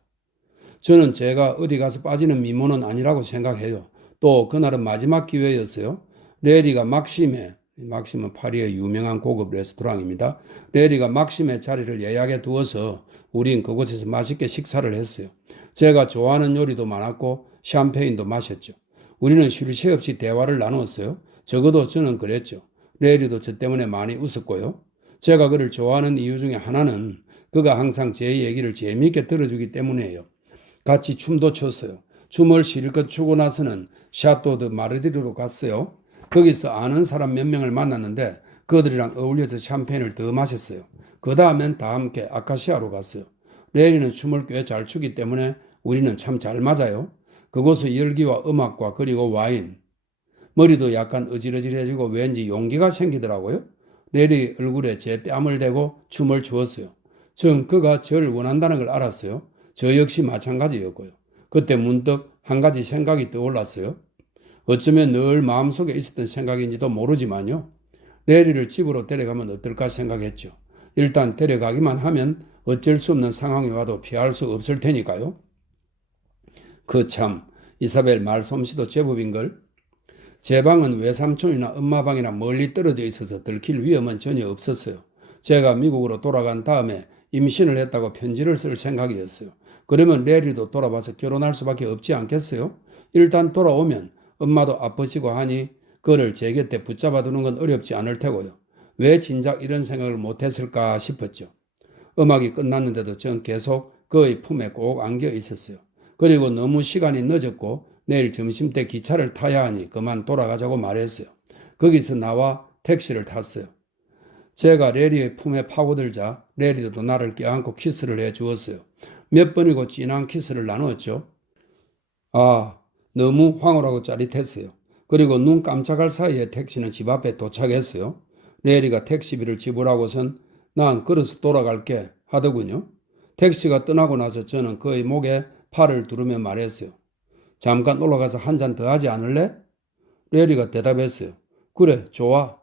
저는 제가 어디 가서 빠지는 미모는 아니라고 생각해요. 또 그날은 마지막 기회였어요. 레리가 막심은 파리의 유명한 고급 레스토랑입니다. 레리가 막심의 자리를 예약해 두어서 우린 그곳에서 맛있게 식사를 했어요. 제가 좋아하는 요리도 많았고 샴페인도 마셨죠. 우리는 쉴 새 없이 대화를 나누었어요. 적어도 저는 그랬죠. 레리도 저 때문에 많이 웃었고요. 제가 그를 좋아하는 이유 중에 하나는 그가 항상 제 얘기를 재미있게 들어주기 때문이에요. 같이 춤도 췄어요. 춤을 실컷 추고 나서는 샤또 드 마르디르로 갔어요. 거기서 아는 사람 몇 명을 만났는데 그들이랑 어울려서 샴페인을 더 마셨어요. 그 다음엔 다 함께 아카시아로 갔어요. 레리는 춤을 꽤 잘 추기 때문에 우리는 참 잘 맞아요. 그곳의 열기와 음악과 그리고 와인. 머리도 약간 어질어질해지고 왠지 용기가 생기더라고요. 레리 얼굴에 제 뺨을 대고 춤을 추었어요. 전 그가 저를 원한다는 걸 알았어요. 저 역시 마찬가지였고요. 그때 문득 한 가지 생각이 떠올랐어요. 어쩌면 늘 마음속에 있었던 생각인지도 모르지만요. 레리를 집으로 데려가면 어떨까 생각했죠. 일단 데려가기만 하면 어쩔 수 없는 상황이 와도 피할 수 없을 테니까요. 그 참, 이사벨 말솜씨도 제법인걸. 제 방은 외삼촌이나 엄마 방이나 멀리 떨어져 있어서 들킬 위험은 전혀 없었어요. 제가 미국으로 돌아간 다음에 임신을 했다고 편지를 쓸 생각이었어요. 그러면 레리도 돌아와서 결혼할 수밖에 없지 않겠어요? 일단 돌아오면 엄마도 아프시고 하니 그를 제 곁에 붙잡아 두는 건 어렵지 않을 테고요. 왜 진작 이런 생각을 못했을까 싶었죠. 음악이 끝났는데도 전 계속 그의 품에 꼭 안겨 있었어요. 그리고 너무 시간이 늦었고 내일 점심때 기차를 타야 하니 그만 돌아가자고 말했어요. 거기서 나와 택시를 탔어요. 제가 레리의 품에 파고들자 레리도 나를 껴안고 키스를 해 주었어요. 몇 번이고 진한 키스를 나누었죠. 너무 황홀하고 짜릿했어요. 그리고 눈 깜짝할 사이에 택시는 집 앞에 도착했어요. 레리가 택시비를 지불하고선 난 걸어서 돌아갈게 하더군요. 택시가 떠나고 나서 저는 그의 목에 팔을 두르며 말했어요. 잠깐 올라가서 한 잔 더 하지 않을래? 레리가 대답했어요. 그래, 좋아.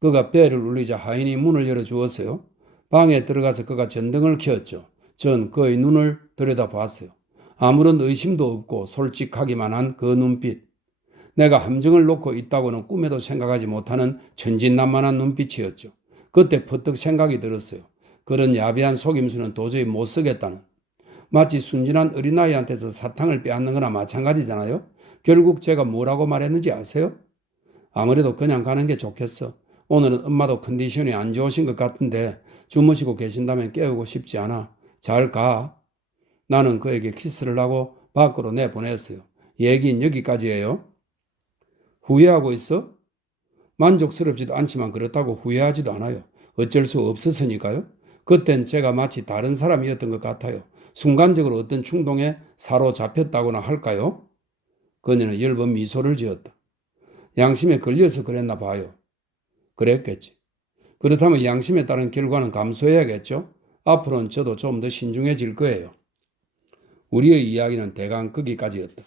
그가 벨을 울리자 하인이 문을 열어주었어요. 방에 들어가서 그가 전등을 켜었죠. 전 그의 눈을 들여다봤어요. 아무런 의심도 없고 솔직하기만 한 그 눈빛. 내가 함정을 놓고 있다고는 꿈에도 생각하지 못하는 천진난만한 눈빛이었죠. 그때 퍼뜩 생각이 들었어요. 그런 야비한 속임수는 도저히 못 쓰겠다는. 마치 순진한 어린아이한테서 사탕을 빼앗는 거나 마찬가지잖아요. 결국 제가 뭐라고 말했는지 아세요? 아무래도 그냥 가는 게 좋겠어. 오늘은 엄마도 컨디션이 안 좋으신 것 같은데 주무시고 계신다면 깨우고 싶지 않아. 잘 가. 나는 그에게 키스를 하고 밖으로 내보냈어요. 얘기는 여기까지예요. 후회하고 있어? 만족스럽지도 않지만 그렇다고 후회하지도 않아요. 어쩔 수 없었으니까요. 그땐 제가 마치 다른 사람이었던 것 같아요. 순간적으로 어떤 충동에 사로잡혔다고나 할까요? 그녀는 엷은 미소를 지었다. 양심에 걸려서 그랬나 봐요. 그랬겠지. 그렇다면 양심에 따른 결과는 감수해야겠죠? 앞으로는 저도 좀 더 신중해질 거예요. 우리의 이야기는 대강 거기까지였다.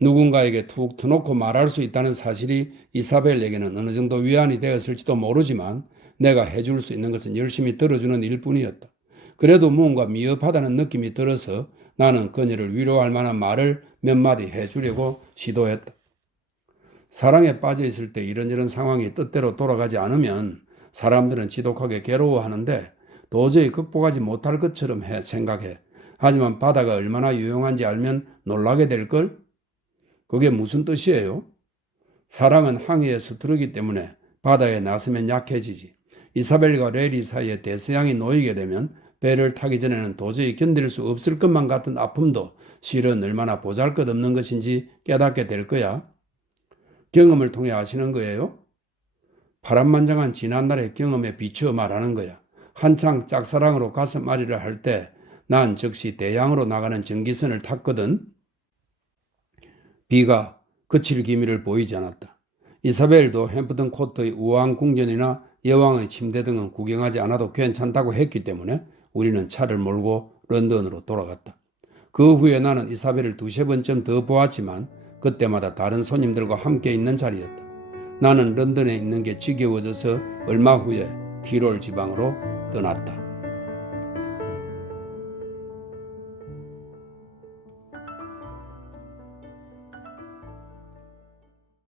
누군가에게 툭 터놓고 말할 수 있다는 사실이 이사벨에게는 어느 정도 위안이 되었을지도 모르지만 내가 해줄 수 있는 것은 열심히 들어주는 일뿐이었다. 그래도 무언가 미흡하다는 느낌이 들어서 나는 그녀를 위로할 만한 말을 몇 마디 해주려고 시도했다. 사랑에 빠져 있을 때 이런저런 상황이 뜻대로 돌아가지 않으면 사람들은 지독하게 괴로워하는데 도저히 극복하지 못할 것처럼 생각해. 하지만 바다가 얼마나 유용한지 알면 놀라게 될걸? 그게 무슨 뜻이에요? 사랑은 항해에 서투르기 때문에 바다에 나서면 약해지지. 이사벨과 레리 사이에 대서양이 놓이게 되면 배를 타기 전에는 도저히 견딜 수 없을 것만 같은 아픔도 실은 얼마나 보잘것없는 것인지 깨닫게 될 거야. 경험을 통해 아시는 거예요? 파란만장한 지난날의 경험에 비추어 말하는 거야. 한창 짝사랑으로 가슴앓이를 할 때 난 즉시 대양으로 나가는 전기선을 탔거든. 비가 그칠 기미를 보이지 않았다. 이사벨도 햄프턴 코트의 우아한 궁전이나 여왕의 침대 등은 구경하지 않아도 괜찮다고 했기 때문에 우리는 차를 몰고 런던으로 돌아갔다. 그 후에 나는 이사벨을 두세 번쯤 더 보았지만 그때마다 다른 손님들과 함께 있는 자리였다. 나는 런던에 있는 게 지겨워져서 얼마 후에 티롤 지방으로 떠났다.